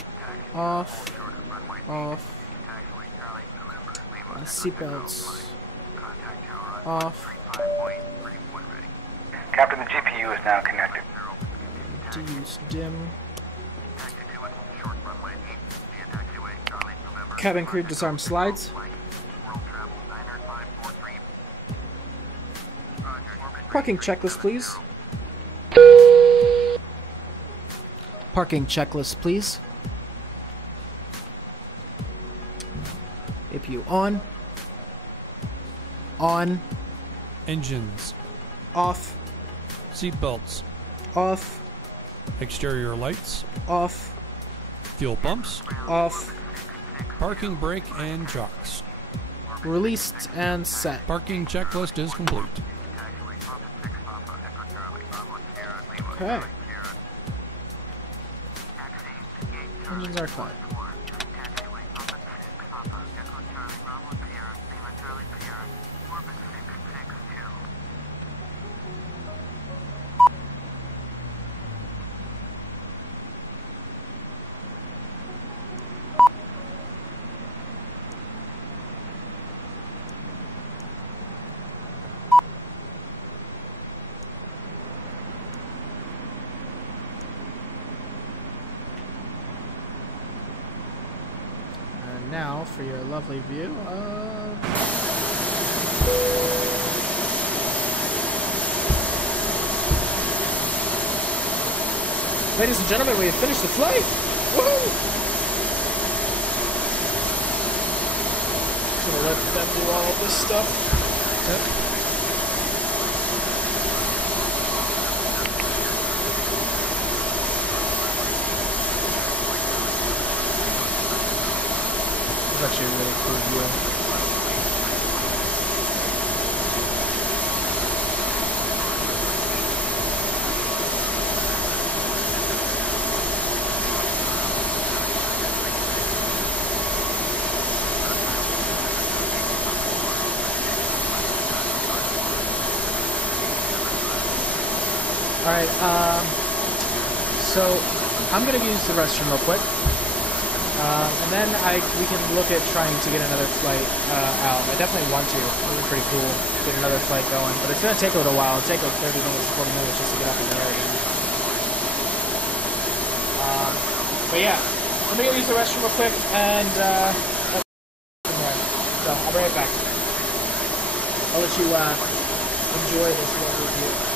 off. Off. Seatbelts off. Captain, the GPU is now connected. Use dim. Cabin crew disarm slides. Parking checklist, please. Parking checklist, please. APU on. On. Engines. Off. Seatbelts. Off. Exterior lights. Off. Fuel pumps. Off. Parking brake and chocks. Released and set. Parking checklist is complete. Okay. Engines are cut. Now for your lovely view of ladies and gentlemen, we have finished the flight. Woohoo! Gonna let them do all of this stuff. Yep. It's actually a really cool view. Alright, so I'm gonna use the restroom real quick, and then we can look at trying to get another flight out. I definitely want to. It would be pretty cool to get another flight going, but it's gonna take a little while. It'll take like 30 minutes, 40 minutes just to get up in the air again. But yeah, let me go use the restroom real quick, and so I'll be right back. I'll let you enjoy this little review.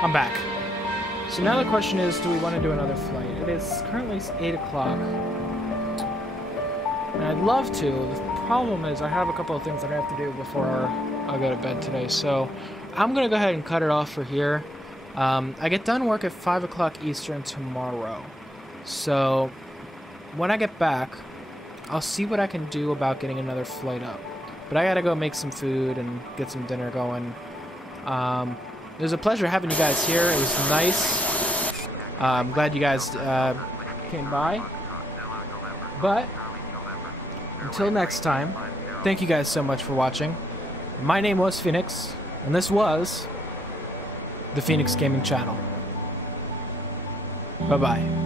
I'm back. So now the question is, do we want to do another flight? It is currently 8 o'clock. And I'd love to. The problem is I have a couple of things that I have to do before I go to bed today. So I'm going to go ahead and cut it off for here. I get done work at 5 o'clock Eastern tomorrow. So when I get back, I'll see what I can do about getting another flight up. But I got to go make some food and get some dinner going. It was a pleasure having you guys here. It was nice. I'm glad you guys came by. But until next time, thank you guys so much for watching. My name was Phoenix, and this was the Phoenix Gaming Channel. Bye-bye.